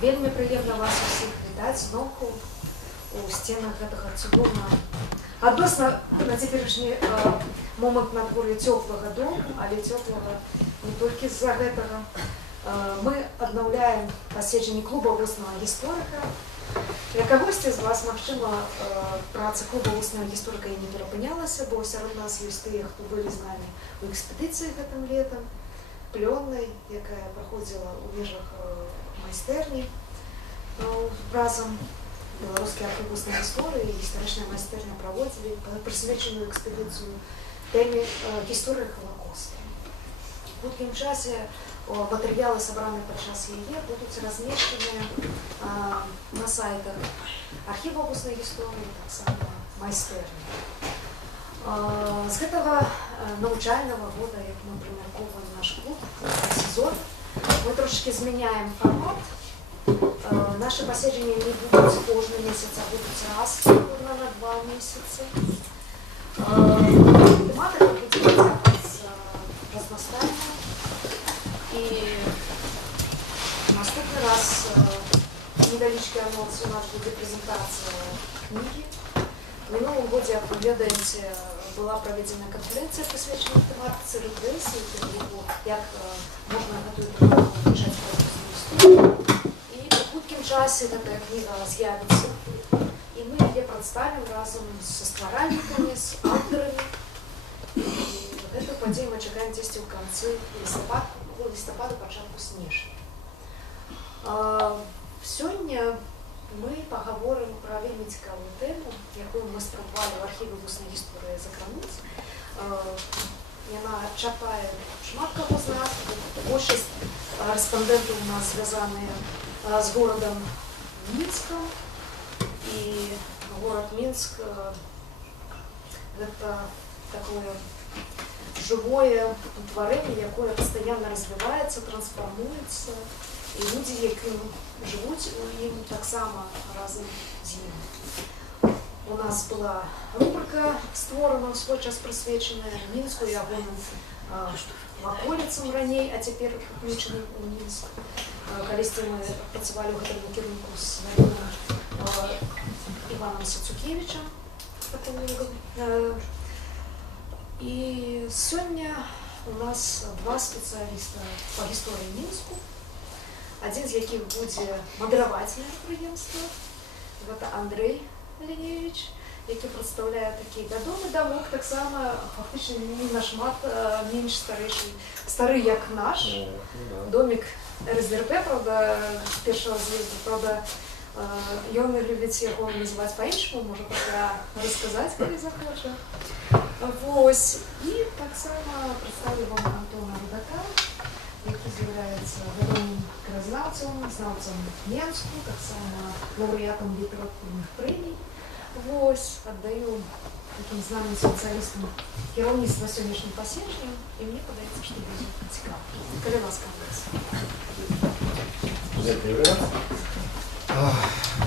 Вельмі прыемна вас усіх вітаць зноўку у сценах гэтага цудоўнага. Адносна на цяперашні момант надвор'я цёплага дому, але цёплага не толькі з-за гэтага. Мы аднаўляем паседжанні клуба вуснага гісторыка. Для кагосьці з вас, магчыма, праца клуба вуснага гісторыка і не перапынялася, бо сярод нас ёсць тыя, хто былі з намі ў экспедыцыі гэтым летам, плённай, якая праходзіла ў межах майстэрні. Разам беларускія архів вуснай гісторыі і гістарычная майстэрня праводзілі прысвечаную экспедыцыю тэме гісторыі Халакоста. У хуткім часе матэрыялы, сабраныя падчас яе, будуць размешчаныя на сайтах архіва вуснай гісторыі, таксама майстэрні. З гэтага навучальнага года, як мы прымяркоўваем наш клуб, сезон, мы трошки змяняем фармат. Наши паседжанні не будуць кожны месяц, а будуць раз на 2 месяцы. Тэматыка будзе працягваць разнастайна. І наступны раз невялічкі анонс, у нас будзе прэзентацыя кнігі. В мінулым годзе, як вы ведаеце, была праведзена канферэнцыя, прысвечана тэматыцы рэпрэсій, як можна гэтую тэматыку вывучаць беларускую історыю. І ў хуткім часе гэтая кніга з'явіцца, і мы яе прадставім разам са стваральнікамі, з аўтарамі. І гэтую падзею мы чакаем дзесьці ў канцы лістапада, пачатку снежня. Сёння мы пагаворым пра вельмі цікавую тэму, якую мы спрабавалі ў архіве вуснай гісторыі закрануць. Яна чапае шмат каго з нас. Большасць рэспандэнтаў у нас звязаныя з горадам Мінскам. І горад Мінск гэта такое жывое утварэнне, якое пастаянна развіваецца, трансфармуецца. І людзі, які жывуць у ім, таксама разам з ім. У нас была рубрика створана ў свой час прысвечаная Мінску і ягоным ваколіцам раней, а цяпер уключаным у Мінск. Калісьці мы працавалі ў гэтым накірунку з Іванам Сацукевічам, паталогам. І сёння у нас 2 спецыяліста па гісторыі Мінску. Адзін з якіх будзе мадыраваць мерапрыемства. Гэта Андрэй Ліневіч, які прадстаўляе такі вядомы дамок, таксама фактычна не нашмат менш старэйшы, стары як наш. Домік РСДРП, правда, першага з'езду, правда, ён любіць яго называць па-іншаму, можа пасля расказаць, калі захоча. Вось. І таксама прадставлю вам Антона Рудака, які з'яўляецца вядомым краязнаўцам, знаўцам Менску, таксама лаўрэатам літаратурных прэмій. Вось, аддаю такім знаным спецыялістам кіраўніцтва сённяшнім паседжаннем, і мне падаецца, што будзе цікава. Калі ласка,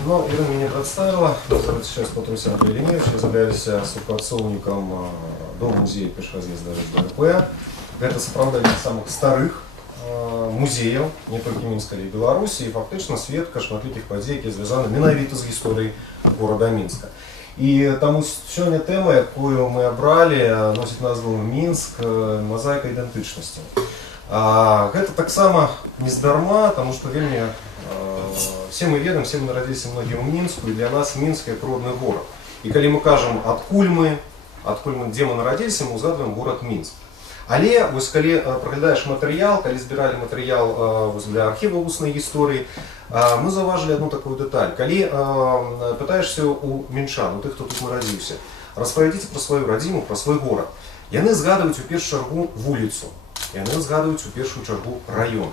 Ну, Ирина меня представила. Зовут сейчас Патрусян Андрей Линевич. Я являюсь супрацоўнікам дом-музея першага з'езда РСДРП. Это сапраўдальных самых старых музеяў, не толькі Мінска, але і Беларусі, і фактычна сведка шматлікіх падзей, якія звязаны менавіта з гісторыяй горада Мінска. І таму сёння тэма, якую мы абралі, носіць назву Мінск, мазаіка ідэнтычнасці. Гэта таксама нездарма, таму што вельмі все мы ведаем, все мы нарадзіліся многія ў Мінску, і для нас Мінск як родны горад. І калі мы кажам, адкуль мы, дзе мы нарадзіліся, мы ўзгадваем горад Мінск. Але вось калі праглядаеш матэрыял, калі збіралі матэрыял для архіва вуснай гісторыі, мы заўважылі адну такую дэталь. Калі пытаешся у мінчан, у тых, хто тут нарадзіўся, распавядзіце пра сваю радзіму, пра свой горад, яны згадваюць у першую чаргу вуліцу, яны згадваюць у першую чаргу раён.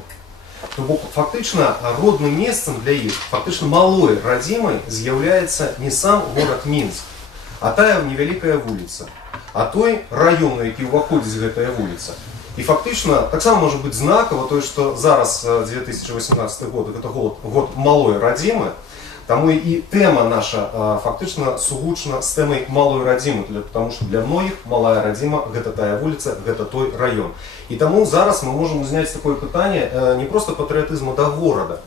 То бок фактычна родным месцам для іх, фактычна малой радзімай з'яўляецца не сам горад Мінск, а тая невялікая вуліца, а той раён, які ўваходзіць гэтая вуліца. І фактычна таксама можа быць знакава тое, што зараз 2018 год, гэта год малой радзімы, таму і тэма наша фактычна сугучна з тэмай малой радзімы, потому што для многіх малая радзіма гэта тая вуліца, гэта той раён. І таму зараз мы можам узняць такое пытанне не проста патрыятызму да горада,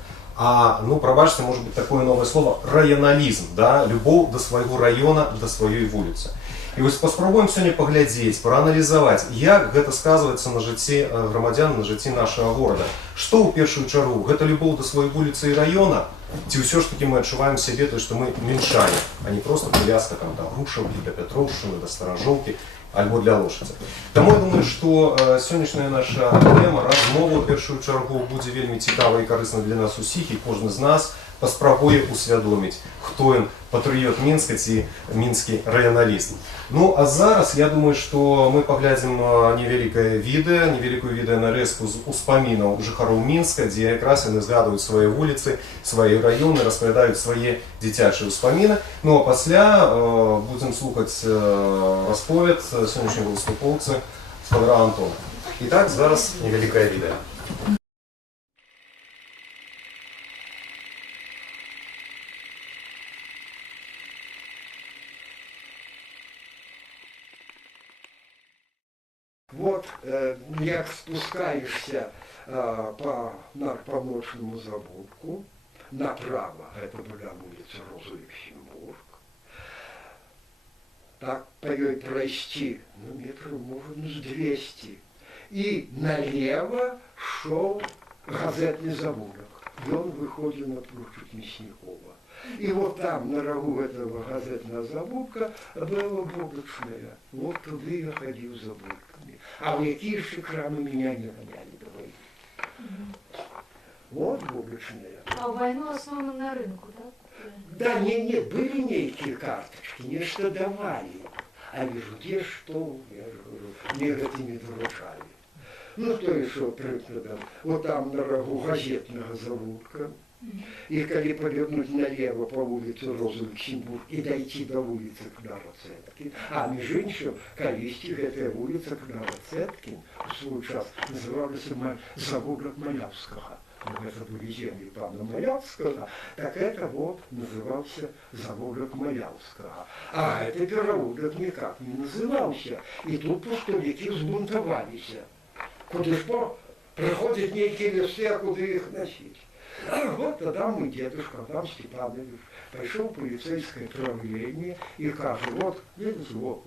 ну, пробачьте, может быть, такое новое слово районализм, да, любовь до своего района, до своей улицы. І ось паспрабуем сёння паглядзець, прааналізаваць, як гэта сказваецца на жыцці грамадзян, на жыцці нашага горада. Што ў першую чаргу? Гэта любоў да сваёй вуліцы і раёна? Ці ўсё ж такі мы адчуваем сябе, то, што мы мінчане, а не проста прывязка там, да Грушаўкі, да Пятроўшчыны, да Старажоўкі, альбо для лошадзі. Таму я думаю, што сённяшняя наша тэма, размова ў першую чаргу будзе вельмі цікава і карысна для нас усіх, і кожны з нас паспрабуе усвядоміць, хто ён, патрыёт Мінска ці мінскі районаліст. Ну, а зараз, я думаю, што мы паглядзім невялікую відэанарэзку з успамінаў жыхароў Мінска, дзе якраз яны згадваюць свае вуліцы, свае раёны, распавядаюць свае дзіцячыя ўспаміны. Ну, а пасля будзем слухаць расповед сённяшняга выступоўцы спадара Антона. І так, зараз невялікае відэа. Вот, як спускаешься по Нарпомочному заводку, направо, это была улица Роза-Люксембург, так по ней пройти, ну, метров, может, с 200, и налево шел газетный заводок, и он выходил на площадь Мясникова. И вот там, на рогу этого газетного заводка, было булочное. Вот туда я ходил за булками. А в какие же крамы меня не гоняли, давай. Вот булочная. А в войну основном на рынку, да? Да, не, были некие карточки, нечто давали. А вижу, где что, я же говорю, мне это не выручали. Ну, то есть, вот, вот там на рогу газетного заводка. И когда повернуть налево по улице Роза-Люксембург и дойти до улицы Кнара-Цеткин, а между прочим, колись эта улица Кнара-Цеткин в свой час называлась заводок Малявского. Ну, это были земли пана Малявского, так это вот назывался заводок Малявского. А это переулок никак не назывался. И тут пустовики взбунтовались. Куда что приходят некие листы, а куда их носить? Вот тогда мой дедушка, Адам Степанович, пришел в полицейское правление и кажет, вот, видите, вот,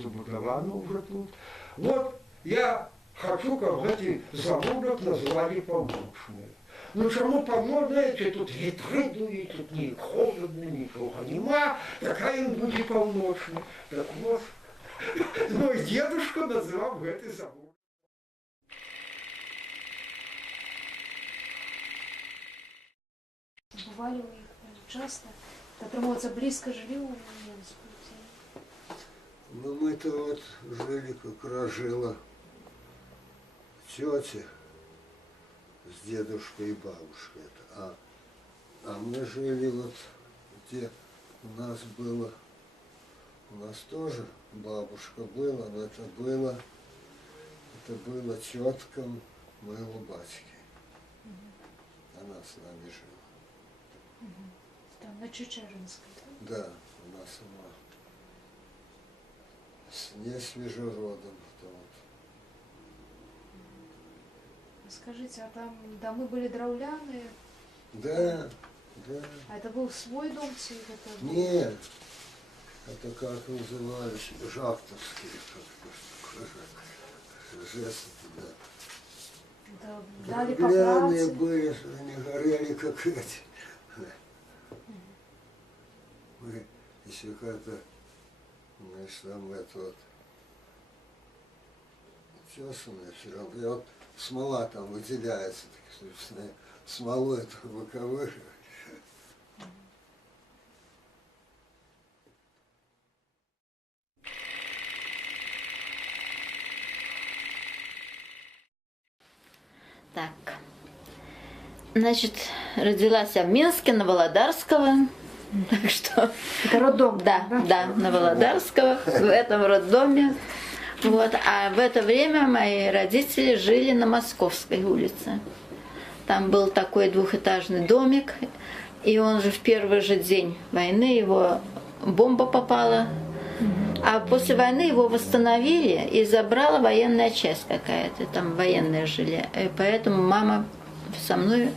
забудовано уже тут. Вот, я хочу, как эти заводок называли полночные. Ну, чему полно, знаете, тут ветры дуют, тут не холодно, никого нема, такая он будет полночная. Так вот, мой дедушка называл эти заводки. Бывали у них часто, атрымоўваецца, близко жили у Мінску? Ну, мы-то вот жили, как раз жила тетя с дедушкой и бабушкой. А мы жили вот, где у нас тоже бабушка была, но это было тетка моего батьки. Она с нами жила. Там на Чечеринской, да? Да, у нас она не свежеродом. Вот. Скажите, а там домы были драўляные? Да, да. А это был свой дом? Это... Нет, это как назывались, жактовские, жесты, да. Да, дали по Древляные праце? были, они горели как эти. Мы еще как-то, значит, там это вот тесаное все равно. И вот смола там выделяется, так, собственно, смолу эту выковыривать. Так, значит, родилась я в Минске, на Володарского. Так что... Это роддом? Да, на Володарского, в этом роддоме. Вот. А в это время мои родители жили на Московской улице. Там был такой двухэтажный домик, и он же в первый же день войны, его бомба попала. А после войны его восстановили и забрала военная часть какая-то, там военные жили. И поэтому мама со мной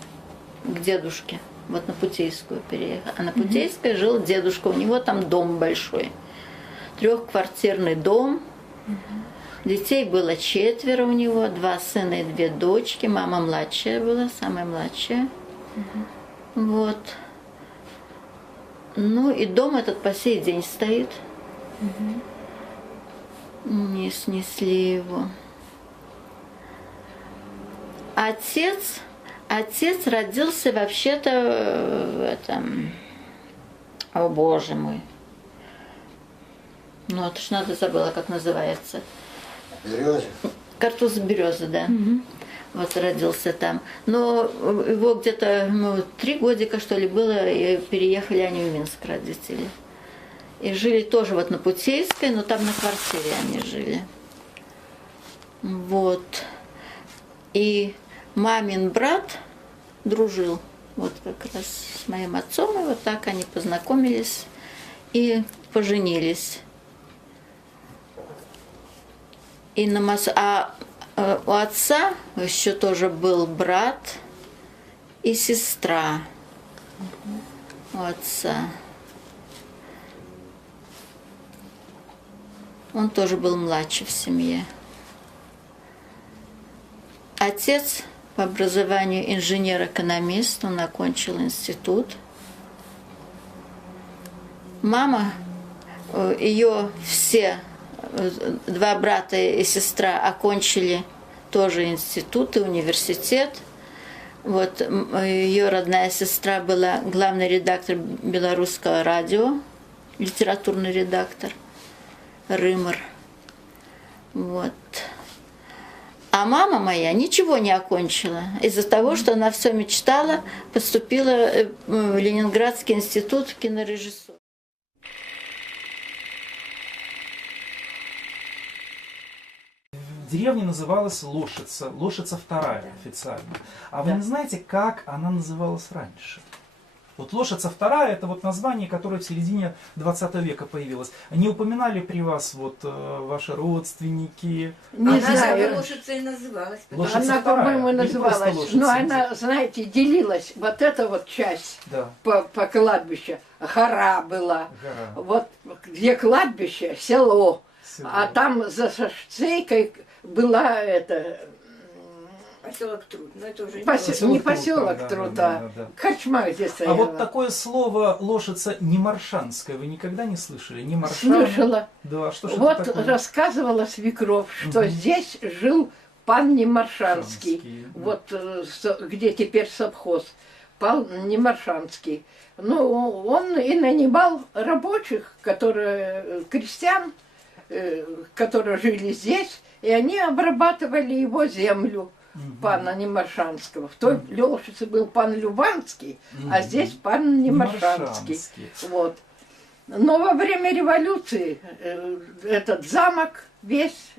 к дедушке. Вот на Путейскую переехал. А на Путейской жил дедушка. У него там дом большой. 3-квартирный дом. Детей было 4 у него. 2 сына и 2 дочки. Мама младшая была, самая младшая. Вот. Ну и дом этот по сей день стоит. Не снесли его. Отец родился вообще-то в этом... О, боже мой. Ну, это ж надо забыла, как называется. Берёзе? Картуз березы, да. Вот родился там. Но его где-то 3 годика, что ли, было, и переехали они в Минск, родители. И жили тоже вот на Путейской, но там на квартире они жили. Вот. И мамин брат дружил вот как раз с моим отцом, и вот так они познакомились и поженились. И у отца еще тоже был брат и сестра у отца. Он тоже был младший в семье. Отец по образованию инженер-экономист, он окончил институт. Мама, ее все 2 брата и сестра окончили тоже институт и университет. Вот ее родная сестра была главный редактор Белорусского радио, литературный редактор Рымар. Вот. А мама моя ничего не окончила. Из-за того, что она все мечтала, поступила в Ленинградский институт кинорежиссуры. Деревня называлась Лошица, Лошица вторая официально. А вы не знаете, как она называлась раньше? Вот Лошица вторая — это вот название, которое в середине 20 века появилось. Не упоминали при вас вот ваши родственники? Не Она знаю. Лошица и называлась. Лошица Она, вторая, по-моему, или просто называлась. Лошица? Но она, знаете, делилась. Вот эта вот часть Да. по кладбищу. Гора была. Гора. Вот где кладбище, село. Село. А там за Шашцейкой была это... Поселок Труд. Но это уже не Не Труд, поселок да, Труд, да, а да, да. Корчма где А стояла. вот такое слово Лошица немаршанское вы никогда не слышали? Не Маршан? Слышала. Да, что ж Вот это такое? рассказывала свекровь, что здесь жил пан Немаршанский. Шанский, да. Вот где теперь совхоз. Пан Немаршанский. Ну, он и нанимал рабочих, крестьян, которые жили здесь, и они обрабатывали его землю. Пана Немаршанского. В той Лошице был пан Любанский, а здесь пан Немаршанский. Вот. Но во время революции этот замок весь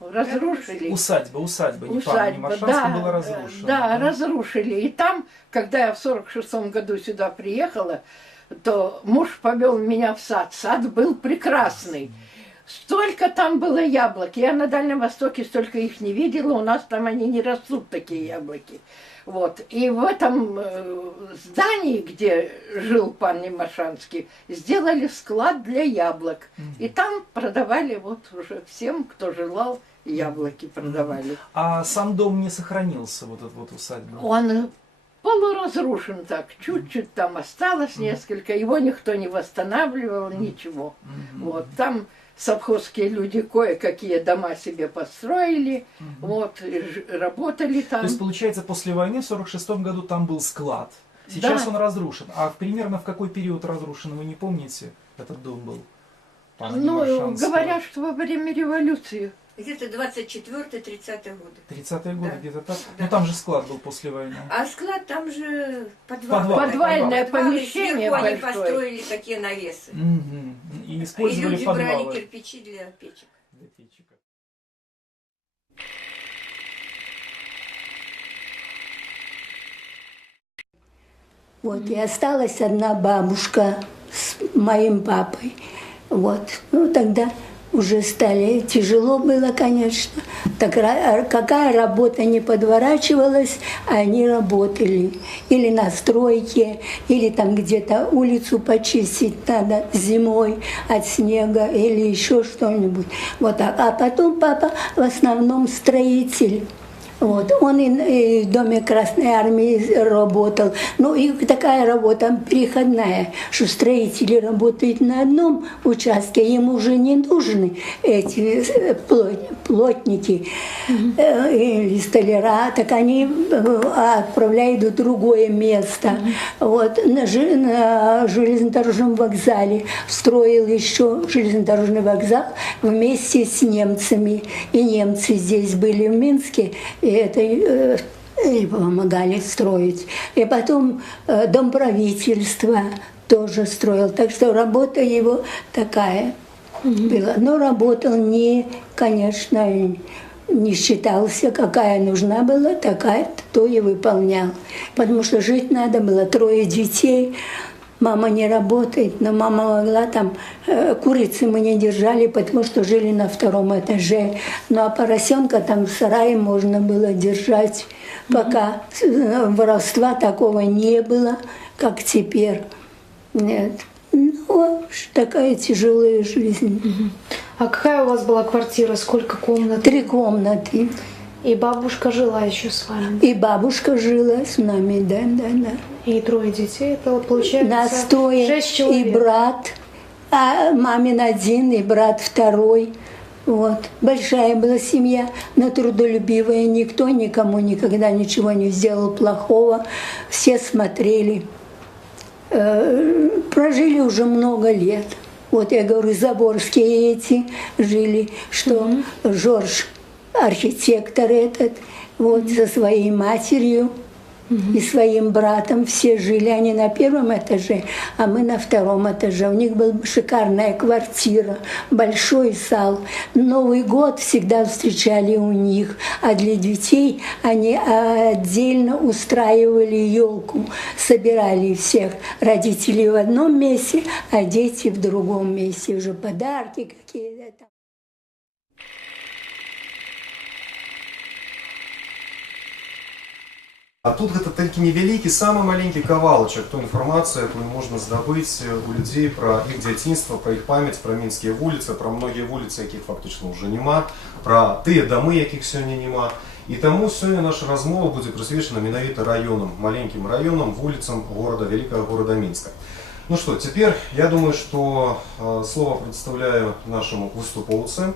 разрушили. Усадьба, не пана Немаршанского, была разрушена. Да, разрушили. И там, когда я в 46-м году сюда приехала, то муж повел меня в сад. Сад был прекрасный. Столько там было яблок. Я на Дальнем Востоке столько их не видела. У нас там они не растут, такие яблоки. Вот. И в этом здании, где жил пан Немаршанский, сделали склад для яблок. И там продавали вот уже всем, кто желал, яблоки продавали. А сам дом не сохранился, вот этот вот усадьба? Он полуразрушен так. Чуть-чуть там осталось несколько. Его никто не восстанавливал, ничего. Вот. Там совхозские люди кое-какие дома себе построили, вот, и работали там. То есть, получается, после войны в 46-м году там был склад. Сейчас Да. он разрушен. А примерно в какой период разрушен, вы не помните, этот дом был? Пана Немаршанского? Говорят, что во время революции. Где-то 24-30 годы. 30-е годы, Да. где-то так? Да. Ну там же склад был после войны. А склад там же подвал. Подвальное Подвал, и помещение сверху они большое. построили такие навесы. Мгм. И И использовали люди подвалы. брали кирпичи для печек. Для печек. Вот, и осталась одна бабушка с моим папой. Вот, ну тогда уже стали, тяжело было, конечно. Так какая работа не подворачивалась, они работали. Или на стройке, или там где-то улицу почистить надо зимой от снега, или еще что-нибудь. Вот так. А потом папа в основном строитель. Вот. Он и в Доме Красной Армии работал. Ну и такая работа переходная, что строители работают на одном участке, им уже не нужны эти плотники или столяра, так они отправляют в другое место. Вот. На железнодорожном вокзале строил еще железнодорожный вокзал вместе с немцами. И немцы здесь были в Минске, и это и помогали строить. И потом Дом правительства тоже строил. Так что работа его такая была. Но работал не, конечно, не считался, какая нужна была, такая, то и выполнял. Потому что жить надо было, 3 детей. Мама не работает, но мама могла там, курицы мы не держали, потому что жили на 2 этаже. Ну а поросенка там в сарае можно было держать, пока воровства такого не было, как теперь. Нет. Ну, такая тяжелая жизнь. А какая у вас была квартира, сколько комнат? 3 комнаты. И бабушка жила еще с вами? И бабушка жила с нами, да. И 3 детей, это получается нас 3, 6 человек. И брат, а мамин 1, и брат 2. Вот. Большая была семья, но трудолюбивая. Никто никому никогда ничего не сделал плохого. Все смотрели. Прожили уже много лет. Вот я говорю, Заборские эти жили, что Жорж, архитектор этот, вот со своей матерью и своим братом все жили. Они на 1 этаже, а мы на 2 этаже. У них была шикарная квартира, большой зал. Новый год всегда встречали у них, а для детей они отдельно устраивали елку, собирали всех родителей в одном месте, а дети в другом месте. Уже подарки какие-то. А тут гэта толькі невялікі, самы маленькі кавалачак той інфармацыі, якую можна здабыць у людзей пра іх дзяцінства, пра іх памяць, пра мінскія вуліцы, пра многія вуліцы, якіх фактычна ўжо няма, пра тыя дамы, якіх сёння няма. І таму сёння наша размова будзе прысвечана менавіта раёнам, маленькім раёнам, вуліцам горада, вялікага горада Мінска. Ну што, цяпер я думаю, што слова прадстаўляю нашаму выступоўцы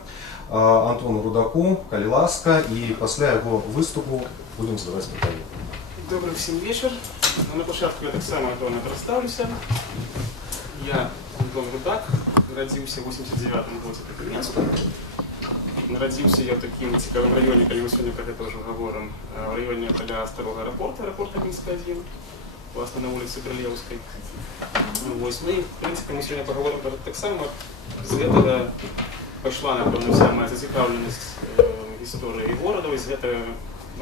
Антону Рудаку, калі ласка, і пасля яго выступу будзем задаваць пытанні. Добрый всем вечер. На початку я так само Антона представлюся. Я Антон Рудак, родился в 89-м году в Минске. Народился я в таким цікавым районе, коли мы сегодня про это уже говорим, в районе поля старого аэропорта Минска-1, власне на улице Брилевской. Ну, и, в принципе, мы сегодня поговорим про это так само. Из этого пошла, напевно, самая зацікавленість истории города, из этого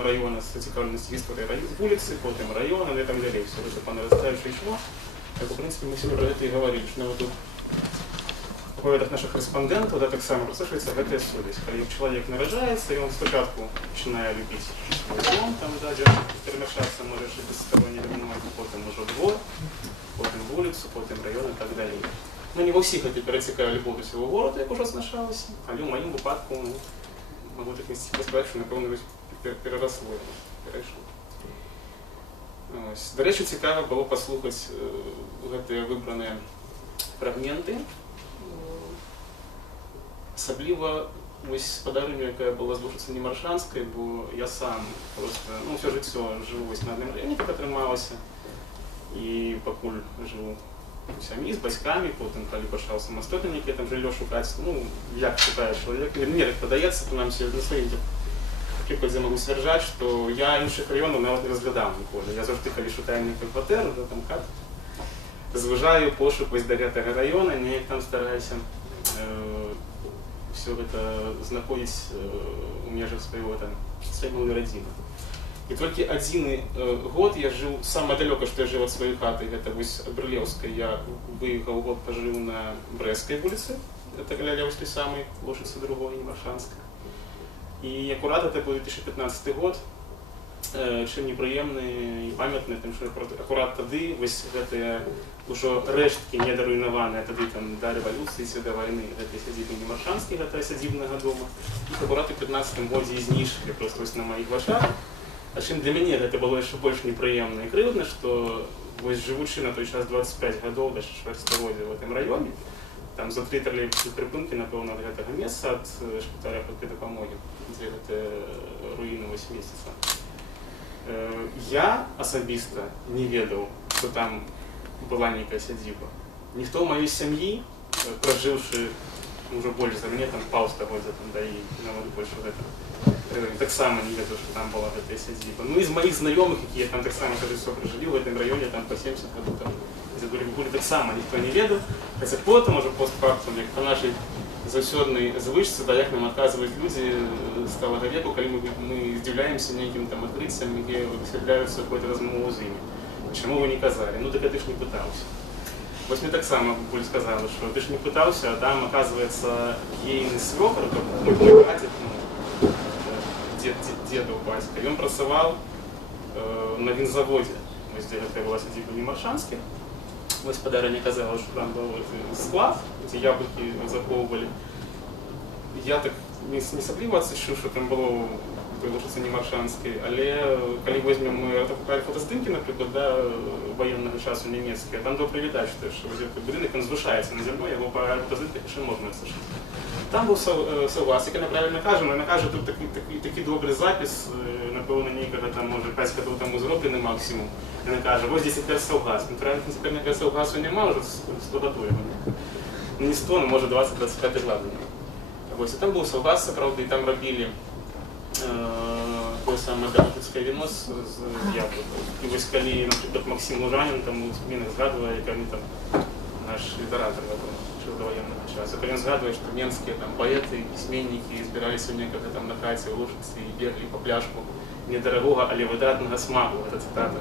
района с зацікавленістю історії вулиці, потім району і так далі. Все это по нарастающей шло. Так, в принципе, мы сегодня про это и говорили, что вот тут в оповідах наших респондентів, да, так само прослушивается эта совесть. Когда человек нарожается, и он спочатку начинает любить свой дом, там, да, где перемешаться может жить без сторонней допомоги, потім уже двор, потім вулицю, потім район і так далі. Ну, не во всіх это перетікає любов до свого города, як уже сношалося, але в моєму випадку, ну, могу так не сказати, що, напевно, переросло, перейшло. До речі, цікаво було послухати ці вибрані фрагменти. Особливо ось по даруню, яка була з вулиці Немаршанської, бо я сам просто, ну, все життя живу ось на одному районі, так отрималося. І покуль живу самі, з батьками, потім, коли почав самостійно яке там жилье шукати, ну, як шукає чоловік, мені так подається, то нам все на своїм прикладі можу стверджати, що я інших районів навіть не розглядав ніколи. Я завжди, коли шукаю ніяку квартиру, вже там хату, зважаю пошук ось до того району, ніяк там стараюся все это знаходить у межах своей малой родины. И только один год я жил, самое далеко, что я жил от своей хаты, это от Брилевской, я выехал, год пожил на Брестской улице, это каля вось той самай плошчыцы другой Немаршанскай. І акурат это быў 2015 год, чым непрыемны і памятны, тым што акурат тады вось гэтыя ўжо рэшткі недаруйнаваныя тады там да рэвалюцыі ці да вайны гэтай сядзібы Немаршанскай, гэтага сядзібнага дома, іх акурат у 15 годзе і знішчылі проста вось на маіх вачах. А чым для мяне гэта было яшчэ больш непрыемна і крыўдна, што вось жывучы на той час 25 гадоў да чвэрцьстагоддзя в гэтым раёне, там за 3 тралейбусныя прыпынкі, напэўна, ад гэтага месца, ад шпіталя хуткай дапамогі, дзе гэтыя руіны вось месяца. Я асабіста не ведаў, што там была нейкая сядзіба. Ніхто ў маёй сям'і, пражыўшы ўжо больш за мяне, там паўстагоддзя, да і нават больш гэтага, таксама не ведаў, што там была гэтая сядзіба. Ну і з маіх знаёмых, якія там таксама кажуць, пражылі ў гэтым раёне, там па 70 гадоў, там Дзядулі-Бабулі таксама ніхто не ведаў. Хаця потым, ужо постфактум, як па нашай заўсёднай звычцы, да, як нам адказваюць людзі сталага веку, калі мы здзіўляемся нейкім там адкрыццям, якія высвятляюцца какой-то размову з імі. Чаму вы не казалі? Ну, так ты ж не пытаўся. Вось мне таксама бабуля сказала, што ты ж не пытаўся, а там, аказваецца, ейны свёкар, мой братик, дзедаў бацька, ён працаваў на вінзаводзе, вось дзе гэта была сядзіба Немаршанскіх. Гаспадарыня казала, што там быў склад, дзе яблыкі захоўвалі. Я так не асабліва адсачу, што там было у плошчыцы Немаршанскай, але калі возьмем мы фотаздымкі, напрыклад, да, ваеннага часу нямецкія, там добра відаць, што гэты будынак ён звышаецца на зямлю, яго па фотаздымках яшчэ можна адсачыць. Там быў саўгас, як яна правільна кажа, яна кажа, тут такі добры запіс, напэўна, нейкага там, можа, 5 гадоў таму зроблены максімум. Яна кажа, вось здесь цяпер саўгас. Натуральна, цяпер некага саўгасу няма, ўжо 100 гадоў яго. Ну не 100, ну можа 20-25 гладу. Вось, і там быў саўгас, сапраўды, і там рабілі тое самае даматыцкае віно з яблыкаў. І вось калі, напрыклад, Максім Лужанін там у спінах згадвае, калі там наш літаратар жыў да ваеннага часу, калі ён згадвае, што менскія там паэты, пісьменнікі збіраліся некага там на хаце ў Лужыцы і беглі па пляшку недарагога, але выдатнага смаку, гэта цытата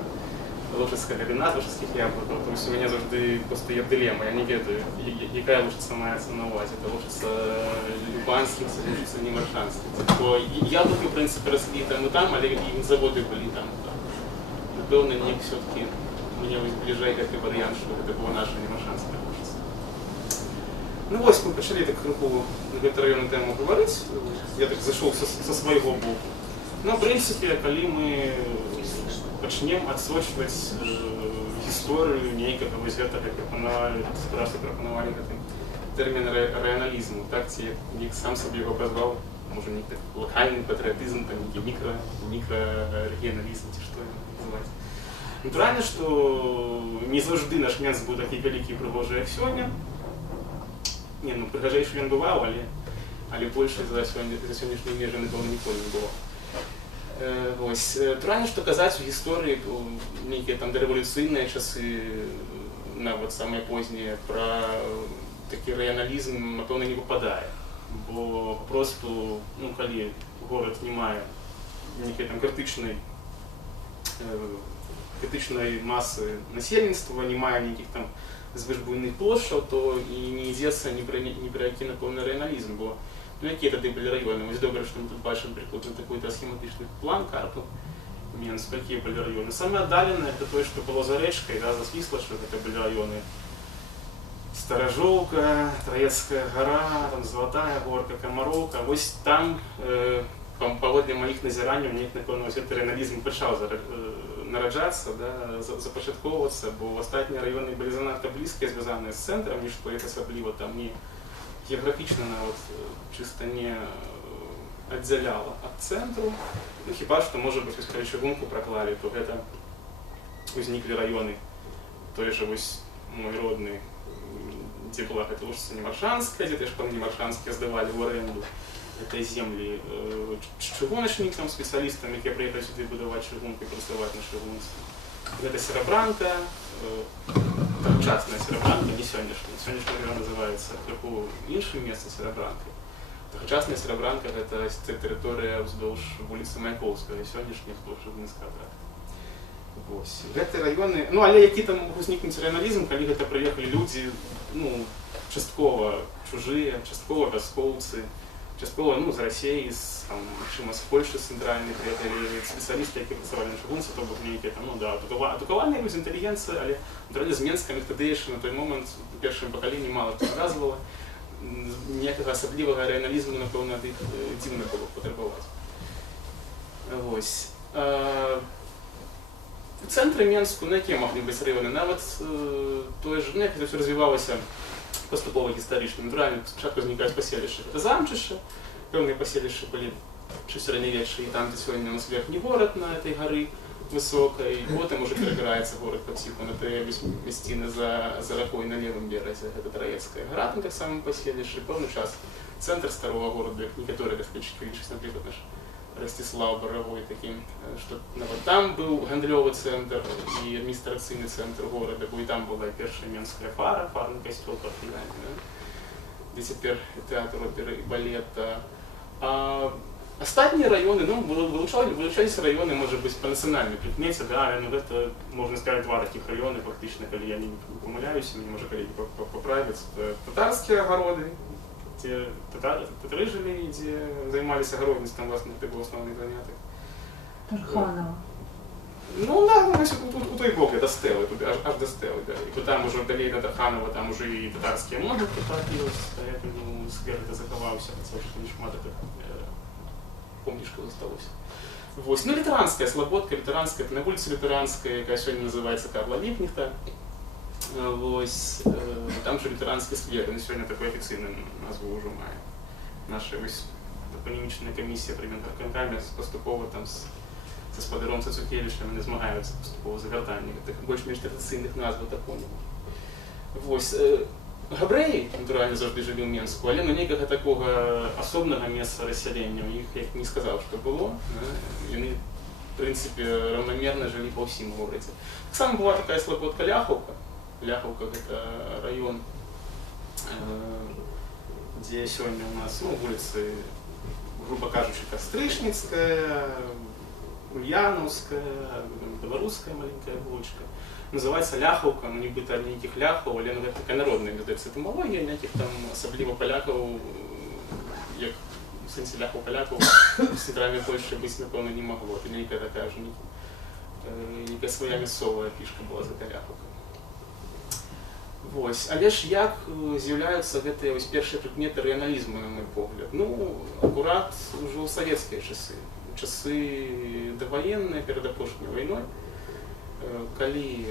лужыцкага віна, з лужыцкіх яблыкаў. То есть у мяне заўжды проста є дылема, я не ведаю, якая лужыца маецца на ўвазе. Це лужыца Любанскіх, це лужыца Немаршанскіх. Бо яблыкі, в принципе, росли там і там, але і заводы былі там. Напэўна, неяк все-таки мне бліжэй гэты варыянт, што гэта была наша Немаршанская лужыца. Ну вось, мы пачалі так крыху на гэту раённую тэму гаварыць. Я так зайшоў са свайго боку. Ну, в принципе, калі мы пачнем адсочваць гісторыю нейкага вось гэтага прапанавалі гэты тэрмін рэаналізму, так, ці як сам сабе яго абразваў, можа, нейкі лакальны патрыятызм, там, нейкі мікрарэгіяналізм, ці што яго называць. Натуральна, што не заўжды наш Менск быў такі вялікі і прыгожы, як сёння. Не, ну, прыгажэйшы ён бываў, але большай за сённяшнія межы, напэўна, ніколі не было. Вось, натуральна, што казаць у гісторыі нейкія там дарэвалюцыйныя часы, нават самыя познія, пра такі рэаналізм, напэўна, не выпадае. Бо папросту, ну, калі горад не мае нейкай там крытычнай масы насельніцтва, не мае нейкіх там звышбуйных плошчаў, то і не ідзецца ні пра які, напэўна, рэаналізм. Бо ну, якія тады былі раёны? Вось добра, што мы тут бачым прыкладна такой-то схематычны план, карту Менска, якія былі раёны. Самае аддаленае — это тое, што было за рэчкай, да, за Свіслачча, гэта былі раёны Старажоўка, Траецкая гара, там Залатая горка, Камароўка. Вось там, паводле маіх назіранняў, неяк, напэўна, вось гэты рэаналізм пачаў нараджацца, да, запачаткоўвацца, бо астатнія раёны былі занадта блізкія, звязаныя з цэнтрам, нішто як асабліва там не геаграфічна нават чыста не аддзяляла ад цэнтру. Ну, хіба што, можа быць, вось калі чыгунку праклалі, то гэта узніклі раёны. Той жа вось мой родны, дзе была гэта лужыца Немаршанская, дзе ж Немаршанскія здавалі ў арэнду гэтай землі чыгуначнікам, спецыялістам, якія прыехалі сюды будаваць чыгунку і працаваць на чыгунцы. Гэта Серабранка, тогачасная Серабранка, не сённяшняя. Сённяшняя раён называецца крыху іншым месцам Серабранкай. Тогачасная Серабранка — гэта тэрыторыя ўздоўж вуліцы Маяковскага, сённяшняя ўздоўж Рыбніцкага тракта. Вось. Гэты раёны, ну, але які там мог узнікнуць рэаналізм, калі гэта прыехалі людзі, ну, часткова чужыя, часткова вяскоўцы, часткова з Расіі, з Польшы цэнтральных, спецыялісты, які працавалі на чыгунцы, то бок нейкія адукаваныя людзі, інтэлігенцыя, але натуральна з Менска тадыйшы на той момант у першым пакаленні мала хто звязвала. Ніякага асаблівага рэаналізму, напэўна, ад іх дзіўна было патрабаваць. Вось. Цэнтры Менску, на якія маглі быць раёны, нават тое ж, як гэта ўсё развівалася паступова гістарычна. Натуральна, спачатку знікаюць паселішчы. Гэта замчышча, пэўныя паселішчы былі сярэднявеччыя, і там, дзе сёння у нас верхні горад на этой гары высокай, потым уже перабіраецца горад паціху на тыя мясціны за ракой на левым беразе, гэта Траецкая гара, там таксама паселішчы, пэўны час цэнтр старого гораду, як некаторыя даследчыкі лічаць, напрыклад, наш Ростислав Боровой таким, что там был гандлёвый центр и администрацийный центр города, и там была первая Менская фара, фарный костёл парфянальный, где теперь театр оперы и балета. А остальные районы, вылучались районы, может быть, по национальной прикмете, да, но это, можно сказать, два таких района, фактично, если я не помыляюсь, мне, может, коллеги поправят, татарские огороды, где татары жили, где занимались огородництвом, власне, это был основный заняток. Тарханова. Ну да, у той бок, до Стелы, аж до Стелы, да. И там уже далее до Тарханова, там уже и татарские моды притратились, поэтому сквер это заховался, хотя что не шмат это помнишко осталось. Вот. Ну, лютеранская слободка, лютеранская, это на улице лютеранская, которая сегодня называется Карла Липкнехта. Вот. Там же лютеранский сквер, на сегодня такой официальный назву уже має. Наша топонімічна комісія при Мінтарканкамі поступово там з господаром Цацукевичем не змагаються поступово загортання таких більш-менш традиційних назв топонімів. Ось. Габреї, натурально, завжди жили в Менску, але ніякого такого особного місця розселення у них, як не сказав, що було. Вони, в принципі, равномерно жили по всім городі. Так само була така слободка Ляховка. Ляховка – это район, где сегодня у нас улицы, грубо кажучи, Кострышницкая, Ульяновская, Белорусская маленькая булочка. Называется Ляховка, но не быть одних ляхов, але это такая народная этимология, ніяких там особливо поляков, як в сенсі ляхов-поляков в центральной Польше быть, напевно, не могло. Это некая такая же, некая своя місцова фішка была за этой Ляховкой. Вось. Але ж як з'являюцца гэтыя першыя прыкметы рэаналізму, на мой погляд? Ну, акурат ужо ў савецкія часы. Часы даваенныя, перад апошняй вайной, калі,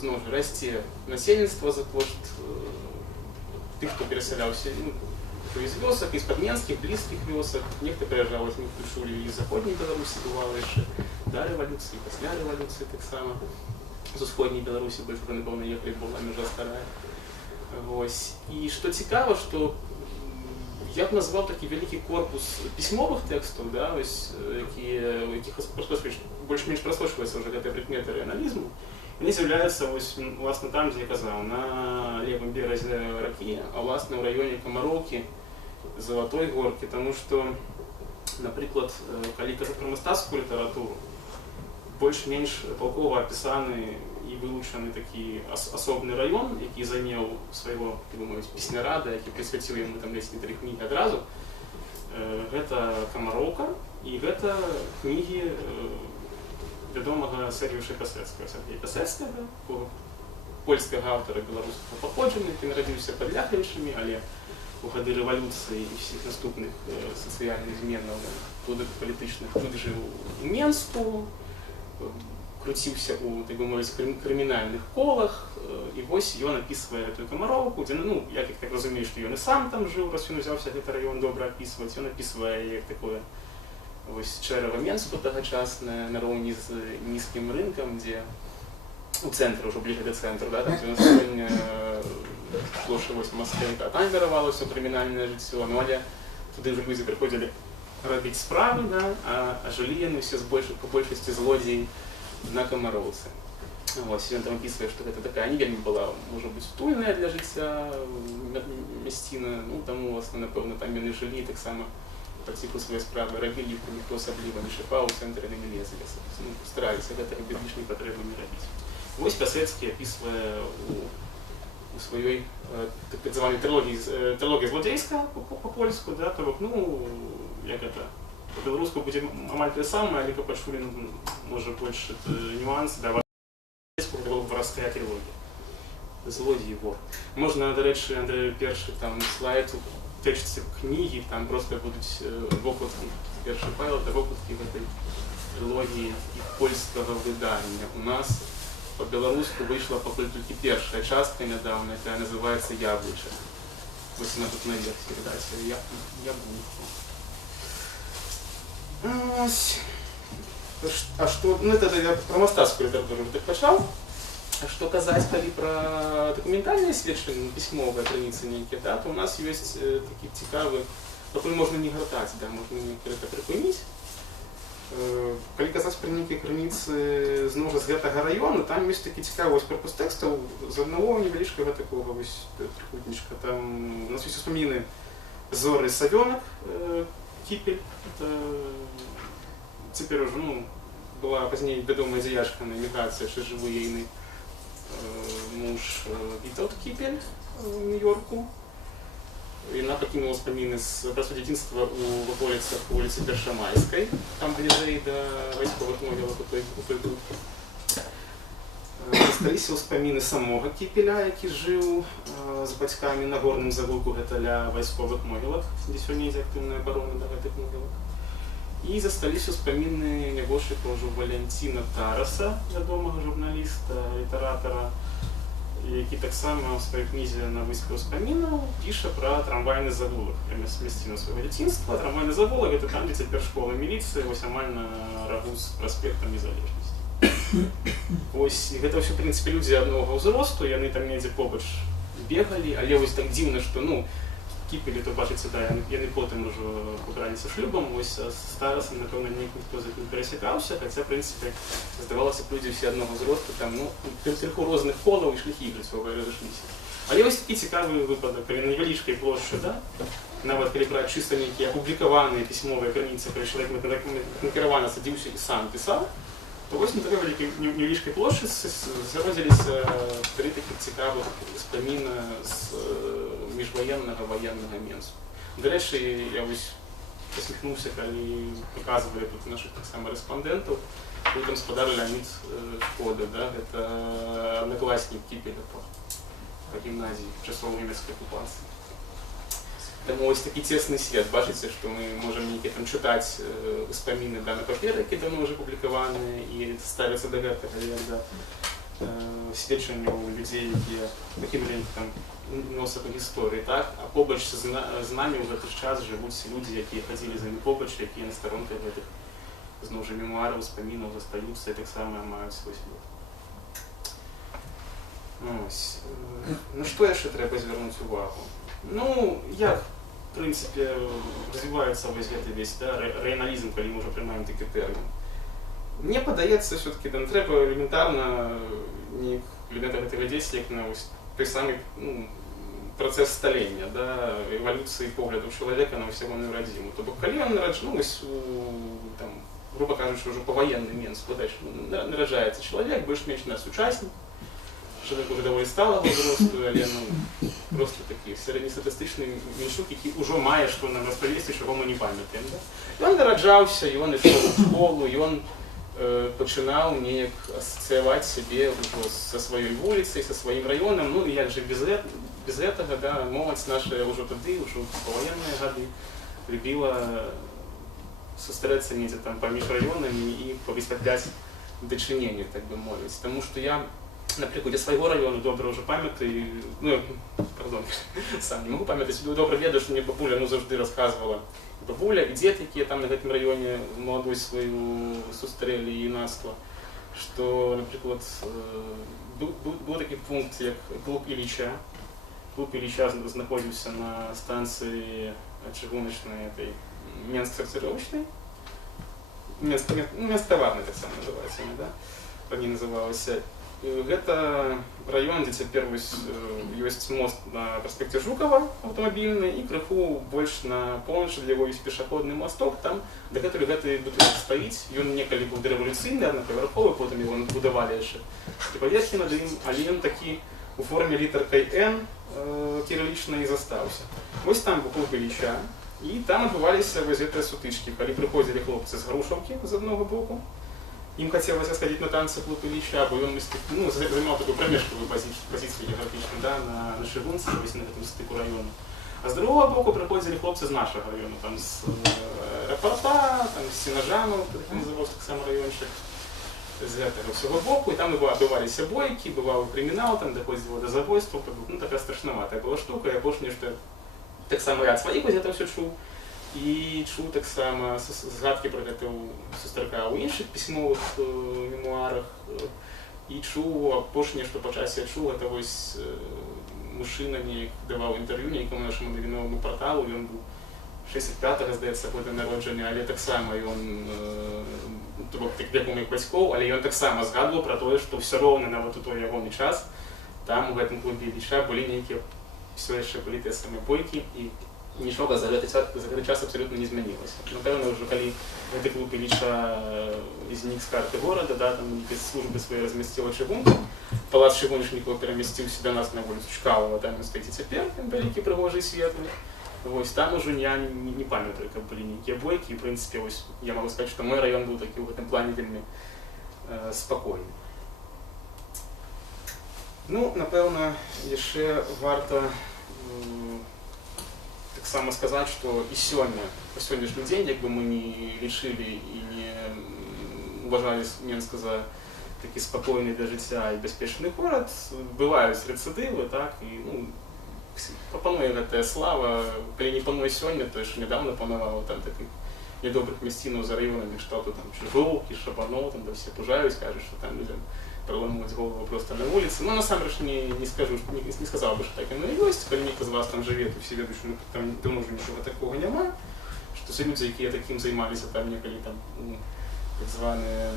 зноў жа, расце насельніцтва за кошт тых, хто перасяляўся з вёсак, з-пад менскіх, блізкіх вёсак. Нехта прыязджаў, мы чулі, і з заходняй Беларусі бывала яшчэ да рэвалюцыі, пасля рэвалюцыі таксама. З усходняй Беларусі больш уже, напэўна, ехалі, была мяжа старая. Вось. І што цікава, што я б назваў такі вялікі корпус пісьмовых тэкстаў, да, якіх больш-менш праслушваецца ўжо гэтыя прыкметы рэаналізму. Яны з'яўляюцца власна там, дзе я казаў, на левым беразе ракі, а власна ў раёне Камароўкі, Залатой горкі, таму што, напрыклад, калі казаць пра мастацкую літаратуру, больш-менш палкова апісаны і вылучаны такі асобны раён, які замеў свайго, так бы мовіць, песнярада, які прысвяціў яму там ледзь не 3 кнігі адразу. Гэта Камароўка і гэта кнігі вядомага Сергіюша Пасецкага. Сергія Пасецкага, польскага аўтара беларускага паходжання, які нарадзіўся пад Ляхавічамі, але у гады рэвалюцыі і ўсіх наступных сацыяльных зменаў палітычных тут жыў у Менску, круціўся у, так бы мовіць, крымінальных колах, і вось ён апісвае гэтую Камароўку, дзе, ну, як так разумею, што ён і сам там жыў, раз ён узяўся гэты раён добра апісваць, ён апісвае як такое вось чэрава Менску тагачаснае, нароўні з нізкім рынкам, дзе у цэнтры, ўжо бліжэй да цэнтру, да, там, дзе сёння плошча 8 Масквенка, там віравалася крымінальнае жыццё, ну, але туды ўжо людзі прыходзілі робіць справы, да, а жылі яны ўсе па большасці злодзеі на Камароўцы. Вось, ён там апісвае, што гэта такая не вельмі была, можа быць, утульная для жыцця мясціна, ну, таму, власна, напэўна, там яны жылі, таксама паціху свае справы рабілі, ніхто асабліва не шыпаў, у цэнтры яны не лезлі, стараліся гэтага без лішняй патрэбы не рабіць. Вось Пасецкі апісвае у у сваёй так званой трилогія злодзейская по-польску, да, то бок, ну, як это, по-беларуску будзе амаль тое самае, але пачулі, можа, больш нюансы, да, была воровская трилогия. Злодей и вор. Можно, до речі, Андрей, перший там слайд у тексті книги, там просто будуть вокладки, перший файл, это вокладки в этой трилогии и польского видания. У нас по-белорусски вышла пока только первая часть недавно, это называется «Яблочко». Вот она тут на версии редакции. Яблоко. А что, ну это я про мастацкую литературу так почал. А что казаць, калі про документальные сведчанні, пісьмовыя крыніцы нейкія, да, то у нас есть такі цікавы, пакуль можна не гартаць, да, можна некалькі прыпыніць. Калі казаць пра нейкія крыніцы зноў з гэтага раёна, там ёсць такі цікавы корпус тэкстаў з аднаго невялічкага такога вось трикутнічка. Там у нас ёсць успаміны Зоры Савёнак, Кіпель. Это цяпер уже, ну, была пазней вядомая дзеячка на эміграцыі, яшчэ жывы ейны муж Вітаўт Кіпель в Нью-Йорку. И она покинула вспомины с простого детства у ваколіцах вулицы Першамайской, там ближей до вайсковых могилок у той группы. Засталіся ўспаміны самога Кіпеля, які жыў з бацькамі на горным завулку, гэта ля вайсковых могілак, дзе сёння ідзе актыўная абарона да гэтых могілак. І засталіся ўспаміны нябожчыка ўжо Валянціна Тараса, вядомага журналіста, літаратара, які таксама ў сваёй кнізе на выспе ўспамінаў піша пра трамвайны завулак, мясціну свайго дзяцінства. Трамвайны завулак — гэта там, дзе цяпер школа міліцыі, вось амаль на рагу з праспектам Незалежнасці. Вось, і гэта ўсё, в прынцыпе, людзі аднога ўзросту, яны там недзе побач бегалі, але вось так дзіўна, што, ну, Кіпелі, то бачыце, да, яны потым ужо пабраліся шлюбам, вось з Тарасам, напэўна, ніхто з ім перасякаўся, хаця, в прынцыпе, здавалася б, людзі ўсе аднаго ўзросту, там, ну, крыху розных полаў і шляхі жыццёвыя разышліся. Але вось такі цікавы выпадак, калі на невялічкай плошчы, да, нават калі браць чыста нейкія апублікаваныя пісьмовыя крыніцы, калі чалавек накіравана садзіўся і сам пісаў, то вось на такой невялічкай плошчы зародзіліся тры такіх цікавых успаміна з міжваеннага ваеннага менсу. До рэчы, я вось посміхнуўся, калі паказвалі тут нашых таксама рэспандэнтаў. Тут гаспадар Леонид Шкода, да, гэта аднакласнік Кіпеля па гімназіі часоў нямецкай акупацыі. Таму вось такі цесны свет, бачыце, што мы можам нейкія там чытаць успаміны да на паперы, які давно ўжо публікаваныя і ставяцца да гэтага, як да сведчанняў людзей, якія пакінулі там носа па гісторыі, так? А побач з намі ў гэты час жывуць людзі, якія хадзілі за імі побач, якія на старонках гэтых зноў жа мемуараў, успамінаў застаюцца і таксама маюць свой след. Ось. На што яшчэ трэба звярнуць увагу? Ну, як, в прынцыпе, развіваецца вось гэты весь, да, рэаналізм, калі мы ўжо прымаем такі тэрмін. Мне падаецца, ўсё-такі, там трэба элементарна гэта глядзець, як на вось той самы, ну, працэс сталення, да, эвалюцыі поглядаў чалавека на ўсягоную радзіму. То бок, калі ён нараджаюсь у, там, грубо кажучы, ўжо паваенны менс, нараджаецца чалавек, больш-менш наш сучаснік, чалавек уже даволі сталага ўзросту, але, ну, просто такі сярэднестатыстычны меншук, які ўжо мае што нам распавесці, чаго мы не памятаем, да. Ён нараджаўся, ён ішоў у школу, ён пачынаў неяк асацыяваць сябе са сваёй вуліцай, са сваім раёнам, ну і як жа без гэтага, да, моладзь наша ўжо тады, ўжо паваенныя гады, любіла сустрэцца недзе там паміж раёнамі і павысвятляць дачыненне, так бы мовіць. Таму што я на прыкладзе свайго раёну добра ўжо памятаю, ну, пардон, сам не магу памятаць, добра ведаю, што мне бабуля, ну, заўжды расказвала, бабуля і дзед, якія там на гэтым раёне маладой сваю сустрэлі юнацтва, што, напрыклад, быў такі пункт, як клуб Іліча. Клуб Іліча знаходзіўся на станцыі чыгуначнай этой Менск-сарцыровачнай, Менск-таварнай таксама называецца, да, па-ней называлася. Гэта раён, дзе цяпер ёсць мост на праспекце Жукава аўтамабільны і крыху больш на поўначы, для яго ёсць пешаходны масток, там дагэтуль гэты будынак стаіць, ён некалі быў дарэвалюцыйны, аднапавярховы, потым яго будавалі яшчэ паверхі над ім, але ён такі у форме літаркай Н кірылічнай і застаўся. Вось там вакол Ілліча, і там адбываліся вось гэтыя сутычкі, калі прыходзілі хлопцы з Грушаўкі з аднаго боку, ім хацелася схадзіць на танцы клуб Ілліча, бо ён займаў такую прамежкавую пазіцыю геаграфічную, да, на Шыгунцы, вось на гэтым стыку раёну. А з другого боку прыходзілі хлопцы з нашага раёну, там з аэрапорта, там з Сенажану, такі называўся таксама раёнчык, з гэтага ўсяго боку, і там адбываліся бойкі, бываў крымінал, там даходзіла да забойстваў, ну такая страшнаватая была штука, я больш нешта таксама ряд сваіх вось гэта ўсё чуў, і чуў таксама згадкі пра гэта сустракаў у іншых пісьмовых мемуарах, і чуў апошняе, што па часе я чуў, гэта вось мужчына неяк даваў інтэрв'ю нейкаму нашаму навіноваму парталу, ён быў 65-го, здаецца, года народжання, але таксама ён веком як бацькоў, але ён таксама згадваў пра тое, што ўсё роўна нават у той ягоны час там у гэтым клубе Ілліча былі нейкія ўсё яшчэ былі тыя самыя бойкі, і нічога за гэты час абсалютна не змянілася. Напэўна, ўжо калі гэты клуб Ілліча знік з карты горада, да, там нейкія службы свае размясціла Чыгунку, палац Чыгуначнікаў перамясціўся да нас на вуліцу Чкалова, там ён стаіць і цяпер, вялікі прыгожы і светлы. Вось там ужо я не памятаю, каб былі нейкія бойкі, і в прынцыпе вось я магу сказаць, што мой раён быў такі ў гэтым плане вельмі спакойны. Ну, напэўна, яшчэ варта таксама сказаць, што і сёння, па сённяшні дзень, як бы мы не лічылі і не уважалі Менска за такі спакойны для жыцця і бяспечны горад, бываюць рэцыдывы, так, і пануе гэтая слава, калі не пануе сёння, то яшчэ нядаўна панавала там такіх нядобрых мясцінаў за раёнамі, штату там Чыжоўкі, Шабаноў, там да все пужаюць, кажуць, што там людзям праламваць голову просто на вуліцы. Ну, насамрэч не сказаў бы, што так яно і ёсць, калі нехта з вас там жыве, то все ведаюць, што там давно ўжо нічога такога няма, што все людзі, якія такім займаліся там некалі там, так званыя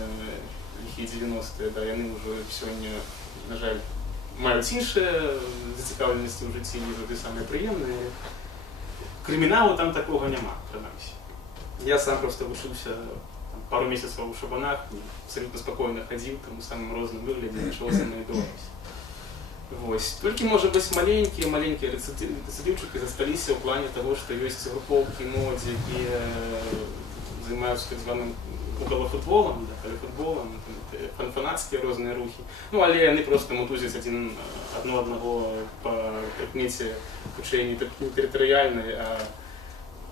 ліхія 90-е, да, яны ўжо сёння, на жаль, маюць іншыя зацікаўленасці ў жыцці, не заўжды самыя прыемныя. Крыміналу там такога няма, прынамсі. Я сам проста вучыўся пару месяцаў у Шабанах, абсалютна спакойна хадзіў, там у самым розным выглядзе, нічого за мной думаюсь. Вось. Толькі, можа быць, маленькія рэцыдыўчыкі засталіся ў плане таго, што ёсць групоўкі моладзі, якія займаюцца так званым околофутболам, каліфутболам, фанацкія розныя рухі. Ну, але яны проста мутузяць аднаго па прыкмеце хутчэй не тэрытарыяльнай, а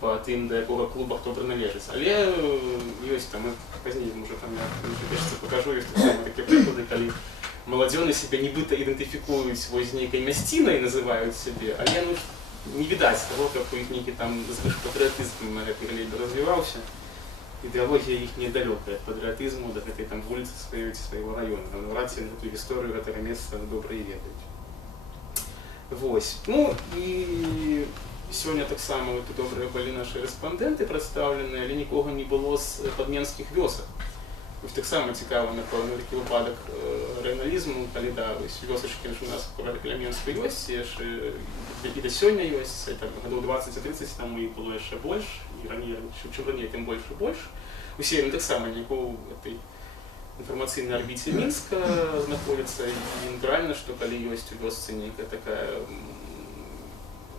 па тым, да якога клуба хто прыналежыць. Але ёсць там, пазней, можа, там я пакажу, ёсць такія прыклады, калі маладзёны сябе нібыта ідэнтыфікуюць вось нейкай мясцінай, называюць сябе, але не відаць таго, каб у іх нейкі там звышпатрыятызм на гэтай глебе развіваўся. Ідэалогія іх недалёкая ад патрыятызму да гэтай там вуліцы свайго раёна. Наўрад ці гэтую гісторыю гэтага месца добра і ведаюць. Вось. Ну, і сёння таксама добрыя былі нашы рэспандэнты прадстаўленыя, але нікога не было з падменскіх вёсак. Вось таксама цікава, напэўна, такі выпадак рэгіяналізму, калі да, вёсачкі у нас каля Менска ёсць, і да сёння ёсць, гадоў 20-30 там іх было яшчэ больш, і раней, чым раней, тым больш і больш. Усе яны таксама неяк у гэтай інфармацыйнай арбіце Мінска знаходзяцца, і натуральна, што калі ёсць у вёсцы нейкая такая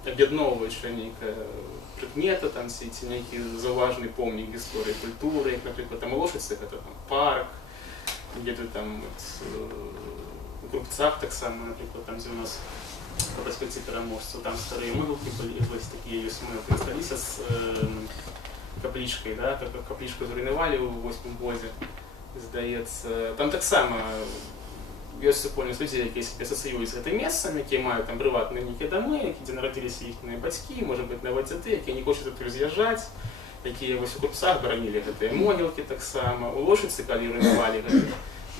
аб'ядноўваючая нейкая прыкмета, там ці нейкі заўважны помнік гісторыі культуры, як, напрыклад, там у Лошыцы гэта парк, где-то там у Крупцах таксама, напрыклад, там, дзе у нас па праспекце Пераможцаў, там старыя могілкі былі, вось такія ёсць, мы прысталіся з каплічкай, да, каплічку зруйнавалі ў 8-м годзе, здаецца. Там таксама ёсць супольнасць людзей, якія сябе асацыююць з гэтым месцам, якія маюць там прыватныя нейкія дамы, дзе нарадзіліся іхныя бацькі, можа быць, нават дзяды, якія не хочуць адтуль з'язджаць, якія вось у Крупцах баранілі гэтыя могілкі таксама. У Лошыцы, калі руйнавалі гэты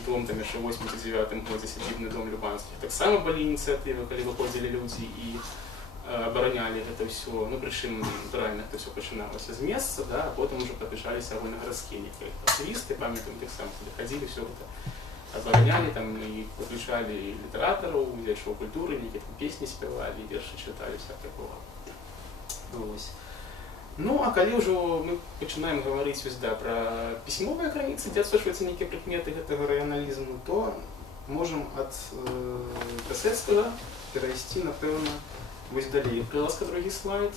дом, там яшчэ ў 89-м годзе сядзібны дом Любанскіх, таксама былі ініцыятывы, калі выходзілі людзі і абаранялі гэта ўсё. Ну, прычым, натуральна, гэта ўсё пачыналася з месца, да, а потым ужо падключаліся агульнагарадскія нейкія актывісты, памятаем, таксама туды хадзілі, ўсё гэта абаранялі, там і падключалі літаратараў, дзячоў культуры, нейкія там песні спявалі, вершы чыталі, всяк такога. Вось. Ну, а калі ўжо мы пачынаем гаварыць пра пісьмовыя крыніцы, дзе адсочваюцца нейкія прыкметы гэтага рэгіяналізму, то можем от Касецкого перейти, напевно, вось далей. Приласка, другі слайд.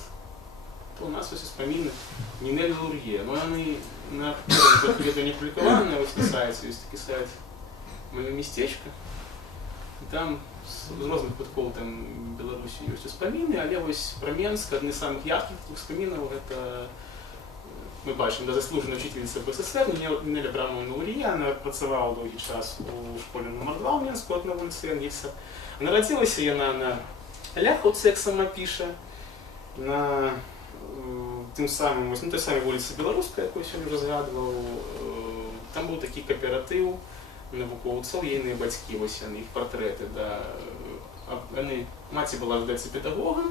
То у нас ось успоміни Нінелі Лур'є. Ну, вони на першому не публіковані, ось на сайті, ось такий сайт «Моє містечко». І там з різних випадків там Білорусі є ось успоміни, але ось про Менськ, одні з самих ярких успомінів, це ми бачимо, заслужена вчительниця БССР Нінеля Абрамовна Лур'є, вона працювала довгий час у школі номер 2 у Менську, на вулиці Енгельса. Народилася вона на Ляховці, як сама пише, на тим самим, ось на той самій вулиці Білоруська, яку я сьогодні вже згадував. Там був такий кооператив науковців, її батьки, ось вони, їх портрети. Да. Мати була, здається, педагогом.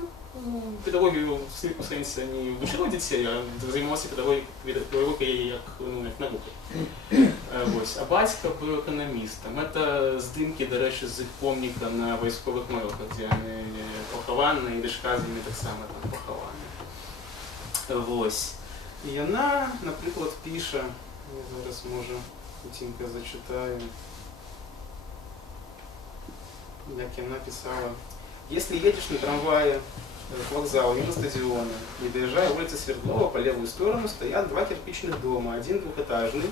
Педагогію в сенсі не вчила дітей, а займалася педагогікою як наукою. А батько був економістом. Це здимки, до речі, з їх помника на військових могилках, де вони поховані, і дошка з ними так само там поховані. Ось. І вона, наприклад, пише, я зараз може тінько зачитаю, як вона писала: «Если едешь на трамвае к вокзалу мимо стадиона, не доезжая улицы Свердлова, по левую сторону стоят два кирпичных дома. Один двухэтажный,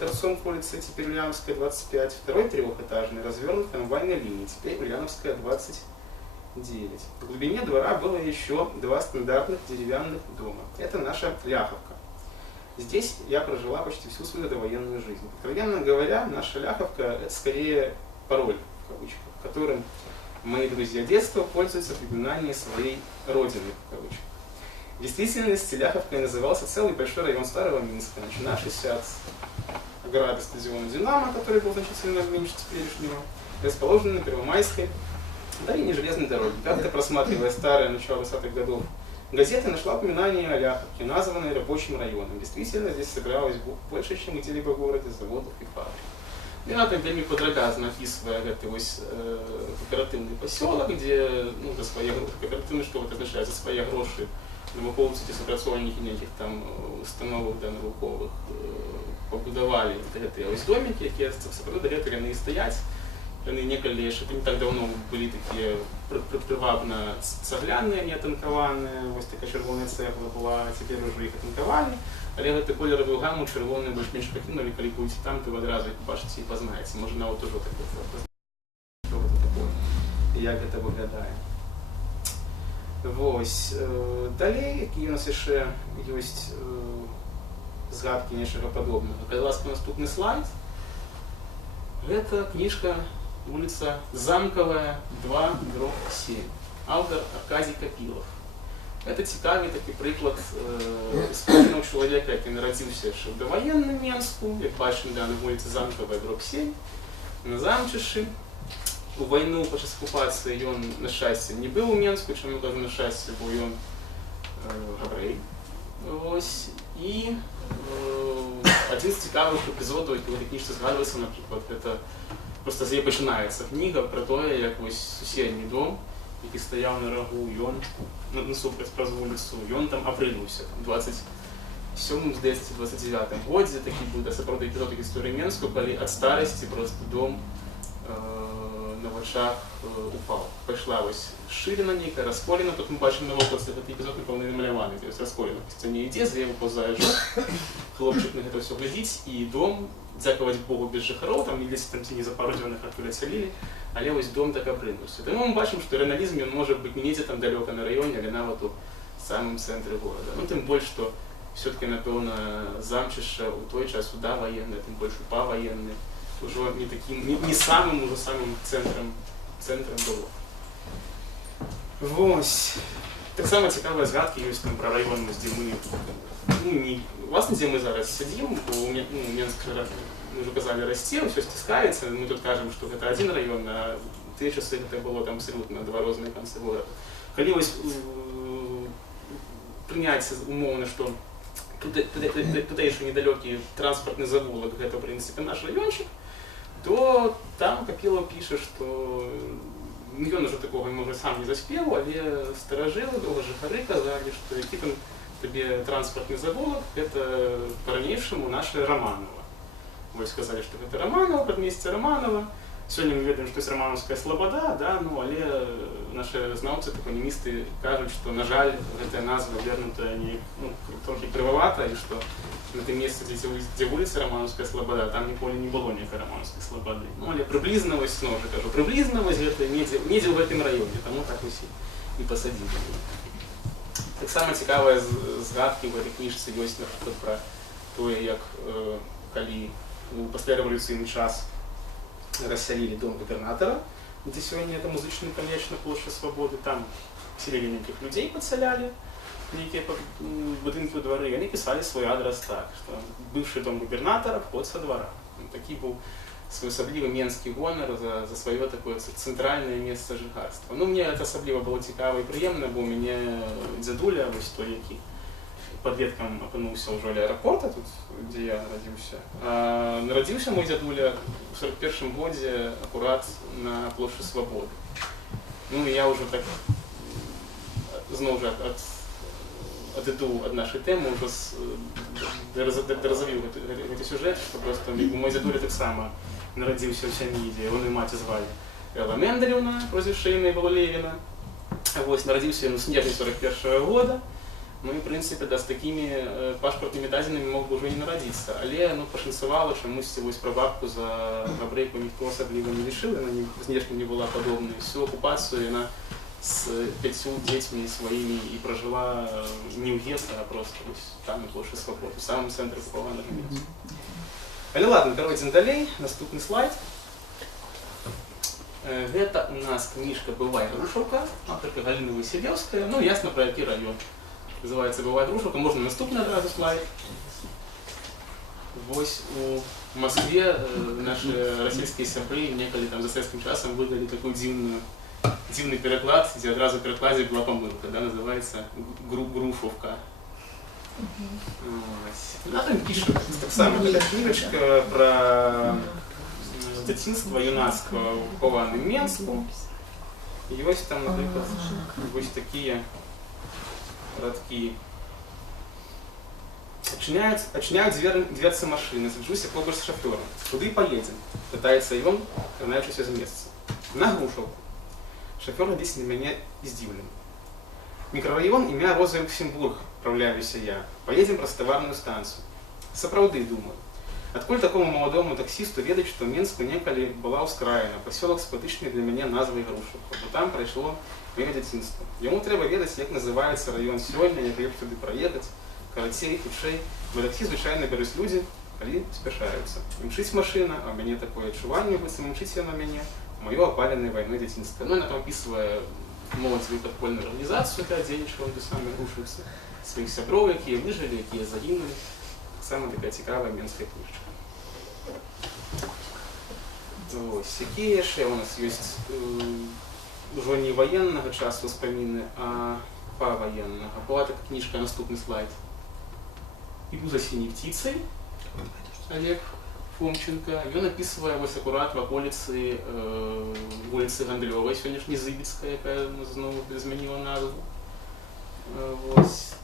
торцом к улице, теперь Ульяновская, 25, второй трехэтажный, развернут трамвайной линии, теперь Ульяновская, 29. В глубине двора было еще два стандартных деревянных дома. Это наша Ляховка. Здесь я прожила почти всю свою довоенную жизнь. Откровенно говоря, наша Ляховка – это скорее пароль, в кавычках, которым мои друзья детства пользуются при упоминании своей родины, в кавычках. В действительности Ляховкой назывался целый большой район Старого Минска, начинавшийся от ограды стадиона «Динамо», который был значительно меньше теперешнего, расположенный на Первомайской, до линии железной дороги. Как-то, просматривая старое начало 20-х годов газеты, нашла упоминание о Ляховке, названной рабочим районом. Действительно, здесь собиралось больше, чем где-либо в городе, заводов и фабрик. И она тогда мне подробно описывая кооперативный поселок, где за свои кооперативные, что это означает, за свои гроши науковці ці супрацовники ніяких там установок наукових побудували ось домики, які справді вони і стоять. Вони неколи, що не так давно були такі привабно цегляні, а не отинковані, ось така червона цегла була, а тепер вже їх отинкували. Але цю кольорову гаму червону більш-менш покинули, коли будете там, то ви одразу їх побачите і познаєте. Може навіть теж таке, що це таке, і як це виглядає. Ось. Далі, які у нас ще є згадки нічого подобного. Будь ласка, наступний слайд. Це книжка улица Замковая, 2/7. Автор Аркадій Капілов. Це цікавий такий приклад спільного чоловіка, який народився ще в довоєнному Менську, як бачимо, на вулиці Замковая, 7, на Замчиші. У війну під час окупації він, на щастя, не був у Менську, чому кажу на щастя, бо він гаврей. Ось. І один з цікавих епізодів, який в книжці згадується, наприклад, це просто з неї починається книга про те, як ось сусідній дом, який стояв на рогу, і він насупраць праз вулицю, і він там опринувся. В 27-му, здається, 29-му році такий буде справді епізод історії Менську, коли від старості просто дом на очах упав. Пішла ось ширина ніяка, розколіна. Тут ми бачимо на вокруг цей епізод, напевно, не малюваний, тобто розколіна. Це не йде, зліва повзає жах, хлопчик на це все глядить, і дом, дякувати Богу, без жихаров, там десь там ці незапорождених откуда селили, але ось дом так опринувся. Тому ми бачимо, що реалізм він може бути не где-то там далеко на районі, а навіть у самому центрі города. Ну, тим більше, що все-таки, напевно, Замчиша у той час довоєнне, тим більше повоєнне, уже не самым центром було. Ось. Так само цікаві згадки є там про район, де ми, власне, де ми зараз сидимо, бо Менськ, ми вже казали, росте, все стискається, ми тут кажемо, що це один район, а в ті часи це було там абсолютно два різні кінці города. Коли ось прийняти умовно, що тутейший недалекий транспортний завулок, це, в принципі, наш райончик, то там Капілов пише, що він вже такого, може, сам не заспів, але старожили, довго жихари казали, що який там тобі транспортний завулок, це по-ранішому наше Романово. Ось сказали, що це Романово, предмістя Романово. Сёння мы ведаем, што ёсць раманаўская слабада, да, ну, але наши знаўцы, топанімісты кажуць, што, на жаль, гэтая назва вернутая не, ну, трохі крывавата, і што на тым месцы, дзе вуліца Раманаўская слабада, там ніколі не было ніякай Раманаўскай слабады. Ну, але прыблізна, вось, зноў жа кажу, прыблізна вось гэта недзе ў гэтым раёне, таму так вось і пасадзілі. Таксама цікавыя згадкі ў гэтай кніжцы ёсць, напрыклад, пра тое, як калі у паслярэвалюцыйны час рассялілі дом губернатара, дзе сёння это музычны каледж на плошчы Свабоды, там селілі нейкіх людзей, падсялялі, нейкія будынкі ў двары, яны пісалі свой адрас так, што быўшы дом губернатара, вход са двара. Такі быў своеасаблівы менскі гонар за сваё такое цэнтральнае месца жыхарства. Ну, мне это асабліва было цікава і прыемна, бо ў мяне дзядуля, вось той, які падлеткам апынуўся ўжо ля аэрапорта, тут, дзе я нарадзіўся. Нарадзіўся мой дзядуля ў 41-м годзе акурат на плошчы Свабоды. Ну, я ўжо так зноў жа адыду ад нашай тэмы, ўжо даразавіў гэты сюжэт, што проста мой дзядуля таксама нарадзіўся ў сям'і, дзе ён і маці звалі Элла Менделевна, прозвішча імя было Левіна. Вось, нарадзіўся ён у снежні 41-го года. Ну і, в прынцыпе, да, з такімі пашпартнымі дадзенымі мог бы ўжо не нарадзіцца. Але, ну, пашанцавала, чамусьці вось прабабку за габрэйку ніхто асабліва не лічыў, яна знешне не была падобнай. Всю акупацыю яна з 5 дзецьмі сваімі і пражыла не ў гета, а проста вось там на плошчы Свабоды, у самым цэнтры акупаванага месца. Але ладно, перайдзем далей. Наступны слайд. Гэта у нас кніжка «Бывай, Грушаўка», аўтарка Галіна Васілеўская. Ну, ясна, пра які раён. Называется «Бывай, Грушаўка». Можно наступны адразу слайд. Вось у Москве наши расійскія сябры некалі там за савецкім часам выдалі такой дзіўны пераклад, дзе адразу ў перакладзе была памылка, да, называется «Грушаўка». А там піша таксама гэта кніжачка пра дзяцінства юнацтва ў пахаваным Менску. Ёсць там, напрыклад, вось такія радкі. Очиняют дверцы машины, сажусь побач с шофером. Куды поедем? Пытается ён, карнаючыся з месца. На Грушаўку. Шофер глядзіць на мяне здзіўлен. Мікрараён імя Роза Люксембург, праўляюся я. Поедем праз таварную станцию. Сапраўды, думаю. Адкуль такому маладому таксісту ведаць, што Менску некалі была ўскраіна, пасёлак з патычнай для мяне назвай Грушаўка, бо там прайшло маё дзяцінства. Яму трэба ведаць, як называецца раён сёння, як лепш туды праехаць, карацей, хутчэй, бо таксі звычайна бяруць людзі, калі спяшаюцца. Імчыць машына, а ў мяне такое адчуванне, быццам імчыць яна мяне, маё апаленае вайной дзяцінства. Ну, яна там апісвае моладзевую падпольную арганізацыю, якая дзейнічала ў самай Грушаўцы, сваіх сяброў, якія выжылі, якія загінулі. Таксама такая цікавая менская кніжка. Ось, якія яшчэ у нас ёсць ужо не ваеннага часу ўспаміны, а паваеннага. Была такая кніжка, наступны слайд. «Иду за синей птицей», Олег Фомченко. Ён опісвае вось акурат в околицы вуліцы Гандлёвай, сённяшняй Зыбіцкай, якая зноў змяніла назву.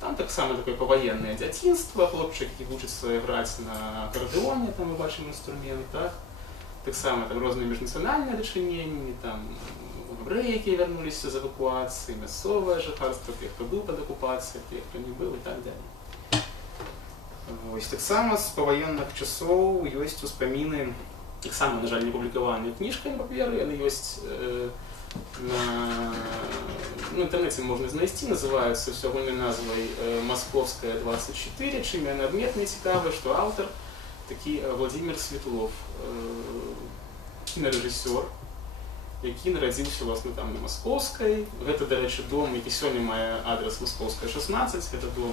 Там таксама такое паваеннае дзяцінства, хлопчык, які вучыцца граць на акардэоне, там мы бачым інструмент, так? Таксама там розныя міжнацыянальныя дачыненні, там габрэі, якія вярнуліся з эвакуацыі, мясцовае жыхарства, тых, хто быў пад акупацыяй, тых, хто не быў і так далее. Таксама з паваенных часоў ёсць успаміны, таксама, на жаль, не публікаваныя кніжкай на паперы, яны ёсць на інтэрнэце можна знайсці, называюцца ўсё агульнай назвай «Московская 24», чым яны адметныя, цікавыя, што аўтар такі Владимир Светлов, кінарэжысёр, які нарадзіўся власна там на Маскоўскай. Гэта, дарэчы, дом, які сёння мае адрас Маскоўская 16, гэта дом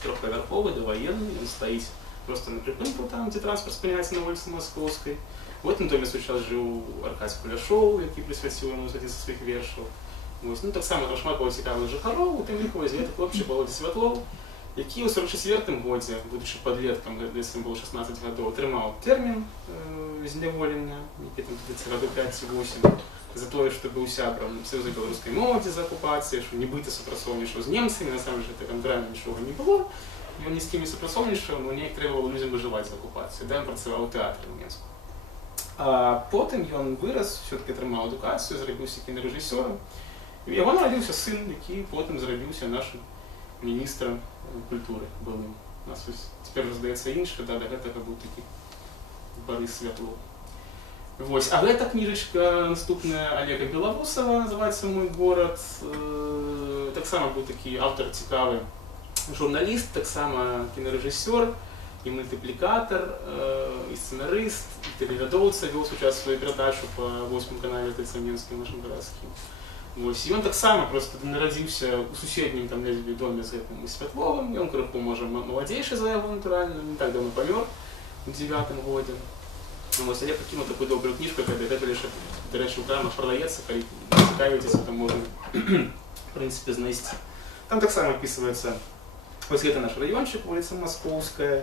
трохпавярховы, даваенны, ён стаіць проста на прыпынку там, дзе транспарт спыняецца на вуліцы Маскоўскай. У гэтым доме свой час жыў Аркадзь Куляшоў, які прысвяціў яму адзін са сваіх вершаў. Таксама там шмат было цікавых жыхароў, у тым ліку гэты хлопчык Володя Святлоў, які ў 44-м годзе, будучы падлеткам, десь ім было 16 гадоў, атрымаў тэрмін зняволення, які там гадоў 5 ці 8, за тое, што быў сябрам Саюза беларускай моладзі за акупацыяй, што нібыта супрацоўнічаў з немцамі, насамрэч гэтага драма нічога не было. Ён ні з кім не супрацоўнічаў, но неяк трэба было людзям выжываць за акупацыю. Да, ён працаваў у тэатры ў Менску. А потым ён вырас, все-таки атрымаў адукацыю, зрабіўся кінарэжысёрам. І яго нарадзіўся сын, які потым зрабіўся нашым міністрам культуры былым. У нас цяпер уже здаецца іншы, да гэтага быў такі Барыс Святлов. Вось. А гэта кніжачка наступная Олега Белоусова, называецца «Мой город». Таксама быў такі аўтар цікавы журналіст, таксама кінарэжысёр, і мультиплікатор, і сценарыст, і тэлевядоўца, вёў свой час сваю перадачу па 8 канале Тыцамінскім нашым гарадскім. Вось. І ён таксама проста нарадзіўся ў суседнім там ледзьве доме з гэтым Святловым. Ён крыху, можа, маладзейшы за яго, натуральна, не так даўно памёр у 9-м годзе. Вось, але пакінуў такую добрую кніжку, якая дагэтуль яшчэ, дарэчы, у крамах прадаецца, калі цікавіцеся, там можна, в прынцыпе, знайсці. Там таксама апісваецца, вось гэта наш раёнчык, вуліца Маскоўская,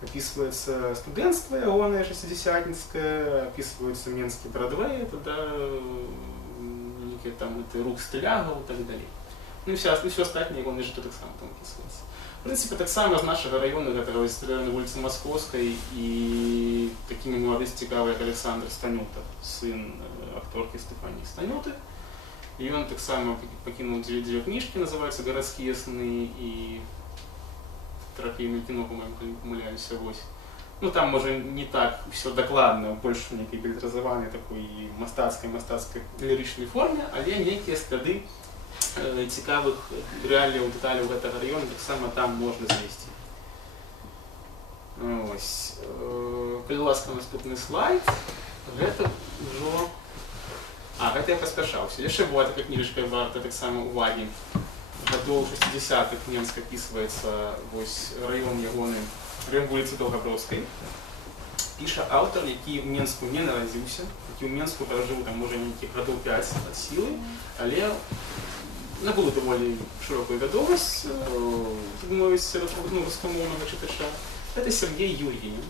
описывается студэнцтва ягонае шестидесятніцкае, описывается Менскі Бродвей, туда некие там рух стылягаў и так далее. Ну и все остальное ягонае жыццё таксама там описывается. В принципе, таксама з нашага раёна, гэта на вуліцы Маскоўскай, і такімі маладым цікавы, як Александр Станюта, сын акторкі Стефанії Станюты. І ён таксама пакінуў дзве кніжкі, называюцца «Гарадскія сны» і «Трофейное кино», по-моему, не помыляюсь, вось. Ну, там, може, не так все докладно, больше некий билетразованный такой мастацкой лиричной форме, але некие склады цікавых реаліяў, деталяў гэтага района таксама там можна знайсці. Ось. Калі ласка, наступны слайд. Гэта ўжо... гэта я паспяшаўся. Яшчэ была такая кніжачка варта таксама увагі. Гадоў 60-х Менск описывается район ягоны, район вуліцы Долгабровскай. Піша аўтар, які ў Менску не нарадзіўся, які ў Менску пражыў там можа нейкіх гадоў 5 ад сілы, але набыў даволі шырокую вядомасць, так мовіць, сярод рускамоўнага чытача. Гэта Сергей Юрьевін.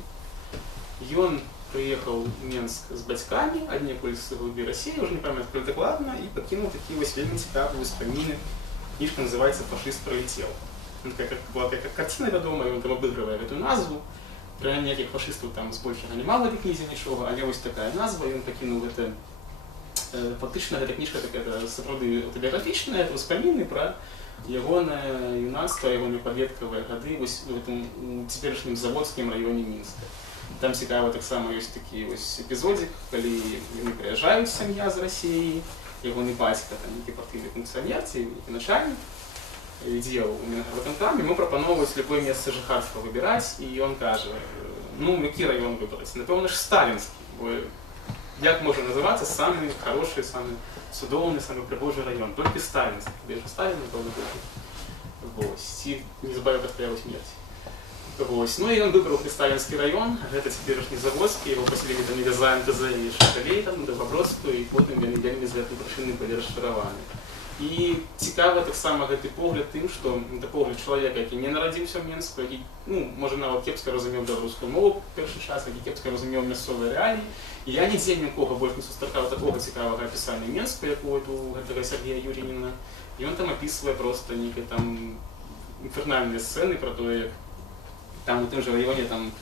Ён прыехаў у Менск з бацькамі, аднекуль з глыбі Расіі, ўжо не памятаю дакладна, і пакінуў такі вельмі цікавыя ўспаміны. Книжка называется «Фашист пролетел». Была такая картина, вядомая, он там обыгрывае эту назву. Про неких фашистов там збольшага нема в этой кнізе нічога, але вось такая назва, і он пакінуў гэта... Фактычна гэта кніжка такая сапраўды аўтабіяграфічная, это ўспаміны пра ягонае юнацтва, ягоныя падлеткавыя гады вось у гэтым цяперашнім заводскім раёне Мінска. Там цікава таксама ёсць такі эпізодзік, калі яны прыязджаюць сям'я з Расіі, ягоны бацька, там нейкі партыйны функцыянер ці нейкі начальнік, ідзе ў Мінаградвыканкам, яму прапаноўваюць любое месца жыхарства выбіраць, і ён кажа, ну, які раён выбраць? Напэўна ж сталінскі, бо як можа называцца самы хорошы, самы цудоўны, самы прыгожы раён? Толькі сталінскі. Куды ж Сталін, напэўна, быў. Вось, і незабаве пасля яго смерці. Вось, ну і ён выбраў сталінскі раён, гэта цяперашні заводскі, яго паселілі там і за МТЗ, і Шакалей, там, Добрабродскую, і потым яны вельмі з гэтай прычыны былі расчараваны. І цікава таксама гэты погляд тым, што гэта погляд чалавека, які не нарадзіўся ў Менску, які, ну, можа, нават кепска разумеў беларускую мову першы час, які кепска разумеў мясцовыя рэаліі. І я нідзе нікога больш не сустракаў такога цікавага апісання Менску, як у гэтага Сергея Юрьевіна. І ён там апісвае проста нейкія там інфернальныя сцэны пра тое, як там у тым же районе там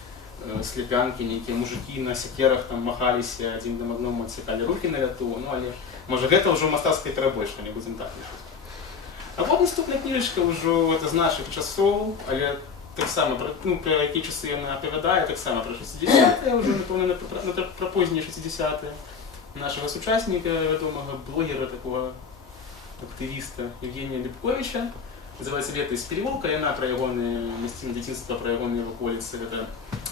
слепянкі, нейкія мужики на секерах там махаліся, адзін там адному адсякалі рукі на ляту, ну але можа гэта ўжо мастацкая перабольшка, не будзем так лічыць. А вот наступная кніжачка ўжо з нашых часоў, але таксама пра якія часы яна апавядае, таксама пра 60-е, ўжо напэўна пра познія 60-е нашага сучасніка, вядомага блогера, такого актывіста Евгения Лепковича. Называется «Лето из переулка», и она про ягоны месціны дзяцінства, про ягоныя ваколіцы. Это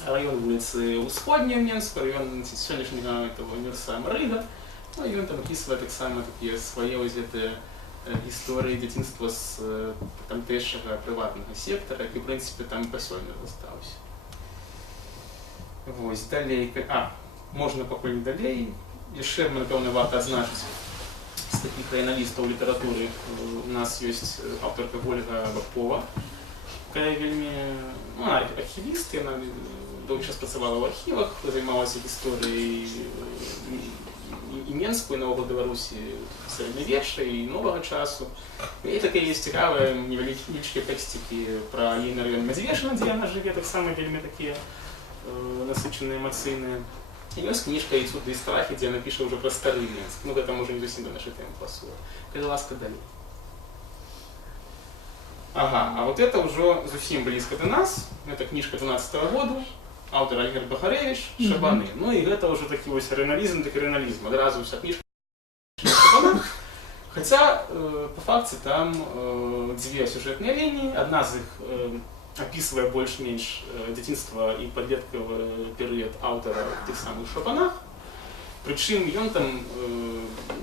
район вуліцы Усходняя Менска, район сённяшняга універсама Рыга. Ну і ён там апісвае таксама такія свае гэтыя гісторыі дзяцінства з тамтэйшага прыватнага сектара, які, в прынцыпе, там па сёння застаўся. Вось, далей... можна пакуль не далей. Яшчэ, напэўна, варта адзначыць з такіх раіналістаў літаратуры. У нас ёсць аўтарка Ольга Бабкова, якая вельмі архівіст, яна доўгі час працавала ў архівах, займалася гісторыяй і Менску, і наогул Беларусі сярэднявечча і новага часу. І такія ёсць цікавыя невялічкія тэксцікі пра ейны раён Мадзвежына, дзе яна жыве, таксама вельмі такія насычаныя, эмацыйныя. І ось книжка «І цуды і страхи», де напише вже про старий Мінськ. Ну, гэта може не зовсім до нашої теми пасує. Калі ласка, далі. Ага, а вот это уже совсем близко до нас. Это книжка 12-го года, автор Альгер Бахаревич, «Шабаны». Ну и это уже такой вот ренализм, так ренализм. Одразу вся книжка «Шабаны». Хотя, по факту, там две сюжетные линии. Одна из них описывает больше-меньше детинство и подростковый период автора тих самых «Шабанах». Причем он там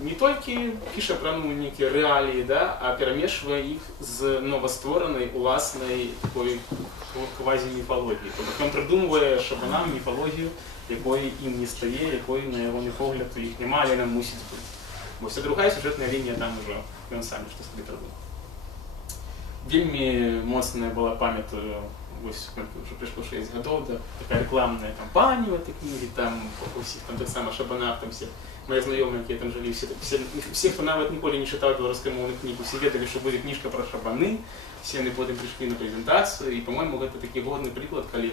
не только пишет про некие реалии, да, а перемешивая их с новостворенной, уласной такой квазіміфологією. Тобто він придумує шабанам міфологію, якої їм не стає, якої, на його погляд, їх немає, але мусить бути. Бо вся друга сюжетна лінія там вже, він сам що собі придумав. Вельми моцная была, памятаю, ось уже пришло 6 годов, да, такая рекламная кампания в этой книге, там у всех там так само шабанах, там все мои знакомые, которые там жили, все, кто навіть ніколи не читав білоруськомовну книгу, всі ведали, що буде книжка про шабани, всі вони потім прийшли на презентацію, і, по-моему, это такий годний приклад, коли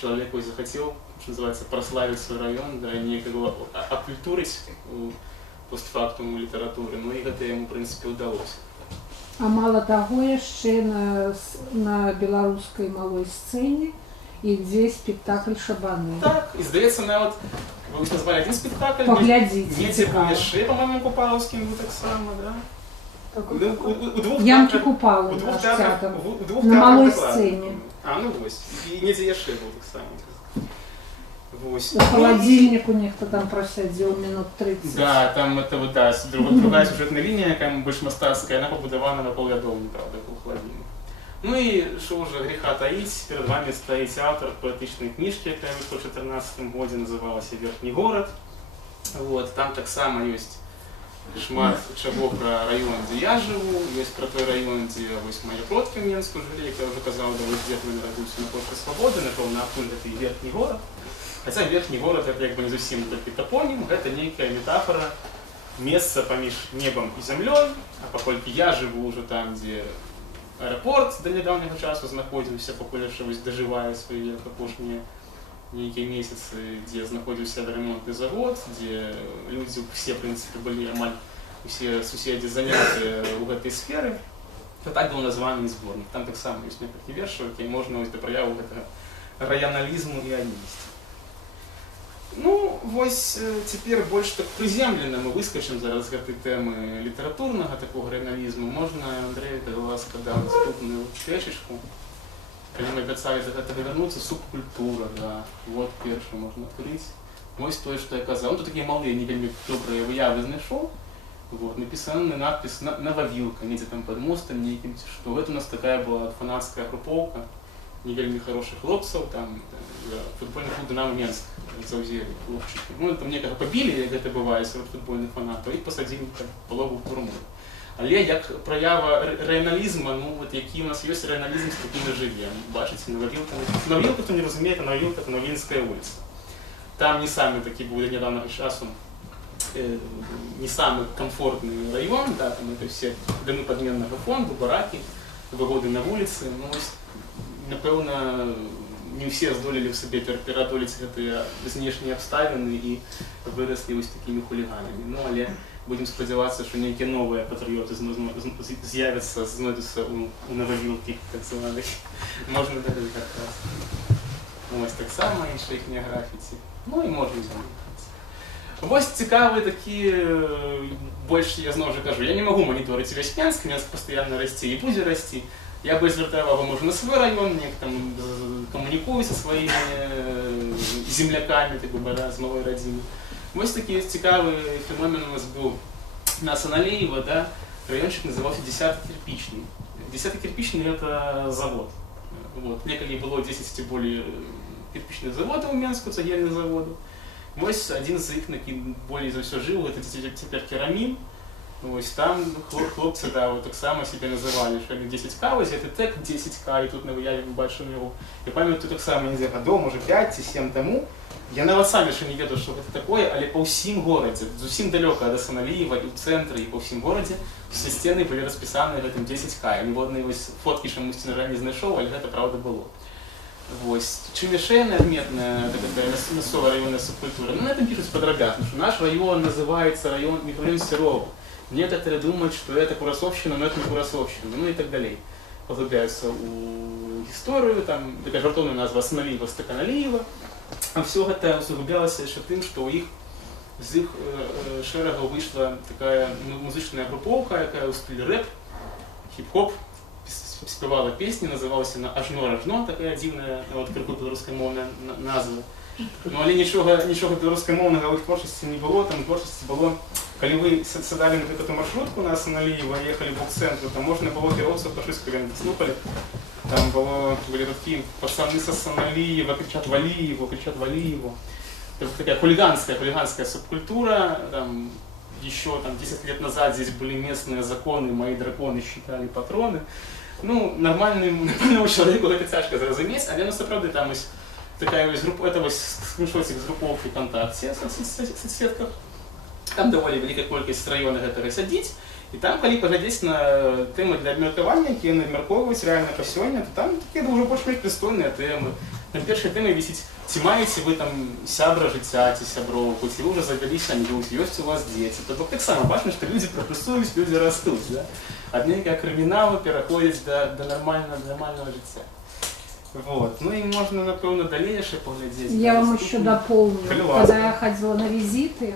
человек ось захотел, что называется, прославить свой район, да, не как бы окультурить постфактум літератури, ну і це йому, в принципі, вдалося. А мало того, яшчэ на беларускай малой сцэне ідзе спектакль «Шабаны». Так, і здаецца, нават, вы ўжо назвалі адзін спектакль, паглядзіце, цікава. Яшчэ, по-моему, Купалаўскім вы таксама, да? Ямкі Купалы наш театр, на малой сцэне. А, ну вось, і недзе яшчэ быў таксама. На холодильнику нехто там просядзеў минут 30. Да, там это вот, да, другая сюжетная линия, якая больш мастацкая, она побудована вакол ядоўні, правда, вакол холодильника. Ну и что уже греха таить, перед вами стоит автор поэтичной книжки, якая вышла в 2014 году, называлась «Верхний город». Вот, там так само есть шмат чаго про район, где я живу, есть про той район, где вось мои продки в Менску жили, як я уже казал, да, вось дед мой народился на Площади Свободы, напевно, откуда это и Верхний город. Хотя Верхний город это как бы не совсем только топоним, это некая метафора места поміж небом и землей, а поскольку я живу уже там, где аэропорт до недавнего часу знаходился, покуль ще ось доживає свої опошні некие месяцы, где знаходился ремонтный завод, где люди все, в принципе, были амаль все суседи заняты в этой сфере, то так был названий зборник. Там так само есть некоторые верши, які можна ось до прояву районализму и анімісті. Ну, вось цяпер больш так прыземлена мы выскачым зараз з гэтай тэмы літаратурнага такого районалізму. Можна, Андрей, калі ласка, дам наступную флешечку. Калі мы абяцалі да гэтага вярнуцца, субкультура, да. Вот першы можна адкрыць. Вось тое, што я казаў. Ну, тут такія малыя, не вельмі добрыя выявы знайшоў. Вот, напісаны надпіс «Нававілка», недзе там пад мостам нейкім ці што. Гэта у нас такая была фанацкая групоўка, не вельмі хороших хлопцаў, там футбольны клуб «Динамо Менск» заўзелі хлопчыкі. Ну, там некага пабілі, як гэта бывае сярод футбольных фанатаў, і пасадзілі палову в турму. Але як праява районалізма, ну, от які у нас ёсць районалізм, з такім і жыве. Бачыце, Нававілка. Нававілка, хто не разумее, это Нававілка, это Новинская улица. Там не самый такі був до недавнего часу, не самый комфортный район, да, там это все домы подменного фонду, бараки, выгоды на улице. Ну, напевно, не все здолели в себе переодолеть гэтыя знешнія абставіны і выраслі вось такімі хуліганамі. Ну, але будем спадзявацца, што нейкія новыя патрыёты з'явяцца, знойдуцца у Нававілкі, так званых. Можна далі так раз. Вось таксама іншая іхнія графіці. Ну і можна замыкацца. Вось цікавы такі, больш я зноў жа кажу, я не магу маніторыць увесь Менск, Менск пастаянна расце і будзе расці. Я бы звертаю увагу, может, на свой район, я там коммуникую со своими земляками, так бы, да, с новой родиной. Вот такие цікавый феномен у нас был на Саналеева, да, райончик назывался 10-й кирпичный. 10-й кирпичный это завод. Вот. Некогда было 10 и более кирпичных заводов у Менску, цегельных заводов. Вот один из них более за все жил, это теперь Керамин. Ось там хлопці, да, вот так само себе називали, що вони 10К, ось це тек 10К, і тут на вияві ми бачимо його. Я пам'ятаю, так само, не знаю, годом, може 5 чи 7 тому. Я навіть сам ще не ведав, що це таке, але по всім городі, зовсім далеко від Саналієва, і в центрі, і по всім городі, всі стіни були розписані в этом 10К. Я ні в одній ось фотки, що ми стінаря не знайшов, але це правда було. Чем еще наметная такая мясовая районная субкультура? Ну, на этом пишут в подробях, потому что наш район называется микрорайон Серова. Некоторые думают, что это Курасовщина, но это не Курасовщина, ну и так далее. Поглубляются у историю, там такая жартовная назва Асаналиева, Стаканалиева. А все это усугублялось еще тем, что з їх шерегу вийшла така музична груповка, яка у стилі реп, хіп-хоп, співала пісні, називалася «Ажно-ражно», така дивна криху білоруськомовна назва. Ну, але нічого білоруськомовного в їх творчості не було, там творчості було, коли ви сідали на таку маршрутку на Асаналиева, їхали в бок-центру, там можна було кіровців фашистського слухали. Там были такие пацаны с Асаналиева, кричат Валиеву, кричат Валиеву. Это такая хулиганская субкультура. Там, еще 10 лет назад здесь были местные законы, мои драконы считали патроны. Ну, нормальному человеку это тяжко зрозуміти, але насправді там ось така ось група, это ось скріншотик з груповки ВКонтакте в соцсетках. Там доволі велика кількість районів пересадити. І там, коли поглядіти на теми для обміркування, які обмірковують реально по сьогодні, то там такі дуже більш-менш пристойні теми. На першій темі висить, чи маєте ви там сябра життя, чи сябровку, чи ви вже завелися анекдот, є у вас діти. Тобто так само бачимо, що люди прогресують, люди ростуть. Да? Одні як криміналу переходять до нормального життя. Вот. Ну и можно, напевно, дальше поглядеть. Я вам еще дополню. Когда я ходила на визиты,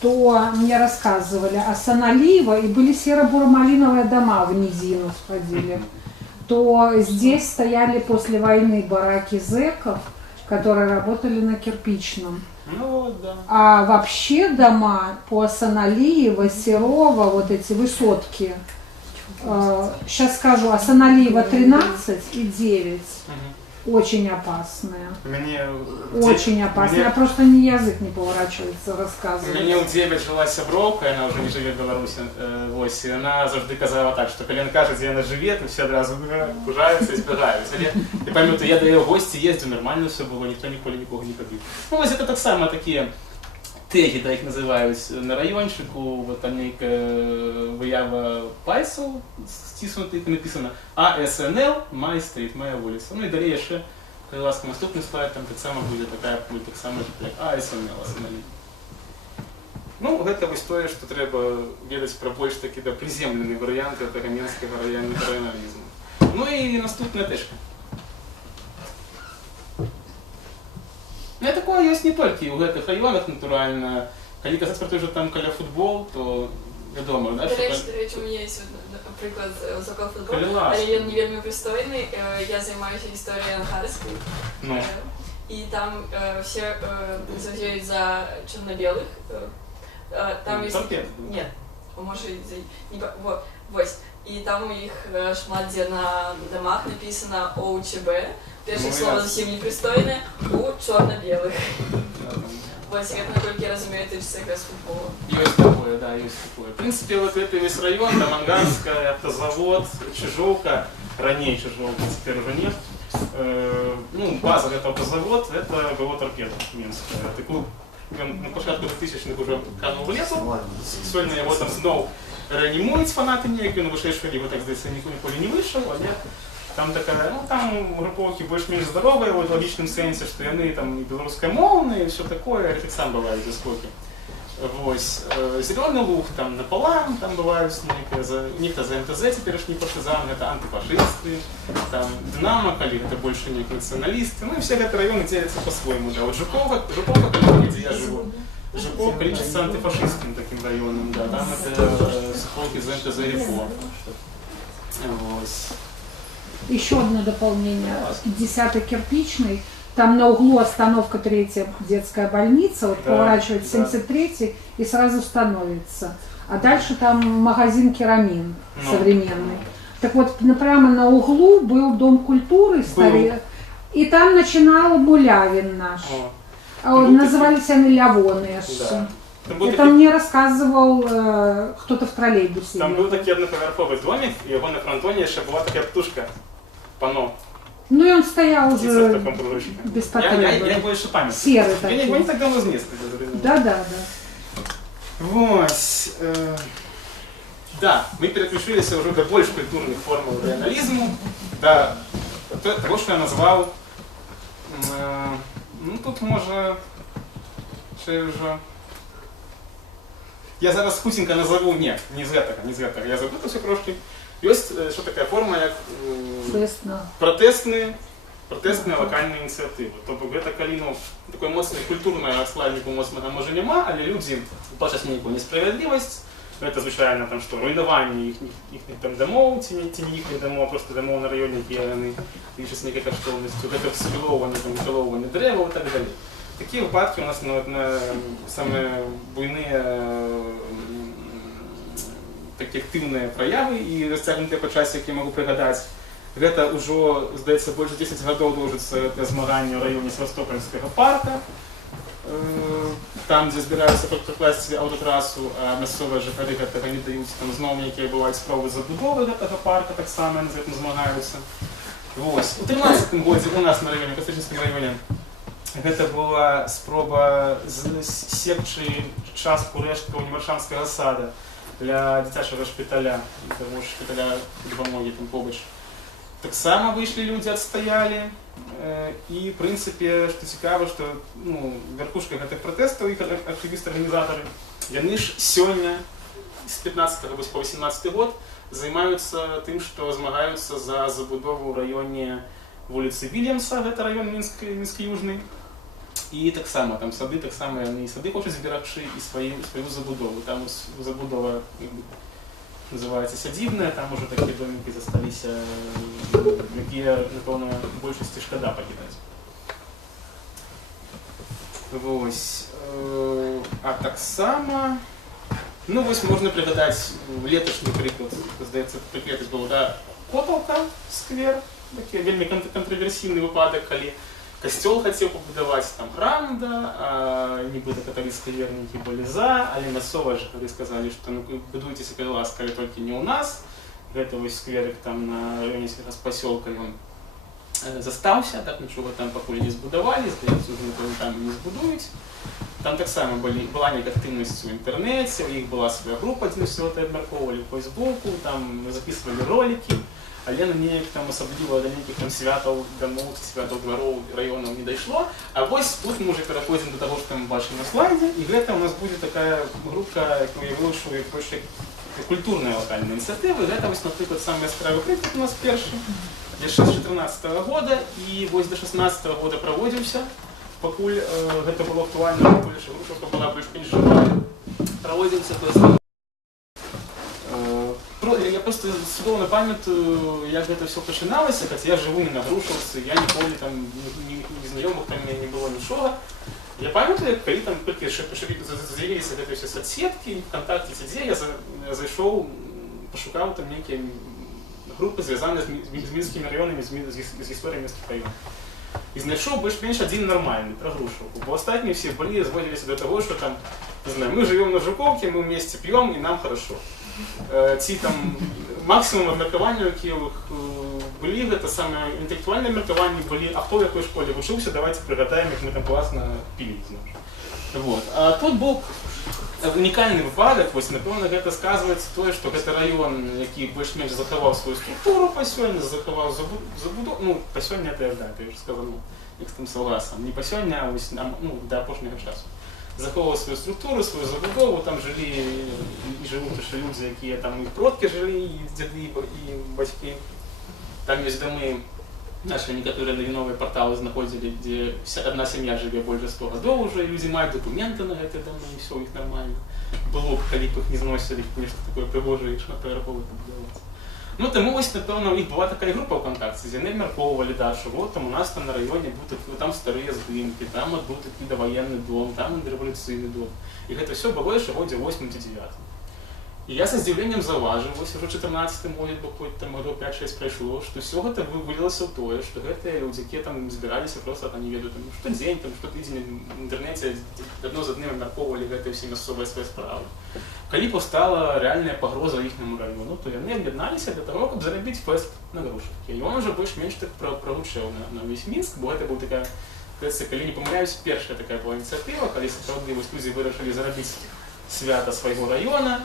то мне рассказывали о Асаналиева, и были серо-буро-малиновые дома в низину сходили, то здесь стояли после войны бараки зэков, которые работали на кирпичном. Ну вот, да. А вообще дома по Асаналиева, Серова, вот эти высотки, сейчас скажу, Асаналиева 13 и 9. Очень опасные. Очень опасные. Я просто язык не поворачивается рассказывать. Мне у 9 жила сябровка, она уже не живет в Беларуси, ось, и она завжди казала так, что коли она каже, где она живет, то все одразу пужаются и збігаються. Я пам'ятаю, я до ее гости ездил, нормально все было, никто ніколи нікого не побив. Ну, ось это так само такие теги, да, їх називають на райончику, вот там некая виява пальців стиснутих, написано АСНЛ, Май стріт, моя вулиця. Ну і далі ще, коли ласка наступний слайд, там так само буде така, так само, як АСНЛ, Асаналиева. Ну, гэта вось тое, што трэба ведаць пра больш такі да прыземлены варыянты тагаменскага районалізму. Ну і наступная тэшка. Ну, такое ёсць не толькі ў гэтых раёнах, натуральна. Калі казаць пра той жа там каля футбол, то вядома, да, што... До речі, у мене є приклад з около футболу, але він не вельми пристойний. Я займаюся історією ангарською. Ну. І там все завжди за чорно-білих. Там есть... Нет, может, вот, и там у них шмат, где на домах написано ОУЧБ. Первое слово совсем непристойное, у черно-белых. Вот, это насколько я разумею, это все как раз футбола. Есть такое, да, есть такое. В принципе, вот это весь район, там Ангарская, автозавод, Чижовка, ранее Чижовка, теперь уже нет. Ну, база это автозавод, это было торпеда Минская. Такую на початку 2000-х уже канул в лесу. Сегодня его там снова реанимують фанати ніякі, на вишейшій лігі, так здається, ніколи не вийшов, але там такая, ну там груповки більш-менш здорові, в логічному сенсі, що вони там і білоруськомовні, і все таке, так сам бувають заскоки. Ось, Зеленый Луг, там Наполам, там бывают некто за МТЗ теперешний партизан, это антифашисты, там Динамо, коли это больше не националисты, ну и все эти районы делятся по-своему, да, вот Жуковка, где я живу, Жуковка личится антифашистским таким районом, да, там это суховки за МТЗ Репо. Еще одно дополнение, 50-й кирпичный. Там на углу остановка 3-я детская больница, вот да, поворачивает 73-й и сразу становится. А дальше там магазин Керамин современный. Так вот, прямо на углу был дом культуры старый, и там начинал Булявин наш. Назывались они Лявоны. Да. Это мне рассказывал кто-то в троллейбусе. Там был такой одноповерховый домик, и его на фронтоне еще была такая птушка, пано. Ну и он стоял уже без потреба. Я больше памятаю. Серый такой. Я не так давно с места. Да. Вот. Да, мы переключились уже до больше культурных форм регионализму, до того, что я назвал Ну тут може ще вже. Я зараз хутенько назову, не з гэтага, я запутався трошки. Ёсць, що така форма, як протестныя локальныя ініцыятывы. То бок гэта калі, ну, такое моцнае культурнае складніку моцнага можа няма, але людзі бачаць нейкую несправядлівасць. Гэта звычайна там што, руйнаванне іхніх там дамоў, ці не іхніх дамоў, а проста дамоў на раёне, якія яны лічаць нейкай каштоўнасцю, гэта выкалоўванне дрэваў і так далей. Такія выпадкі у нас самыя буйныя такія актыўныя праявы і расцягнутыя па часе, які я магу прыгадаць. Гэта ўжо, здаецца, больш 10 гадоў доўжыцца змаганне ў раёне Севастопольскага парка. Там, дзе збіраюцца пракласці аўтатрасу, а мясцовыя жыхары гэтага не даюць, там зноў нейкія бываюць спробы забудовы гэтага парка, таксама яны з гэтым змагаюцца. Вось. У 13-м годзе у нас на раёне, ў Кастрычніцкім раёне, гэта была спроба зсекчы частку рэшткаў Немаршанскага сада для дзіцячага шпіталя, таго ж шпіталя дапамогі там побач. Таксама выйшлі людзі, адстаялі. І, в прынцыпе, што цікава, што вярхушка гэтых пратэстаў, іх актывісты-арганізатары, яны ж сёння, з 15 по 18 год, займаюцца тым, што змагаюцца за забудову ў раёне вуліцы Вільямса, гэта раён Мінскі-Южны. І таксама, там сады, таксама яны і сады хочуць зберагчы, і сваю забудову. Там забудова называецца сядзібная, там уже такія домікі засталіся, якія, напэўна, большасці шкада пакідаць. Вось. А таксама, ну вось можна прыгадаць леташні прыклад, здаецца, летась быў, да, Котаўка, сквер, такі вельмі кантраверсійны выпадак, калі касцёл хацеў пабудаваць там храм, да, нібыта каталіцкія вернікі былі за, але мясцовыя жыхары сказалі, што ну будуйцеся, калі ласка, але толькі не ў нас. Гэта вось скверик там на раёне сельгаспасёлка ён застаўся, так нічога там пакуль не збудавалі, здаецца, ўжо там не збудуюць. Там таксама была нейкая актыўнасць у інтэрнэце, у іх была свая група, дзе ўсё гэта абмяркоўвалі ў Фейсбуку, там запісвалі ролікі. Але на неяк там асабліва да нейкіх там святаў дамоў, святаў двароў раёнаў не дайшло. А вось тут мы ўжо пераходзім да таго, што мы бачым на слайдзе, і гэта ў нас будзе такая групка, якую я вылучу як больш культурная локальная ініцыятыва. Гэта вось, напрыклад, самы яскравы прыклад у нас першы, яшчэ з 14-го года, і вось да 16-го года праводзіўся, пакуль гэта было актуальна, пакуль яшчэ група была больш-менш жывая. Праводзіўся, то есть я просто цудоўна памятаю, як гэта ўсё пачыналася, хаця я жыву не на Грушаўцы, я ніколі там не знаёмых там не было нічога. Я памятаю, калі там толькі з'явіліся гэтыя ўсе соцсеткі, ВКонтакте ці дзе, я зайшоў, пашукаў там нейкія групы, звязаныя з мінскімі раёнамі, з гісторыяй мінскіх раёнаў. І знайшоў больш-менш адзін нармальны пра Грушаўку, бо астатнія все былі зводзіліся да таго, што там, не знаю, мы жывём на Жуковке, мы вместе п'ём і нам хорошо. Ці там максимум абмеркавання, які былі, гэта самае інтэлектуальнае абмеркаванне былі, а хто в якой школе вучыўся, давайте прыгадаем, як мы там класна пілі. Вот. А тут быў унікальны выпадак, вось, напэўна, гэта сказваецца тое, што гэта раён, які больш-менш захаваў сваю структуру па сёння, захаваў забудову, ну, па сёння это я ўжо сказаў, як з тым согласам, не па сёння, а вось, ну, да апошняга часу. Заховывал свою структуру, свою забудову, там жили и живут еще люди, якія там их продки жили, и деды, и бацькі. Там есть домы, наши некоторые новые порталы знаходзілі, где одна семья живе больше 100 годов уже, и люди мают документы на эти дома, и все у них нормально. Было бы, калі б их не зносили, конечно, такое пригожее, шматпавярховое побудоваць. Ну, тому ось, напевно, у них була така група ВКонтакті, де вони обмірковували, що от там у нас там на районі був там старі здимки, там от був такий довоєнний дом, там революційний дом. І це все було ще в році 8-9. І я з здивленням зауважив, ось уже в 14-му году, бо хоч там году 5-6 пройшло, що все це вилилося в те, що це люди, які там збиралися просто, там, не веду, там, що день, там, що тиждень в інтернеті одно з одним обмірковували це всі місцеві свої справи. Коли повстала реальная погроза їхньому району, то вони об'єдналися для того, щоб заробити фест на Грушівці. І він вже більш-менш так пролучив на весь Мінськ, бо це був така, коли не помиляюсь, перша така була ініціатива, коли справді люди вирішили заробити свято свого району.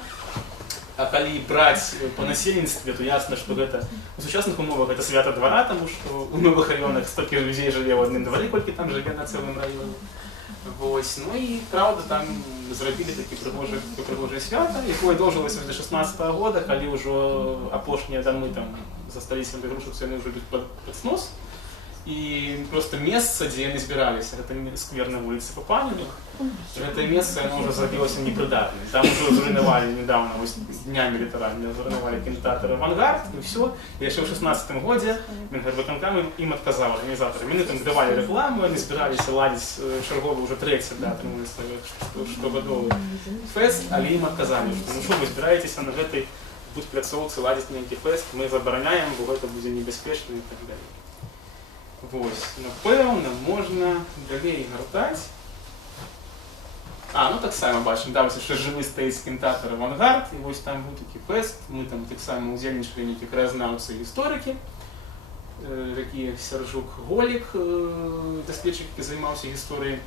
А калі браць па насельніцтве, то ясна, што гэта у сучасных умовах гэта свята двара, таму што ў новых раёнах столькі людзей жыве ў адным двары, колькі там жыве на цэлым раёне. Вось. Ну і праўда, там зрабілі такі прыгожае свята, якое доўжылася да 16-го года, калі ўжо апошнія дамы там засталіся на Грушаўцы, яны ўжо ідуць пад снос. І просто месца, дзе яны збіраліся, гэта сквер на вуліцы Папанінах, гэтае месца яно ўжо зрабілася непрыдатным. Там ужо зруйнавалі недавно, вось днямі літаральна, зруйнавалі кінотэатр «Авангард», і ўсё. І яшчэ ў 16-м годзе Мінгарвыканкам ім адказаў, арганізатары. Яны там давалі рэкламу, яны збіраліся ладзіць чарговы ўжо трэці, штогадовы фэст, але ім адказалі, што ну што вы збіраецеся на гэтай будпляцоўцы ладзіць нейкі фэст, мы забараняем, бо гэта будзе небяспечна і так далей. Вось, напэўна, можна далей гартаць. Ну таксама бачым, да, вось яшчэ жывы стаіць кінотэатр «Авангард», і вось там быў такі фэст, мы там таксама удзельнічалі нейкія краязнаўцы і гісторыкі, такі Сяржук Голік, даследчык, які займаўся гісторыяй,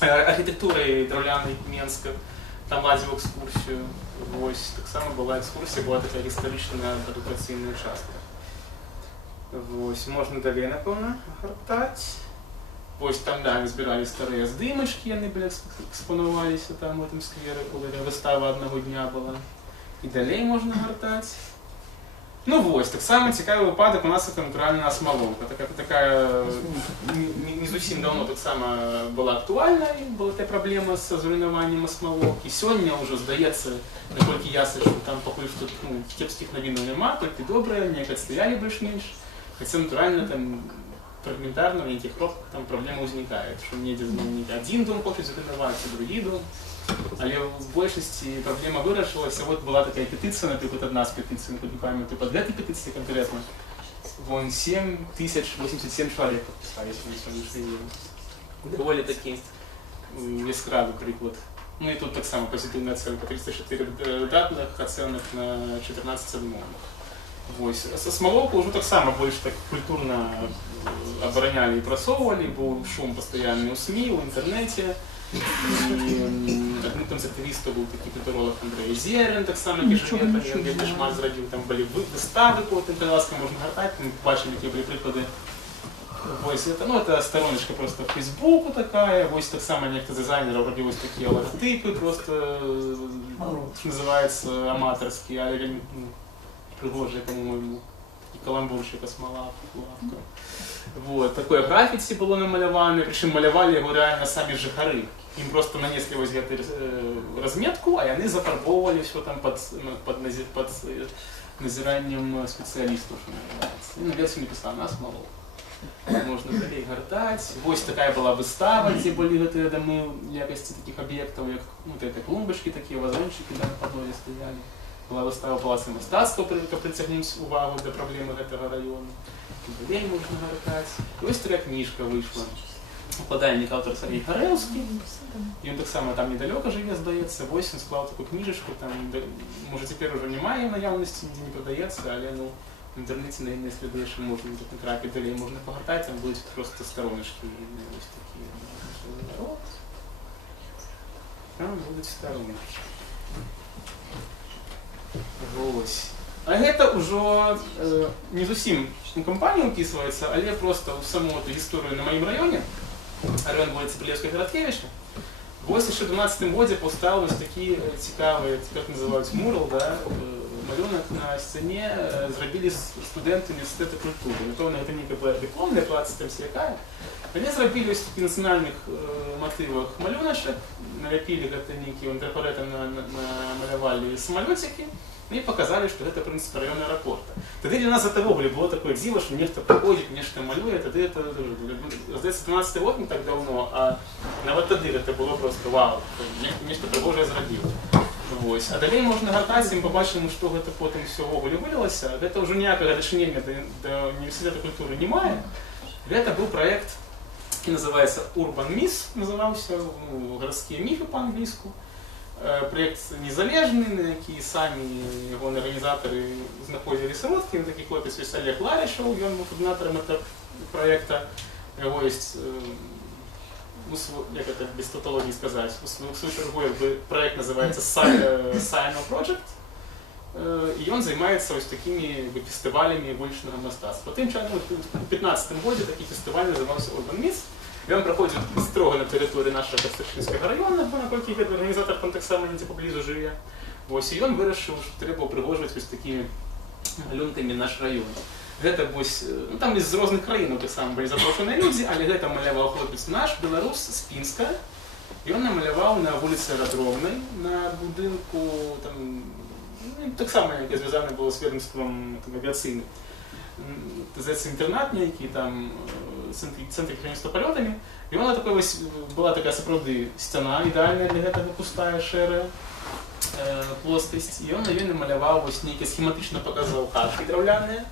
архітэктурай драўлянай Менска, там ладзіў экскурсію. Вось, таксама была экскурсія, была такая гістарычная адукацыйная частка. Вось, можна далей, напэўна, гартаць. Вось там, да, мы збіралі старыя здымачкі, яны былі экспанаваліся там у гэтым скверы, коли выстава аднаго дня была. І далей можна гартаць. Ну вось, таксама цікавы выпадак у нас это натуральная асмалоўка. Такая не зусім даўно таксама была актуальна, была такая праблема з зруйнаваннем асмалоўкі. Сёння ўжо здаецца, наколькі ясна, што там пакуль што кепскіх навінаў няма, толькі добрыя, неяк адстаялі больш-менш. Хаця, натуральна, там фрагментарна в нейкіх кропках там праблема ўзнікае, што недзе адзін дом хочуць зруйнаваць, а другі дом. Але ў большасці праблема вырашылася. Вот была такая петыцыя, напрыклад, адна з петыцый, наколькі памятаю, пад гэтай петыцыяй канкрэтна. Вон 7087 чалавек падпісаліся на сённяшні дзень. Даволі такі яскравы прыклад. Ну і тут таксама пазітыўная ацэнка, 304 датных ацэнак на 14 адмоўных. Вось. Асмалоўку ўжо таксама больш так культурна абаранялі і прасоўвалі, быў шум пастаянны ў СМІ, у інтэрнэце. Адным з актывістаў быў такі культуролог Андрэй Зерин, таксама кішмет, ён вельмі шмат зрабіў, там былі выставы, потым каласка можна гартаць, мы бачылі, якія былі прыклады. Вось, это стороночка просто в Фейсбуку такая, вось таксама нехта дизайнераў рабіў вось такія логотипы, просто, что называется, аматарскія, але пригожие, по-моему, такие каламбурщик, смола, лавка. Вот, такое граффити было намалявано, причем малявали его реально сами жыхары. Им просто нанесли вот эту разметку, а яны зафарбовывали все там под назиранием специалистов, что называется. И на версии написано «на смолу». Можно далей гартаць. Вось такая была выстава, где были гэтыя дамы якасці таких объектов, как вот это клумбочки, такие вазончики на подоле стояли. Была выстава палаца мастацтва, каб прыцягнуць увагу да праблемы гэтага раёна. Далей можна гартаць. І вось такая кніжка выйшла. Укладальнік аўтар Сергей Гарэўскі. Ён таксама там недалёка жыве, здаецца. Вось ён склаў такую кніжачку, там, можа, цяпер ужо няма ў наяўнасці, нідзе не прадаецца, але ну в інтэрнэце на іныя сліды яшчэ можна натрапіць, далей можна пагартаць, там будуць проста стороночкі. Вось такія. Народ. Там будуць стороночкі. Вось. А гэта ўжо не зусім у кампанію ўпісваецца, але проста ў саму эту гісторыю на маім раёне, раён вуліцы Прылеўскай Гарадкевіча. Вось яшчэ ў 12-м годзе паўстаў вось такі цікавы, як называюць, мурал, да, малюнак на сцяне зрабілі студэнты універсітэта культуры. Напэўна, гэта нейкая дыпломная праца, там якая. Яны зрабілі вось такі нацыянальных матывах малюначак, наляпілі гэта нейкія інтэрпрэтам намалявалі самалёцікі, и показали, что это, в принципе, район аэропорта. Тогда для нас это вовремя было такое диво, что нехто приходит, нечто малюет, тогда это, здається, 12-й год не так давно, а навіть тоді это было просто вау, нечто пригоже зробило. Вось. А далей можна гартаць, і ми побачимо, що гэта потім все вовремя вылілася. Гэта вже ніякого дачынення до університету культури немає. Гэта був проект, який називається Urban Myths, називався, городські міфи по-англійську. Проект незалежний, на який самі його організатори знаходили сиротки. Він такий хлопець Олег Ларішов, він був координатором цього проекту. Його є, як це без тавтології сказати, у свою чергу проект називається Sino Project. і ён займаецца ось такімі фестывалямі вулічнага мастацтва. Тым часам у 2015 годзе такі фестываль называўся Urban Myth. Ён праходзіў строга на тэрыторыі нашага Кастрычынскага раёна, бо наколькі гэты арганізатар там таксама недзе паблізу жыве. Вось, і ён вырашыў, што трэба ўпрыгожваць вось такімі малюнкамі наш раён. Гэта вось, ну там з розных краінаў таксама былі запрошаныя людзі, але гэта маляваў хлопец наш, беларус з Пінска. Ён намаляваў на вуліцы Аэродромнай, на будынку, там, ну, таксама, яке звязана было з ведомствам авіацыйным. Здаецца, інтэрнат нейкі, там, цэнтр кіраўніцтва палётамі. І вона такой вось, была такая сапраўды сцяна ідэальная для гэтага, пустая, шэрая плоскасць. І ён на ёй намаляваў вось нейкі схематычна паказаў хаткі драўляныя,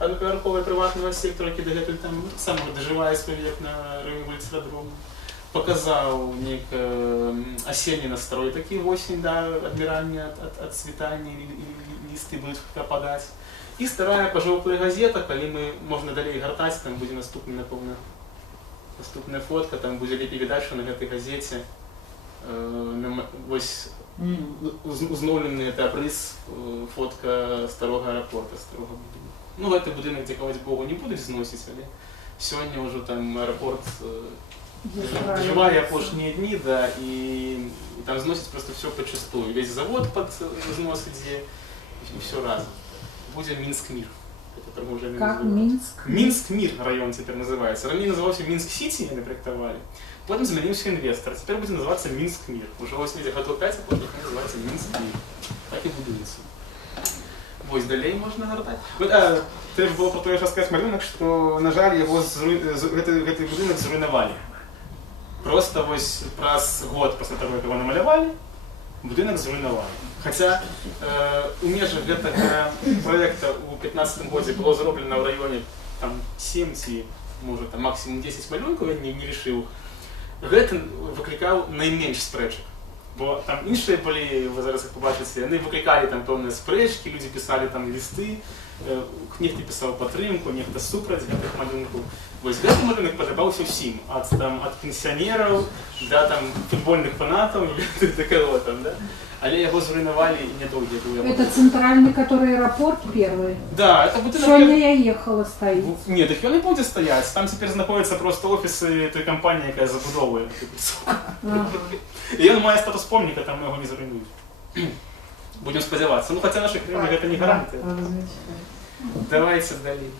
аднапавярховыя прыватнага сектара, які дагэтуль там сам дажывае свой век на раёне вуліцы Аэродромнай. Показаў нейкі асенні настрой такі восень, да, адмірання ад цвітання, лісты будуць прападаць. І старая пажоўклая газета, калі мы можна далей гартаць, там будзе наступная фотка, там будзе лепей відаць, што на гэтай газеце вось узноўлены апрыз, фотка старога аэрапорта, старога будынка. Ну, гэты будынак, дзякаваць Богу, не будуць зносіць, але сёння ўжо там аэрапорт дажывае апошнія дні, да, і там зносіць просто все пачастую. Весь завод пад знос ідзе, і все разом. Будзе Мінск-Мір. Как Мінск? Мінск-Мір раён цяпер называецца. Раней называўся Мінск-Сіці, яны праектавалі. Потым змяніўся інвестар. Цяпер будзе называцца Мінск-Мір. Ужо вось недзе гадоў 5, а потым называецца Мінск-Мір. Так і будуецца. Вось далей можна гартаць. Трэба было про тое ж расказаць малюнак, што, на жаль, гэты будынак зруйнавалі. Просто вось праз год пасля таго, як яго намалявалі, будынак зруйнавалі. Хаця у межах гэтага праекта ў 2015 годзе было зроблена ў раёне 7 ці, можа, максімум 10 малюнкаў, я не лічыў. Гэта выклікаў найменш спрэчак. Бо там іншыя былі, вы зараз іх побачыце, яны выклікалі там пэўныя спрэчкі, людзі пісалі там лісты, нехта пісаў падтрымку, нехта супраць гэтых малюнкаў. Вось гэты малюнак падабаўся ўсім, ад пенсіянераў да футбольных фанатаў і такого там, да? Але яго зруйнавалі і нядоўгі быў. Это центральный, который аэропорт первый? Да, это будынак... Сёння я ехала, стаіць. Не, так ён і будзе стаяць. Там цяпер знаходзяцца проста офісы той кампаніі, якая забудоўвае. І ён мае статус помніка, там яго не зруйнуюць. Будем спадзявацца. Ну, хаця наша краіна гэта не гарантыя. Давайте далей.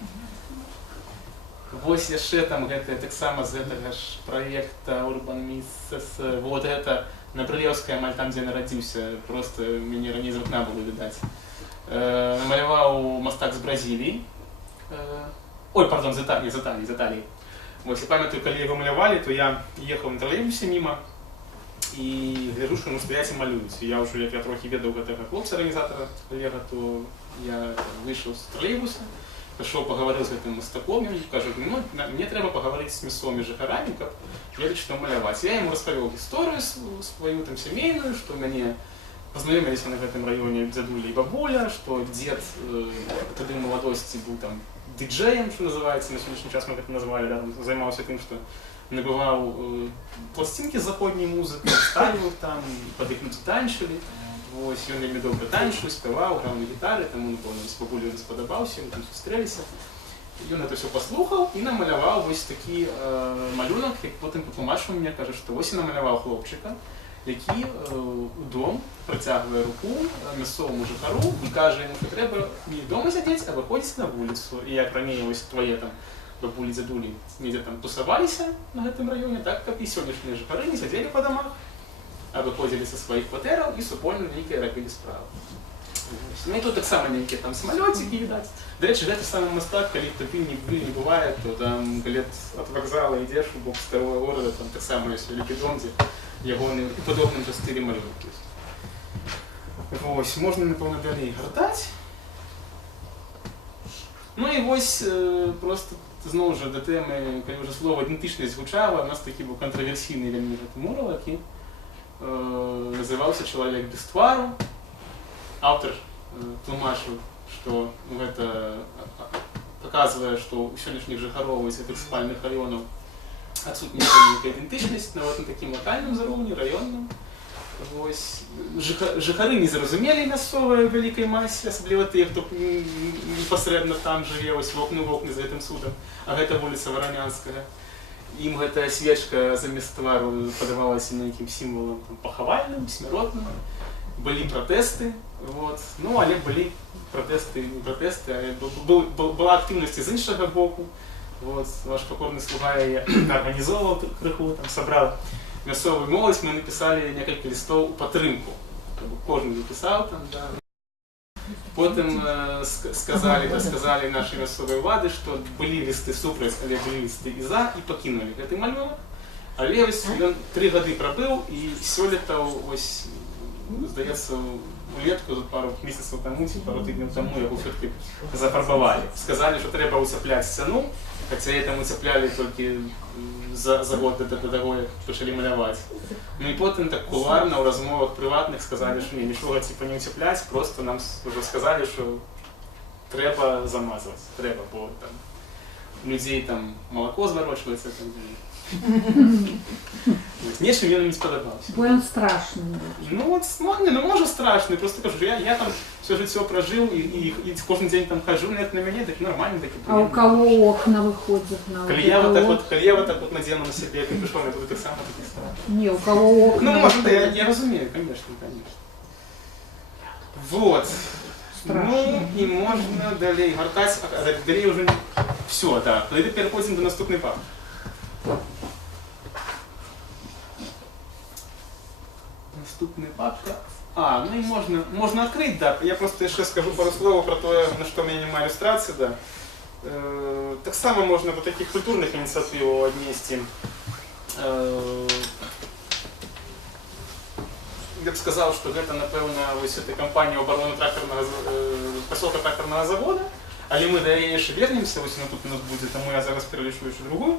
Вось яшчэ там гэтае таксама з гэтага ж праекта Urban Myth. Вот гэта на Брылеўскай, амаль там, дзе нарадзіўся, просто мяне раней з акна было відаць. Намаляваў мастак з Бразіліі. Ой, пардон, з Італіі. Вось, я памятаю, калі яго малявалі, то я ехаў на тралейбусе міма і гляджу, што стаяць і малююць. Я ўжо, як я трохі ведаў гэтага хлопца-арганізатара, калега, то я выйшаў з тралейбуса, пішоў пагаварыў з гэтым мастаком, і кажу, ну, мне трэба пагаварыць з мясцовымі жыхарамі, каб ведаць, што маляваць. Я яму распавёў гісторыю сваю там сямейную, што мяне пазнаёміліся на гэтым раёне дзядуля і бабуля, што дзед тады ў маладосці быў там дыджэем, што называецца, на сённяшні час мы гэта назвалі, займаўся тым, што набываў пласцінкі з заходняй музыкі, ставіў там, пад іх людзі танчылі. Вось, ён вельмі добра танчыў, спяваў, граў на гітары, таму, напэўна, з бабулю ён спадабаўся, мы там сустрэліся. Ён гэта ўсё паслухаў і намаляваў вось такі малюнак, як потым патлумачыў мне, кажа, што вось і намаляваў хлопчыка, які ў дом працягвае руку мясцоваму жыхару і кажа яму, што трэба не дома сядзець, а выходзіць на вуліцу. І як раней вось твае там бабулі, дзядулі недзе там тусаваліся на гэтым раёне, так, каб і сённяшнія жыхары не сядзелі па дамах, а выходзілі са сваіх кватэраў і супольна нейкія рабілі справы. Ну і тут таксама нейкія там самалёцікі відаць. Да рэчы, гэты самы мастак, калі ты не бывае, то там, калі ад вакзала ідзеш у бок старога горада, там таксама ёсць вялікі дом, дзе ягоны і падобным жа стылі малюнак ёсць. Вось, можна, напэўна, далей гартаць. Ну і вось, проста зноў жа да тэмы, калі ўжо слова ідэнтычнасць гучала, у нас такі быў кантраверсійны вельмі гэты мурал, які называўся «Чалавек без твару». Аўтар тлумачыў, што гэта паказвае, што ў сённяшніх жыхароў гэтых спальных раёнаў адсутнічае нейкая ідэнтычнасць, нават на такім лакальным узроўні, раённым. Вось жыхары не зразумелі мясцовыя ў вялікай масе, асабліва тыя, хто непасрэдна там жыве, вось вокны за гэтым судам, а гэта вуліца Варанянская. Ім гэтая свечка замест твару падавалася нейкім сімвалам пахавальным, смяротным. Былі пратэсты, вот. Ну, але былі пратэсты, не пратэсты, але была актыўнасць з іншага боку. Вот. Ваш пакорны слуга яе арганізоўваў крыху, там сабраў мясцовую моладзь, мы напісалі некалькі лістоў у падтрымку. Кожны напісаў там, да. Потым сказалі нашы мясцовыя ўлады, што былі лісты супраць, але былі лісты і за, і пакінулі гэты малюнак. Але вось ён 3 гады прабыў, і сёлета, вось, здаецца, улетку, пару месяцаў таму, ці пару тыдняў таму яго ўсё-таки зафарбавалі. Сказалі, што трэба ўцяпляць сцяну, хаця яе там ўцяплялі толькі за год да таго, як пачалі маляваць. Ну і потым так кулуарна ў размовах прыватных сказалі, што нічога типа не ўцяпляць, просто нам ўжо сказалі, што трэба замазваць, трэба, бо там людзей там малако зварочваецца, там нечым ён не спадабаўся. Бо ён страшны. Ну от, можа страшны, просто кажу, я там все жыццё пражыў і кожны дзень там хожу, на мяне такі нармальны такі. А у кого окна выходят на калі я вот так вот надзену на сябе, то прыйшоў, я буду так само такі страшны. Не, у кого окна. Ну, может, я разумею, конечно. Вот. Ну, і можна далей гартаць, а далей уже все, так. Тоді переходимо до наступної папки. Наступная папка. Ну и можно открыть, да. Я просто еще скажу пару слов про то, на что меня немає иллюстрации, да. Так само можно вот таких культурных инициатив отнести. Я б сказал, что это, напевно, ось эта компания обороны поселка тракторного завода, але мы до неї ще вернемся, ось вона тут у нас буде, тому я зараз перелічу ще другу.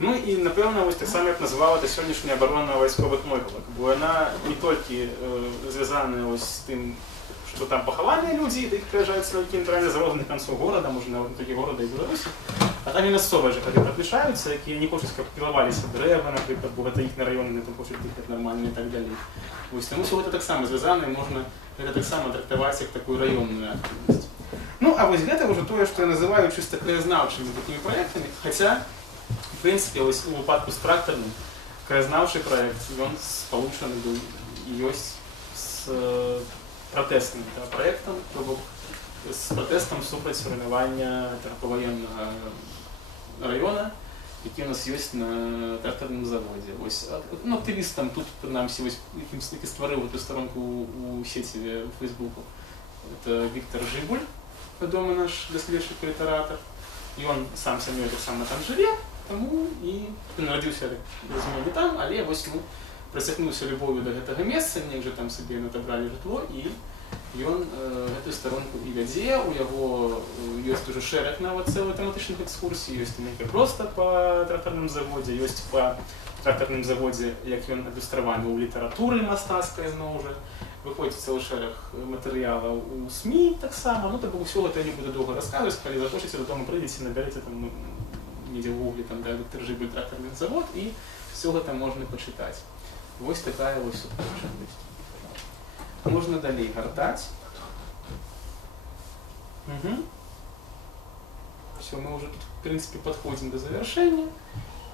Ну і, напевно, ось так само, як називала це сьогоднішня оборона військових могилок, бо вона не тільки зв'язана ось з тим, що там поховані люди, їх приїжджають силовики нейтральні заводи на кінцю города, може на такі города і Білорусі, а там і місцеві жителі приближаються, які не хочуть, щоб пілувалися дерева, наприклад, бо це їхні райони, не там хочуть дихати нормально і так далі. Ось, тому що це так само зв'язано, і можна це так само трактувати як таку районну активність. Ну, а ось це вже те, що я називаю чисто краєзнавчими такими проєктами, хоча, в принципі, ось у випадку з тракторним, краєзнавчий проєкт, він сполучений був і ось з протестним проєктом, тобто з протестом супроть руйнування тракторовоєнного району, який у нас є на тракторному заводі. Ось, ну, активіст там тут, принаймні, ось якимось таки створив цю сторонку у сеті у Фейсбуку. Це Віктор Жибуль, відомий наш дослідчик і літератор. І він сам самі так само там живе, тому і народився, розумію, не там, але ось ну, присягнувся любов'ю до цього місця, вони вже там собі отобрали житло, і ён эту сторонку і вядзе, у яго ёсць уже шэраг нават цэлых тэматычных экскурсій, ёсць нейкая проста па тракторным заводзе, ёсць па тракторным заводзе, як ён адлюстраваны ў літаратуры мастацкай зноў жа, выходзіць цэлы шэраг матэрыялаў у СМІ таксама, ну так усё гэта я не буду доўга расказваць, калі захочаце, дадому прыйдзеце, набярэце там недзе ў гугле там да Віктор Жибуль тракторны завод і все гэта можна пачытаць. Вось такая вось супрацьнасць. Можно далее гортать. Все, мы уже тут, в принципе, подходим до завершения.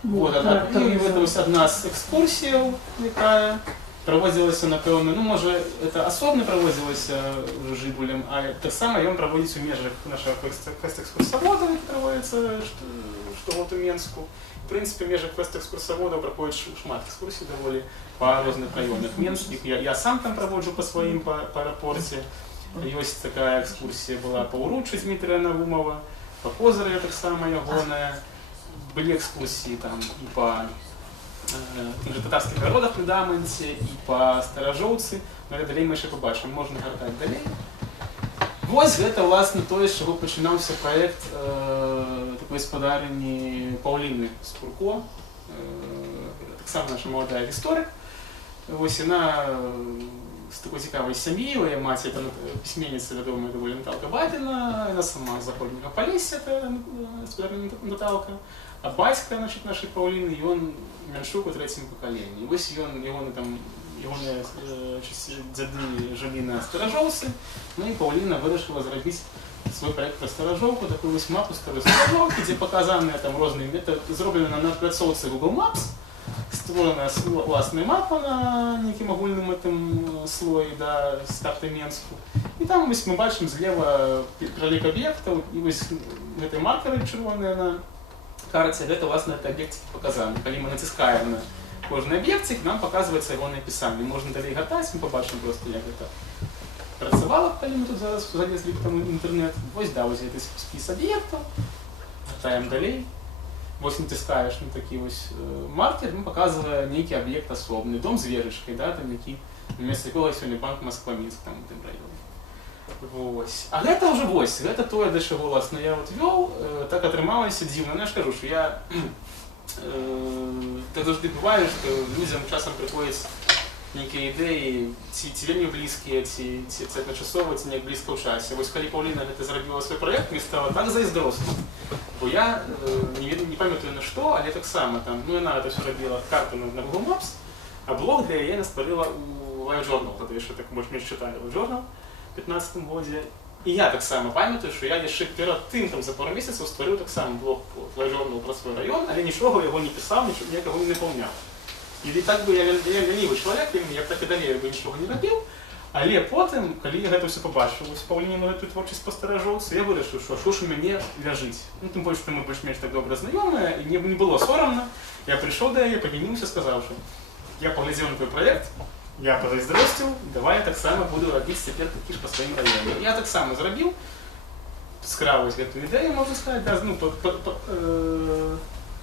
Вот, и это вот одна з экскурсій, яка проводилася, напевно, ну, може, это особно проводилася Жибулем, а так само ён проводится в межах нашего квест-экскурсовода, який проводится штогод у Менску. В принципе, между квест-экскурсоводов проходит шмат экскурсий доволі по разных районах Менских. Я сам там проводжу по своим по аэропорте. Есть такая экскурсия была по Уручу Дмитрия Навумова, по Козыреву так само ягоная. Были экскурсии там и по тем же татарских городах в Даманте, и по Старожовці. Но далее мы еще побачимо, можно гортать далее. Ось гэта, власне, тое, з чого починався проєкт такої господарні Пауліни Спурко. Так само наша молода історик. Ось вона з такої цікавої сім'ї, її мать це письменниця відома доволі Наталка Бабіна, вона сама з Заходнього Полісся, це господарна Наталка. А батька нашої Пауліни, він Меншук у третьому поколінні. Ось його там ягоныя дзяды жылі на старажоўцы, ну і Паўліна вырашыла зрабіць свой проект про старажоўку, такую вось мапу старой старажоўкі, дзе паказаныя там розныя метады, зроблена на апрацоўцы Google Maps, створана власная мапа на некім агульным гэтым слоі, да, старта Менску. І там вось мы бачым злева пералік аб'ектаў, і вось гэтай маркеры чырвоныя на карце, гэта власна аб'ектики паказаны. Калі мы націскаем на кожны аб'ектик, нам паказваецца яго напісанне. Можна далей гатаць, мы побачым просто, як гэта працавала, калі мы тут зараз залезлі в інтэрнет. Вось, да, вось гэты спіс аб'ектаў. Гатаем далей. Вось націскаеш на такі вось маркер, ну, паказвае нейкі аб'ект асобны. Дом з вежачкай, да, там які, на месцы якога сёння банк Москва-Мінск там у тым раёне. Вось. А гэта ўжо вось, гэта тое, да чаго власна я от вёў, так атрымалася дзіўна. Ну, я ж кажу, што я так завжды бывае, што людзям часам прыходзяць нейкія ідэі, ці вельмі блізкія, ці адначасова, ці неяк блізка ў часе. Вось калі Паўліна гэта зрабіла свой праект, мне стала так зайздросна. Бо я не памятаю на што, але таксама там, ну яна гэта ўсё рабіла карту на Google Maps, а блог для яе яна стварыла у LiveJournal, тады яшчэ так больш-менш чыталі LiveJournal у 2015 годзе. І я таксама памятаю, што я яшчэ перад тым там за пару месяцаў стварыў таксама блог LiveJournal пра свой раён, але нічога яго не пісаў, ніякага не напаўняў. І так бы я лянівы чалавек, я б так і далей бы нічога не рабіў, але потым, калі я гэта ўсё пабачыў, вось Паўлініну гэтую творчасць па старажоўцы, я вырашыў, што ж у мяне ляжыць. Ну, тым больш, што мы больш-менш так добра знаёмыя, і мне не было сорамна. Я прыйшоў да яе, павініўся, сказаўшы, я паглядзеў на твой праект, я пазайздросціў, давай я таксама буду рабіць цяпер такі ж па сваім раёне. Я таксама зрабіў, скраў вось гэтую ідэю, можна сказаць, да, ну,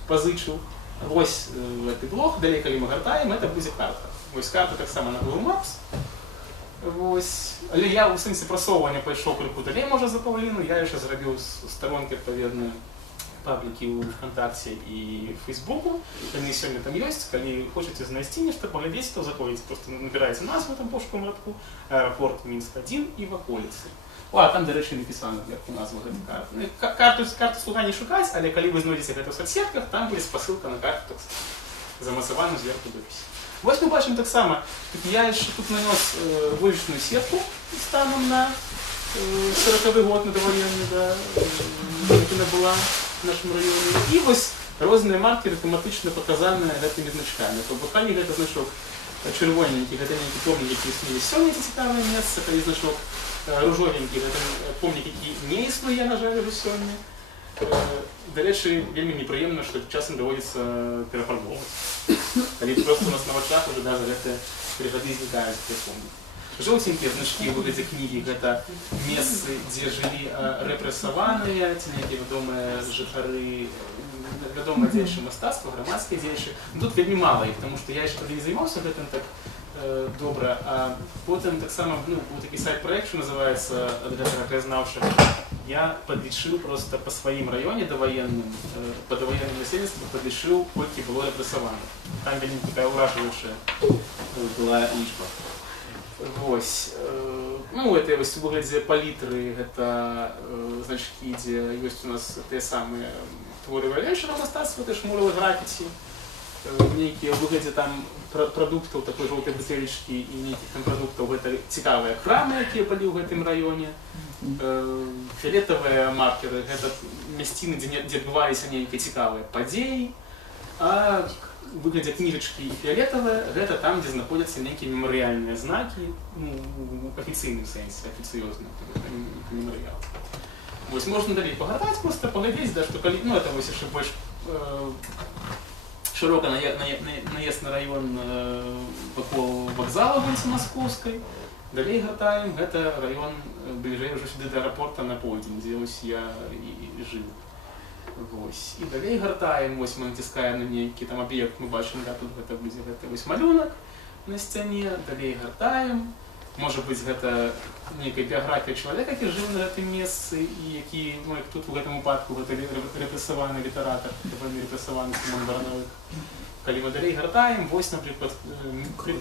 пазычыў. Вось гэты блог, далей, калі мы гартаем, гэта будзе карта. Вось карта таксама на Google Maps. Вось. Але я ў сэнсе прасоўвання пайшоў крыху далей, можа, за Паўліну. Я яшчэ зрабіў старонкі адпаведныя паблікі ў ВКонтакце і Фейсбуку. Яны сёння там ёсць. Калі хочаце знайсці нешта, паглядзеце, то заходзіце, проста набіраеце назву там пошукавым радку, аэрапорт Мінск-1 і в аколіцы. А там, дарэчы, напісана верху назву гэтай карты. Карту слуга не шукаць, але калі вы знойдзеце гэта ў соцсетках, там будзе спасылка на карту замацаваную зверху допіс. Вось мы бачым таксама, я яшчэ тут нанёс вулічную сетку станам на 40-й год, на даваенны, да, яна была в нашым раёне. І вось розныя маркеры тэматычна паказаныя гэтымі значкамі. То бакані гэта значок чырвоненькі, гэта нейкі помнік, які існуе сёння, ці цікавае месца, калі значок ружовенькі, гэта помнік, які не існуе, на жаль, ужо сёння. Дарэчы, вельмі непрыемна, што часам даводзіцца перафарбоўваць. Калі проста у нас на вачах уже за гэтыя прыгады знікаюць гэтыя помнікі. Жоўценькія значкі ў выглядзе кнігі — гэта месцы, дзе жылі рэпрэсаваныя, ці нейкія вядомыя жыхары, вядомыя дзеячы мастацтва, грамадскія дзеячы. Тут вельмі мала іх, таму што я яшчэ тады не займаўся гэтым так добра, а потым таксама був такий сайт-проект, що називається «Краєзнавча». Я підлічив просто по своїм районі довоєнним, по довоєнному населенству підлічив, скільки було репресовано. Там вельми така уражуюча була лічба. Ось. Ну, это в выгляде палитры, это значки, где есть у нас те самые творы валяющего мастацтва, это шмуралы граффити, некие в выгляде там продуктов, такой желтой бутылочки и неких там продуктов, это цікавые храмы, которые были в этом районе, фиолетовые маркеры, это местины, где отбывались некие цікавые подеи, а в выгляде книжечки и фиолетовые, это там, где находятся некие мемориальные знаки, ну, в официальном сенсе, официозно, это мемориал. Вот, можно далее погадать, просто поглядеть, да, что, ну, это вот еще больше широко наезд на район вокруг вокзала вулицы Московской. Далее гатаем, это район ближе уже сюда до аэропорта на Польдень, где я и жил. Ось. І далі гортаємо, ось ми натискаємо на який там об'єкт, ми бачимо, да, тут це буде ось малюнок на стіні, далі гортаємо. Може бути це некая біографія чоловіка, який жив на цьому місці, і який, ну, як тут в цьому випадку, репресований літератор, доволі репресований Симон Барановик. Коли ми далі гортаємо, ось, наприклад,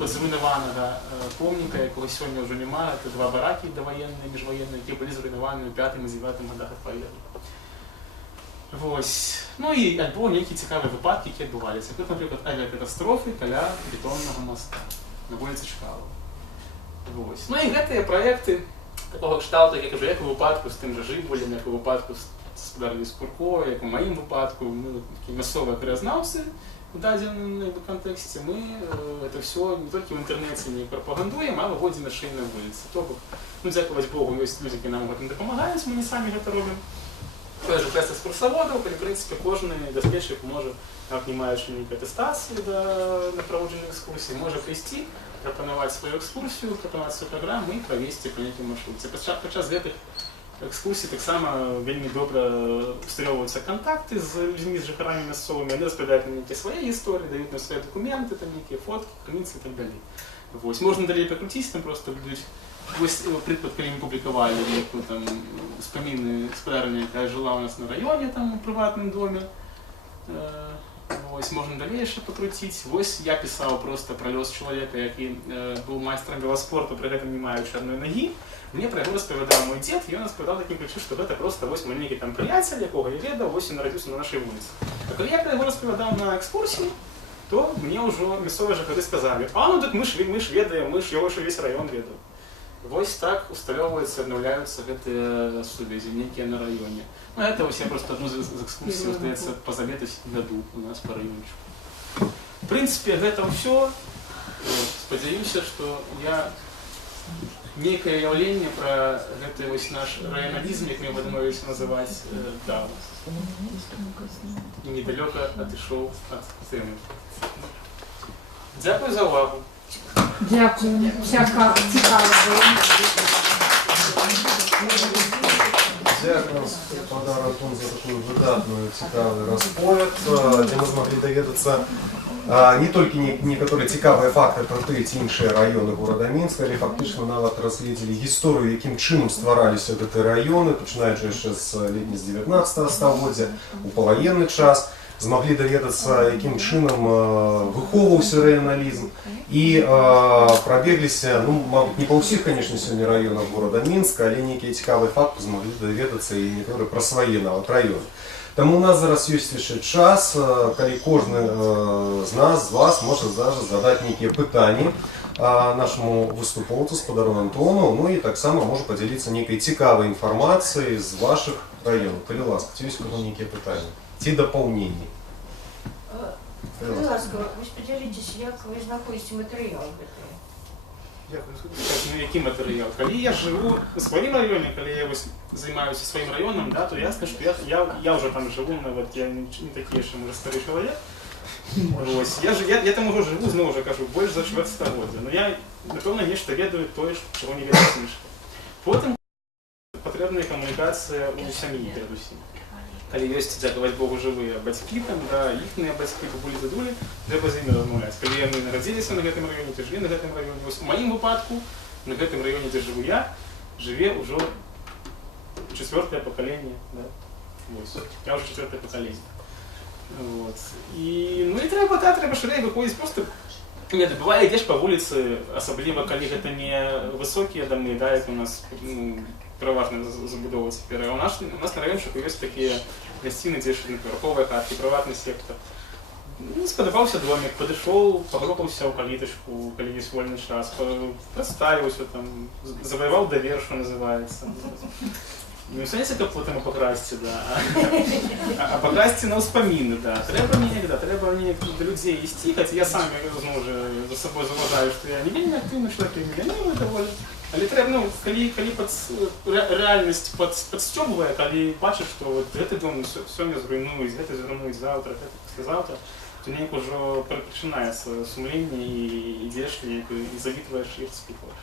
зруйнованого помника, якого сьогодні вже немає, це два бараки довоєнні, міжвоєнні, які були зруйновані у 5 і 9 годах від війни. Ось. Ну і або які цікаві випадки, які відбувалися. Тут, наприклад, авіакатастрофи біля бетонного моста. на вулиці Чкалова. Ось. Ну і гэтыя праекты такого кшталту, як у випадку з тим же Жибулем, як у випадку з господарною Скурко, як у моїм випадку, ми такі масові краєзнавці в даденому контексті, ми це все не тільки в інтернеті не пропагандуємо, а виводимо ще й на вулиці. Тобто, ну, дякувати Богу, є люди, які нам в цьому допомагають, ми не самі це робимо. Той же тест екскурсоводів, коли, в принципі, кожен дослідчик може, не маючи ніякої атестації на проводження екскурсії, може прийти, пропонувати свою екскурсію, пропонувати свою програму і провести по нейкій маршрутці. Подчас гэтых экскурсий так само вельми добре устроюються контакти з людьми, з жихарами місцевими, вони розповідають нам якісь свої історії, дають нам свої документи, там які фотки, книці і так далі. Ось. Можна далі покрутитися, там просто будуть. Ось приклад, коли ми публікували яку там спомінну господарню, яка жила у нас на районі, там у приватному домі. Ось, можна далі ще покрутити. Ось я писав просто про льос чоловіка, який був майстром велоспорту, при цьому не маючи одної ноги. Мені про його розповідав мій дід, і він розповідав таким ключом, що це просто ось маленький там приятель, якого я відав, ось він народився на нашій вулиці. А коли я про його розповідав на екскурсії, то мені вже місцеві жителі сказали, а ну так ми ж відаємо, ми ж його ще весь район відав. Ось так устальовуються, обновляються гэты сувязі, некие на районе. Ну, это ось я просто одну з экскурсий, здається, позаметить в году у нас по райончику. В принципе, гэта все. Спадзяюся, что я некое явление про гэты ось наш районализм, як мы его домовились называть, дал. И недалеко отошел от темы. Дякую за увагу. Дякую. Цікаво було. Дякую, пане Антон, за таку видатну і цікавий розповідь, де ми змогли довідатися не тільки некоторі цікаві факти про ті чи інші райони города Мінська, але фактично навіть розгляділи історію, яким чином створалися ці райони, починаючи ще з літні з 19 століття, у повоєнний час. Змогли довідатися, яким чином виховувався районалізм, і пробіглися, ну, мабуть, не по всіх, звісно, сьогодні районах города Мінська, але некий цікавий факт змогли довідатися і не про свої навіть райони. Тому у нас зараз є ще час, коли кожен з нас, з вас може зараз задати некие питання нашому виступовцю, господару Антону, ну і так само може поділитися некою цікавою інформацією з ваших районів. Будь ласка, є у які питання? Ті доповнення. Будь ласка, ви споділитесь, як ви знаходите матеріал? Який матеріал? Коли я живу у своєму районі, коли я займаюся своїм районом, да, то я скажу, що я вже там живу, навіть я не такий, що може старий чоловік. Ось, я там уже живу, знову ж кажу, більше за чверть століття. Но я, напевно, нечто ведаю те, чого не ведає інших. Потім потрібна комунікація у сім'ї, передусім. Коли є, дякувати Богу, живі батьки, там, да, їхні батьки, бабулі, дедулі, треба з ними розмовляти. Коли ми народилися на цьому районі, то жили на цьому районі. Ось у моєму випадку, на цьому районі, де живу я, живе вже четверте покоління. Да? Ось, я вже четверте покоління. Вот. І, ну і треба швидше виходити просто. Нет, бывает, идешь по вулиці, особливо, коли це не високі доми, да, як у нас, ну, переважно забудовується тепер. У нас на райончику є такі гостини, де паркові хатки, приватний сектор. Ну, сподобався домик, підійшов, погрупався у каліточку, коли є вільний час, представився, там, завоював довір, що називається. Не в сенсі капотами покрасти, да, а покрасти на успоміни, да. Треба мені до людей йти, хоча я сам ну, вже за собою заважаю, що я не вельми активний чоловік, я не вельми доволі. Але треба, ну, коли реальність підстьобує, коли бачиш, що от цей дом сьогодні зруйнують, цей зруйнують завтра, цей післязавтра, то ніяк вже починається сумління і йдеш і завітуєш і розпитуєш.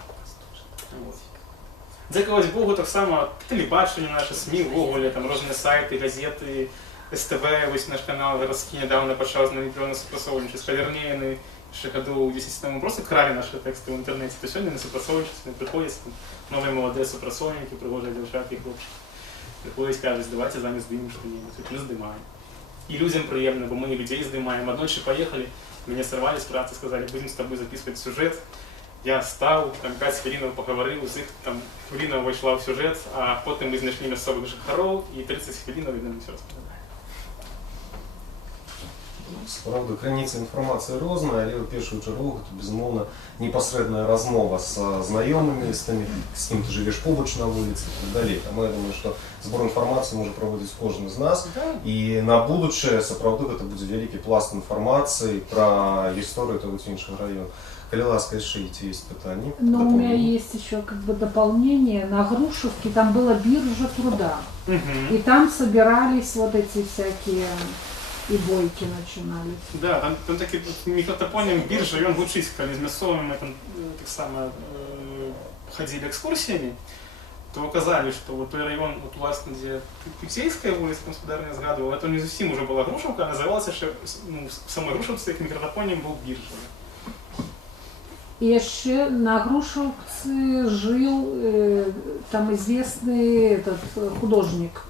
Дякувати Богу, так само телебачення наше, СМІ, Google, там різні сайти, газети, СТВ, ось наш канал городський недавно почав з навітрено супрацовничество, верніше, ще году 10 тому просто крали наші тексти в інтернеті, то сьогодні на супрацовничество приходять нові молоді супрацовники, пригожі дівчатки, хлопці. Приходять, кажуть, давайте з вами здимемо що-небудь, ми здимаємо. І людям приємно, бо ми людей здимаємо. Одночі поїхали, мене сорвали з праці, сказали, будемо з тобою записувати сюжет. Я став, там 5 хвилин поговорив, з їх там хвилина вийшла в сюжет, а потім ми знайшли місцевих жихарів і 30 хвилин він нам все розповідає. Правда, крыніцы інфармацыі розныя, але ў першую чаргу гэта, безумоўна, непасрэдная размова з знаёмымі, з тымі, з кім ты жывеш побач на вуліцы і так далей. Таму я думаю, што збор інфармацыі можа праводзіць кожны з нас. І на будучае, сапраўды, гэта будзе вялікі пласт інфармацыі пра гісторыю того ці іншага раёну. Коли ласка, еще есть питание? Но у меня есть еще как бы дополнение. На Грушевке там была биржа труда. И там собирались вот эти всякие и бойки начинались. Да, там такие микротопоним биржа, и он вучись, когда с мясовыми там так само ходили экскурсиями, то указали, что вот той район, вот власне, где Путейская улица, там Сподарня згадывала, это не совсем уже была Грушевка, а называлась еще, ну, в самой Грушевце микротопоним был биржа. И еще на Грушевце жил там известный этот художник.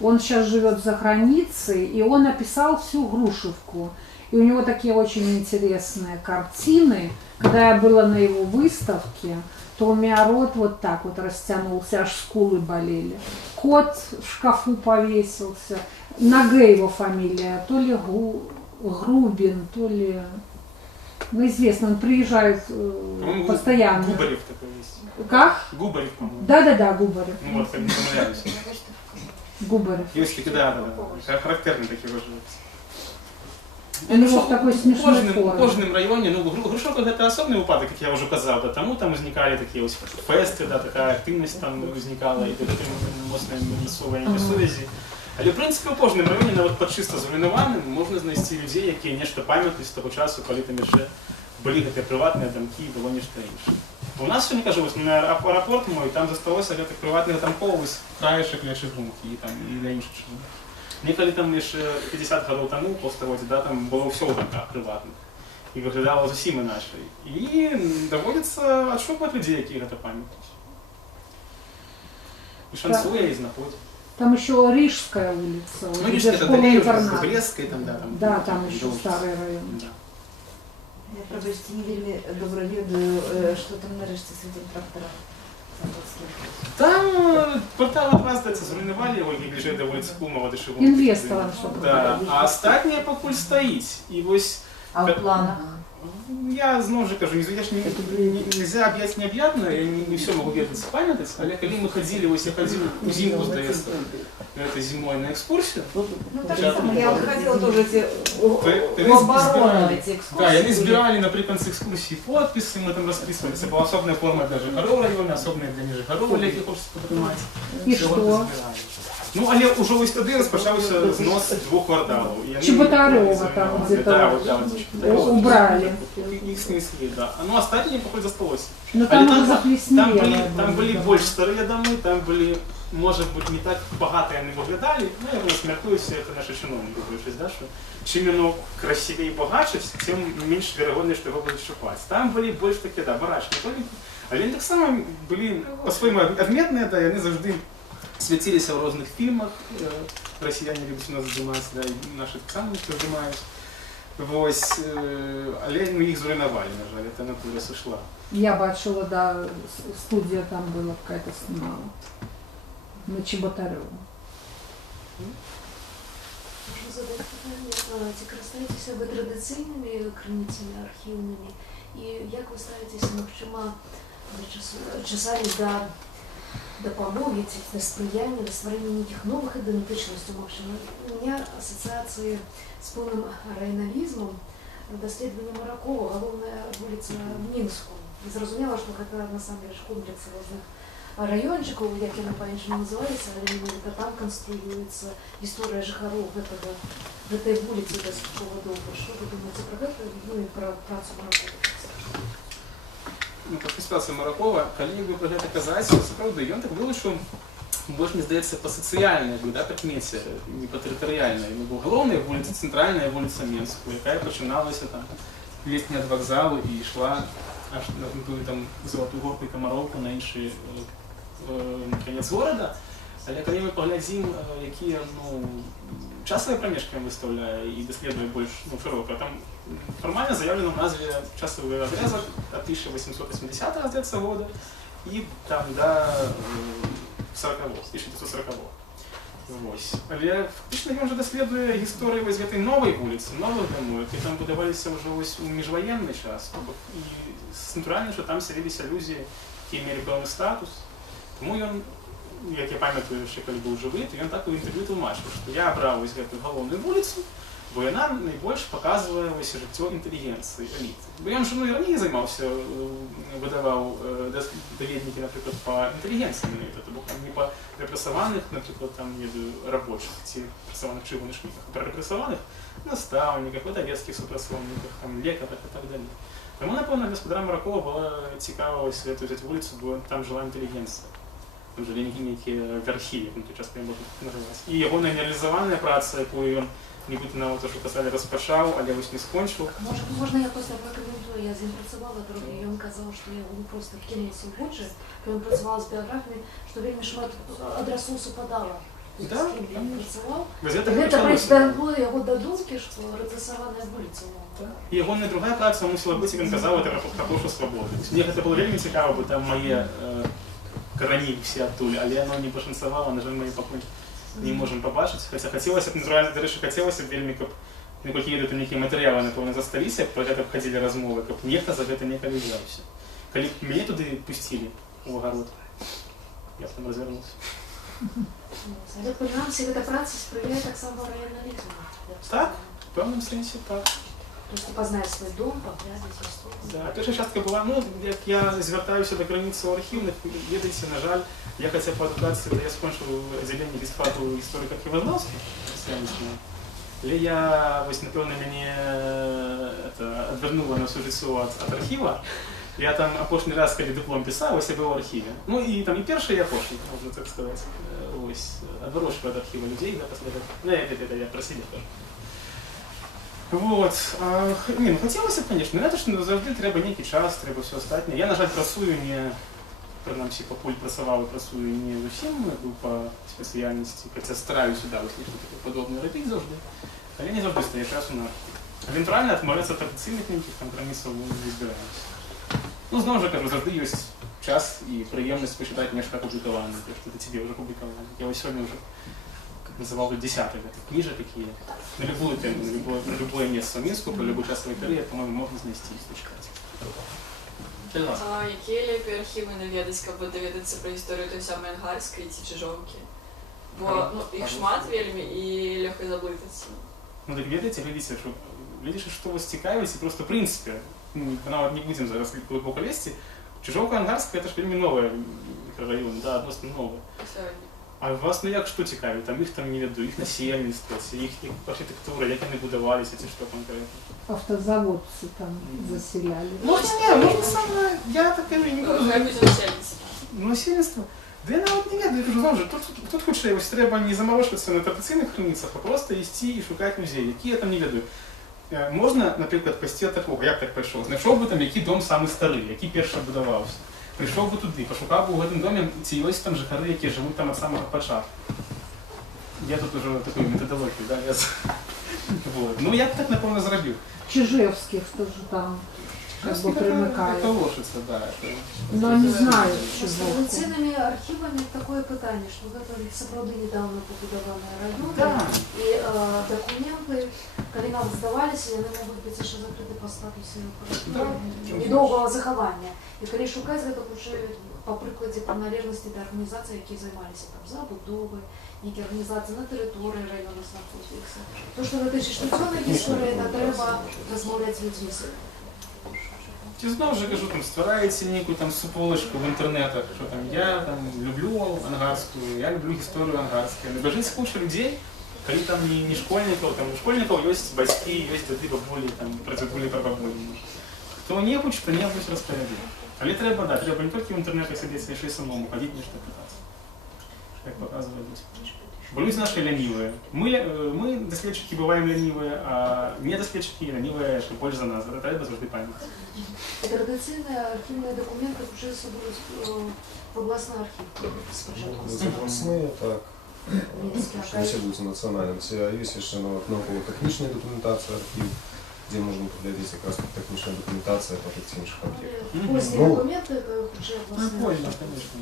Он сейчас живет за границей, и он описал всю Грушевку. И у него такие очень интересные картины. Когда я была на его выставке, то у меня рот вот так вот растянулся, аж скулы болели. Кот в шкафу повесился. На Г его фамилия, то ли Грубин, то ли... Ну, известно, он приезжает постоянно. Губарев такой есть. Как? Губарев, по-моему. Да, Губарев. Ну вот, как не помыляюсь. Губарев. Есть такие, да. Характерные такие выражения. У него в такой смешной форме. У кожному районі, ну, Грушевка – це особний випадок, як я вже казав, да, тому там виникали такі ось фести, да, така активність там виникала, і такі моцні місцеві сувязі. Але, в принципі, у кожному районі, навіть під чисто зруйнованим, можна знайти людей, які нечто пам'ятають з того часу, коли там ще були такі приватні домки і було нечто інше. У нас сьогодні, кажу, ось, аеропорт мой, там залишилося приватних домков, ось краєшок для чигунки і для інших чигунок. Неколи там ще 50 років тому, повторювати, да, там було все в домках приватних. І виглядало зовсім інакше. І доводиться відшукувати людей, які це пам'ятають. І шансує, і знаходять. Там еще Рижская улица, ну, где школа-интернат. Брестская, там, да, там. Да, там еще старый район. Да. Я, пробачте, не вельми добре ведаю, що там нарешті з цим трактором. Там квартал раз, здається, зруйнували його, який біжить до вулиці Кумова, до Шигунки. Інвесторам, щоб да. А остатнє поки стоїть. І ось... А в планах? Я знову ж кажу, я ж нельзя об'ять необ'ятно, я не все можу пам'ятати, але коли ми ходили, ось я ходив у зиму, здається, зимою на екскурсію. Ну так само, я ходила теж у оборону ці екскурсії. Так, вони збирали, наприклад, з екскурсії підписи, ми там розписували. Це була особна форма для Жихарова району, особна для Нежихарова, які хочуть підтримати. І що? Ну, але вже ось тоді розпочався знос 2 кварталів. Чеботарева там где-то убрали. Их снесли, да. Ну, остальные, походу, засталось. Но там уже заплеснело. Там были больше старые домы, там были, может быть, не так богатые они выглядали. Ну, я думаю, смертую все это наши чиновники, да, что чем оно красивее и богаче, тем меньше вероятность, что его будут щупать. Там были больше такие, да, барачные домики. Але они так само были по-своему отметные, да, и они завжди светились в разных фильмах. Россияне любят у нас заниматься, да, и наши так само занимаются. Ось, але їх зруйнували, на жаль, ця натура сошла. Я бачила, да, студія там була какая-то снимала. На Чеботареву. Можна задати питання, ці користуєтеся ви традиційними криницями архівними? І як ви ставитеся, зокрема, часами до допомоги, до сприяння, до створення неких нових ідентичностей? У мене асоціації з повним районовизмом дослідження Маракова, головная вулиця в Мінську. Зрозуміло, що це на самом деле комплекс різних райончиків, як вони по-іншому називаються, але там конструюється історія Жихаров в этой вулиці до сухого дома. Що ви думаєте про це? Ну і про працю Маракова? Ну, партicipacja Маракова, коли якби про це казати, це правда, і він так вилучив, больше, мне здається, по соціальній, да, предмете, не по територіальній. Головна вулиця, центральна вулиця Мінську, яка починалася там літня від вокзалу і йшла аж на ту там Золоту Горку і Комаровку на інший кінець міста. Але коли ми поглядимо, які, ну, часові проміжки виставляє і досліджує більш, ну, широко, там формально заявлено в назві часовий отрезок від 1880 року і там до 1940-го. Вось. Але фактично ён жа даследуе гісторыю вось гэтай новай вуліцы, новых дамоў, які там будаваліся ўжо вось у міжваенны час. І натуральна, што там сяліліся людзі, які мелі пэўны статус. Таму ён, як я памятаю, яшчэ калі быў жывы, то ён так у інтэрв'ю тлумачыў, што я абраў вось гэтую галоўную вуліцу, бо яна найбольш паказвае вось жыццё інтэлігенцыі, эліты. Бо ён жа раней займаўся, выдаваў даведнікі, напрыклад, па інтэлігенцыі, не па рэпрэсаваных, напрыклад, там, не ведаю, рабочых ці рэпрэсаваных чыгуначніках, а па рэпрэсаваных настаўніках, выдавецкіх супрацоўніках, лекарах і так далей. Таму, напэўна, гаспадара Маракова была цікава вось эту вуліцу, бо там жыла інтэлігенцыя. Там жылі нейкія вярхі, як на той час можна называць. І ягоная нерэалізаваная праца, якую ён нібыта нават то, што казалі, распачаў, але вось не скончыў. Можна я проста пракаментую, я з ім працавала трохи, і ён казаў, што ён проста кінулася ў вочы, калі ён працавала з біяграфіяй, што вельмі шмат адрасоў супадала. Да, ён працаваў. Гэта прыцягнула яго да думкі, што рэцэсаваная вуліца. І ягоная другая праца мусіла быць, як ён казаў, это «Капоша свабоды». Мне гэта было вельмі цікава, бо там мае карані все адтуль, але оно не пашанцавала, на жаль, мы пакуль не можем пабачыць. Хаця хацелася б, натуральна, дарэчы, хацелася б вельмі, каб наколькі ведаю, там нейкія матэрыялы, напэўна, засталіся, пра гэта б хадзілі размовы, каб нехта за гэта некалі взяўся. Калі б мяне туды пусцілі ў агарод, я б там развярнуўся. Але прынамсі, гэта праца спрыяе таксама рэгіяналізму. Так, в пэўным сэнсе, так. Просто пазнаць свой дом, паглядаць гісторыю. Да, першая частка была, ну, як я звяртаюся да крыніцаў архіўных, ведаеце, на жаль, я хаця па адукацыі, я скончыў аддзяленне фізфаку гісторыка-архівазнаўства, але я, вось, напэўна, мяне адвярнула на ўсё жыццё ад архіва. Я там апошні раз, калі дыплом пісаў, вось я быў у архіве. Ну, і там і першы, і апошні, можна так сказаць. Вось, адварочваю ад архіва людзей, да, пасля гэта. Ну, я пра сябе кажу. Вот. Не, ну хотелось, конечно, но это ж завжди треба нейкі час, треба все астатняе. Я, на жаль, працую не, прынамсі, пакуль працаваў і працую не зусім, іду па спецыяльнасці, хаця стараюся, да, вось нешта таке падобнае рабіць заўжды, але не заўжды стае часу на. Але натуральна, адмовляцца традыцыйных нейкіх там граніцаў мы не збіраемся. Ну, зноў жа кажу, завжды ёсць час і прыемнасць пачытаць нешта апублікаванае, што да цябе ўжо публікавалі. Я вось сёння ўжо называл бы десяток этих книжек, какие на любую тему, на любое место в Минску, про любой часовой период, по-моему, можно знайсці і почитать. Якія лепі архівы наведаць, каб даведацца пра гісторыю той самай Ангарскай ці Чыжоўкі? Бо іх шмат вельмі і лёгка заблытацца. Ну так ведаеце, глядзіце, што вас цікавіць, і просто в прынцыпе, нават не будзем зараз глыбока лезці, Чыжоўка Ангарская, это ж вельмі новая мікрараён, да, адносна новая. А вас, ну як што цікавіць? Там іх там не веду, іх насельніцтва, іх архітэктура, як яны будаваліся, ці што конкретно? Автозаводцы там заселяли. Можна саме, я так кажу, не буду знати. Ну, насельніцтво? Да я нават не ведаю, я кажу, знову ж, тут хутчэй, ось треба не замарочвацца на традыцыйных крыніцах, а просто ісці і шукаць музей, які я там не ведаю. Можна, наприклад, пайсці ад такого, як так пайшоў? Знайшоў бы там, які дом самы стары, які першы будаваўся. Прийшов би туди, пошукав би у гэтым доме, ці ёсць там жыхары, які жывуць там ад самага пачатку. Я тут уже такую методологію, да, лез. Вот. Ну, я б так, напевно, зробив. Чижевских тоже там как бы примыкает. Это лошадство, да. Но не знаю, чего. С традиційними архівами такое питання, що це справді недавно побудовані райони, да. І документи, коли нам здавалися, вони можуть бути ще закриті по статусу недовгого заховання. І коли шукати, це вже по прикладі приналежності до організацій, які займалися там забудовою, які організації на території району знаходяться. То, що на тисячі штуцьонних історії, це треба розмовляти з людьми. Ці знову ж кажу, там стварається ніяку там суполочку в інтернетах, що там я там люблю Ангарську, я люблю історію Ангарської. Не бежить куча людей, коли там не школьників, там у школьників є батьки, є дяди, бабулі, там прадзядулі, прабабулі. Хто-небудь, що-небудь розповідає. Але треба, да, треба не тільки в інтернетах сидіти, а ще й самому ходити, нечто питатися. Як показує десь. Бо люди наші лянивые. Мы доследчики, бываем ленивые, а не доследчики ленивые, что больше за нас. Это треба завжди пам'ятати. Традиційні архівні документи вже соберуть в обласний архів. Областные, так. Не все будут национальным. Есть еще науково-технічна документация, архив, где можно поглядеть как раз технічна документация по технічних объектах. Поздні документи – це вже обласний архів. Поздно, конечно.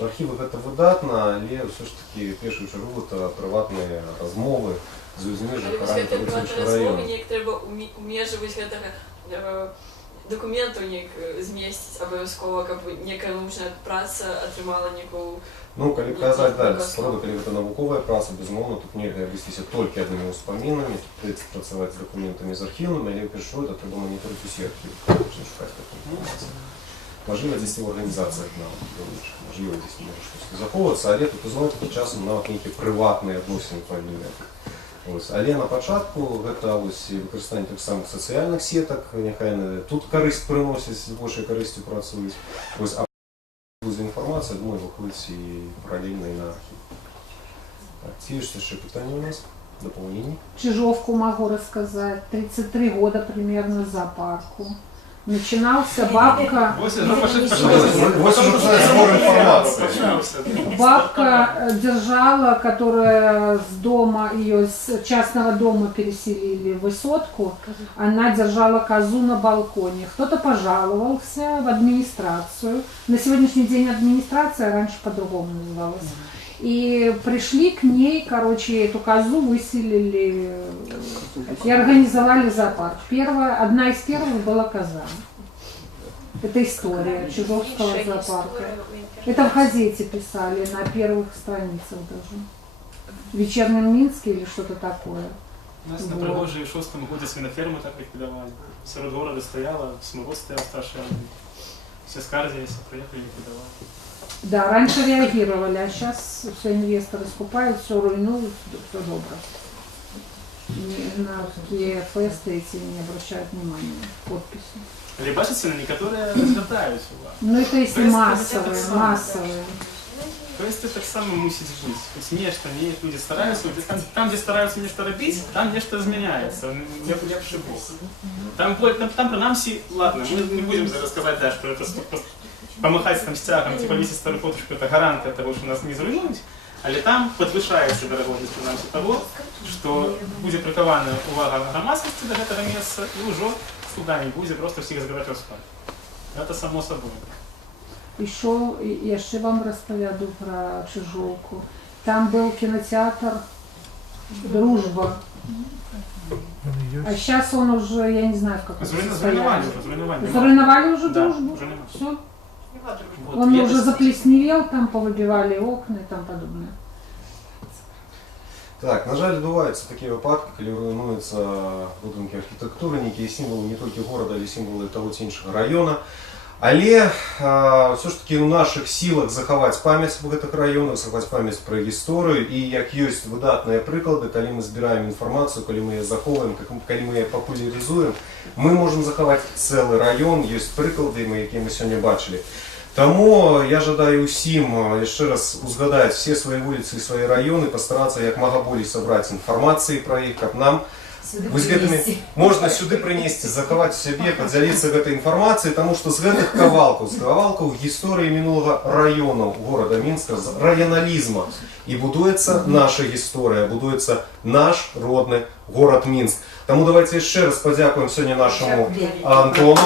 Архівы гэта выдатна, але ўсё ж такі першую чаргу это прыватныя размовы з людзьмі жыхарамі іншых раёнаў. Неяк трэба умежваць гэтага дакументу неяк змесціць абавязкова, каб некая научная праца атрымала некую. Ну, калі казаць дальше, справа, калі гэта навуковая праца, безумоўна, тут нельга абысціся толькі аднымі ўспамінамі, прыйдзецца працаваць з дакументамі з архіўнымі, але першую это трэба маніторыць усе архівы, можна шукаць такую інфармацыю. Можливо, десь в організаціях нам, можливо, десь не може щось заховуватися, але тут, знаєте, часом навіть які приватні відносини павінні. Ось. Але на початку гэта ось выкарыстанне тых самых сацыяльных сетак, няхай тут карысць прыносяць, з большай карысцю працуюць. Ось, а за інфармацыя, думаю, выходзіць і паралельна і на архів. Так, ці ёсць яшчэ пытанні у нас? Дополнение? Чижовку могу рассказать. 33 года примерно в зоопарку. Начинался бабка... Бабка держала, которая с дома, ее с частного дома переселили в высотку, она держала козу на балконе. Кто-то пожаловался в администрацию. На сегодняшний день администрация, раньше по-другому называлась. И пришли к ней, короче, эту козу выселили и организовали зоопарк. Одна из первых была коза. Это история Чижовского зоопарка. Это в газете писали, на первых страницах даже. В «Вечернем Минске» или что-то такое. У нас на Пригожі в 6-му году свиноферму так ліквідували. Серед города стояла, смород стоял страшный. Все скаржились, приехали, ликвидовали. Да, раньше реагировали, а сейчас все инвесторы скупают, все руйнуют, все добро. На такие фесты эти не обращают внимания, подписи. Але бачите, на некоторые звертаються увагу. Ну это если массовые. То есть это так само мусить быть. То есть нечто, люди стараются, там, где стараются нечто робить, там нечто изменяется. Лепший Бог. Там принамсі, ладно, мы не будем рассказать дальше про это, помахать там стягом, типа висит старую фоточку, это гарантия того, что нас не зруйнують. Але там підвищається вероятність принаймні того, що буде прикована увага громадськості до цього місця і вже суда не буде просто всіх збирати розпад. Це само собою. Еще вам розповіду про Чижовку. Там был кинотеатр «Дружба». А сейчас он уже, я не знаю, в каком состоянии. Заруйновали уже «Дружбу»? Все? Он уже заплесневел, там повыбивали окна и тому подобное. Так, на жаль, відбуваються такі випадки, коли руйнуються будинки архітектури, які символи не тільки города, але й символи того чи іншого району. Але все ж таки у наших силах заховати пам'ять в гэтых районах, заховати пам'ять про історію. І як є видатні приклади, коли ми збираємо інформацію, коли ми її заховуємо, коли ми її популяризуємо, ми можемо заховати цілий район, є приклади, які ми сьогодні бачили. Тому я жадаю усім ще раз узгадати всі свої вулиці і свої райони, постаратися як мага болей зібрати інформації про їх, як нам можна сюди принести, заховати в себе, поділитися этой інформацією, тому що з гэтых кавалків історії минулого району города Мінська, з районалізму і будується наша історія, будується наш родний город Мінськ. Тому давайте ще раз подякуємо сьогодні нашому Антону.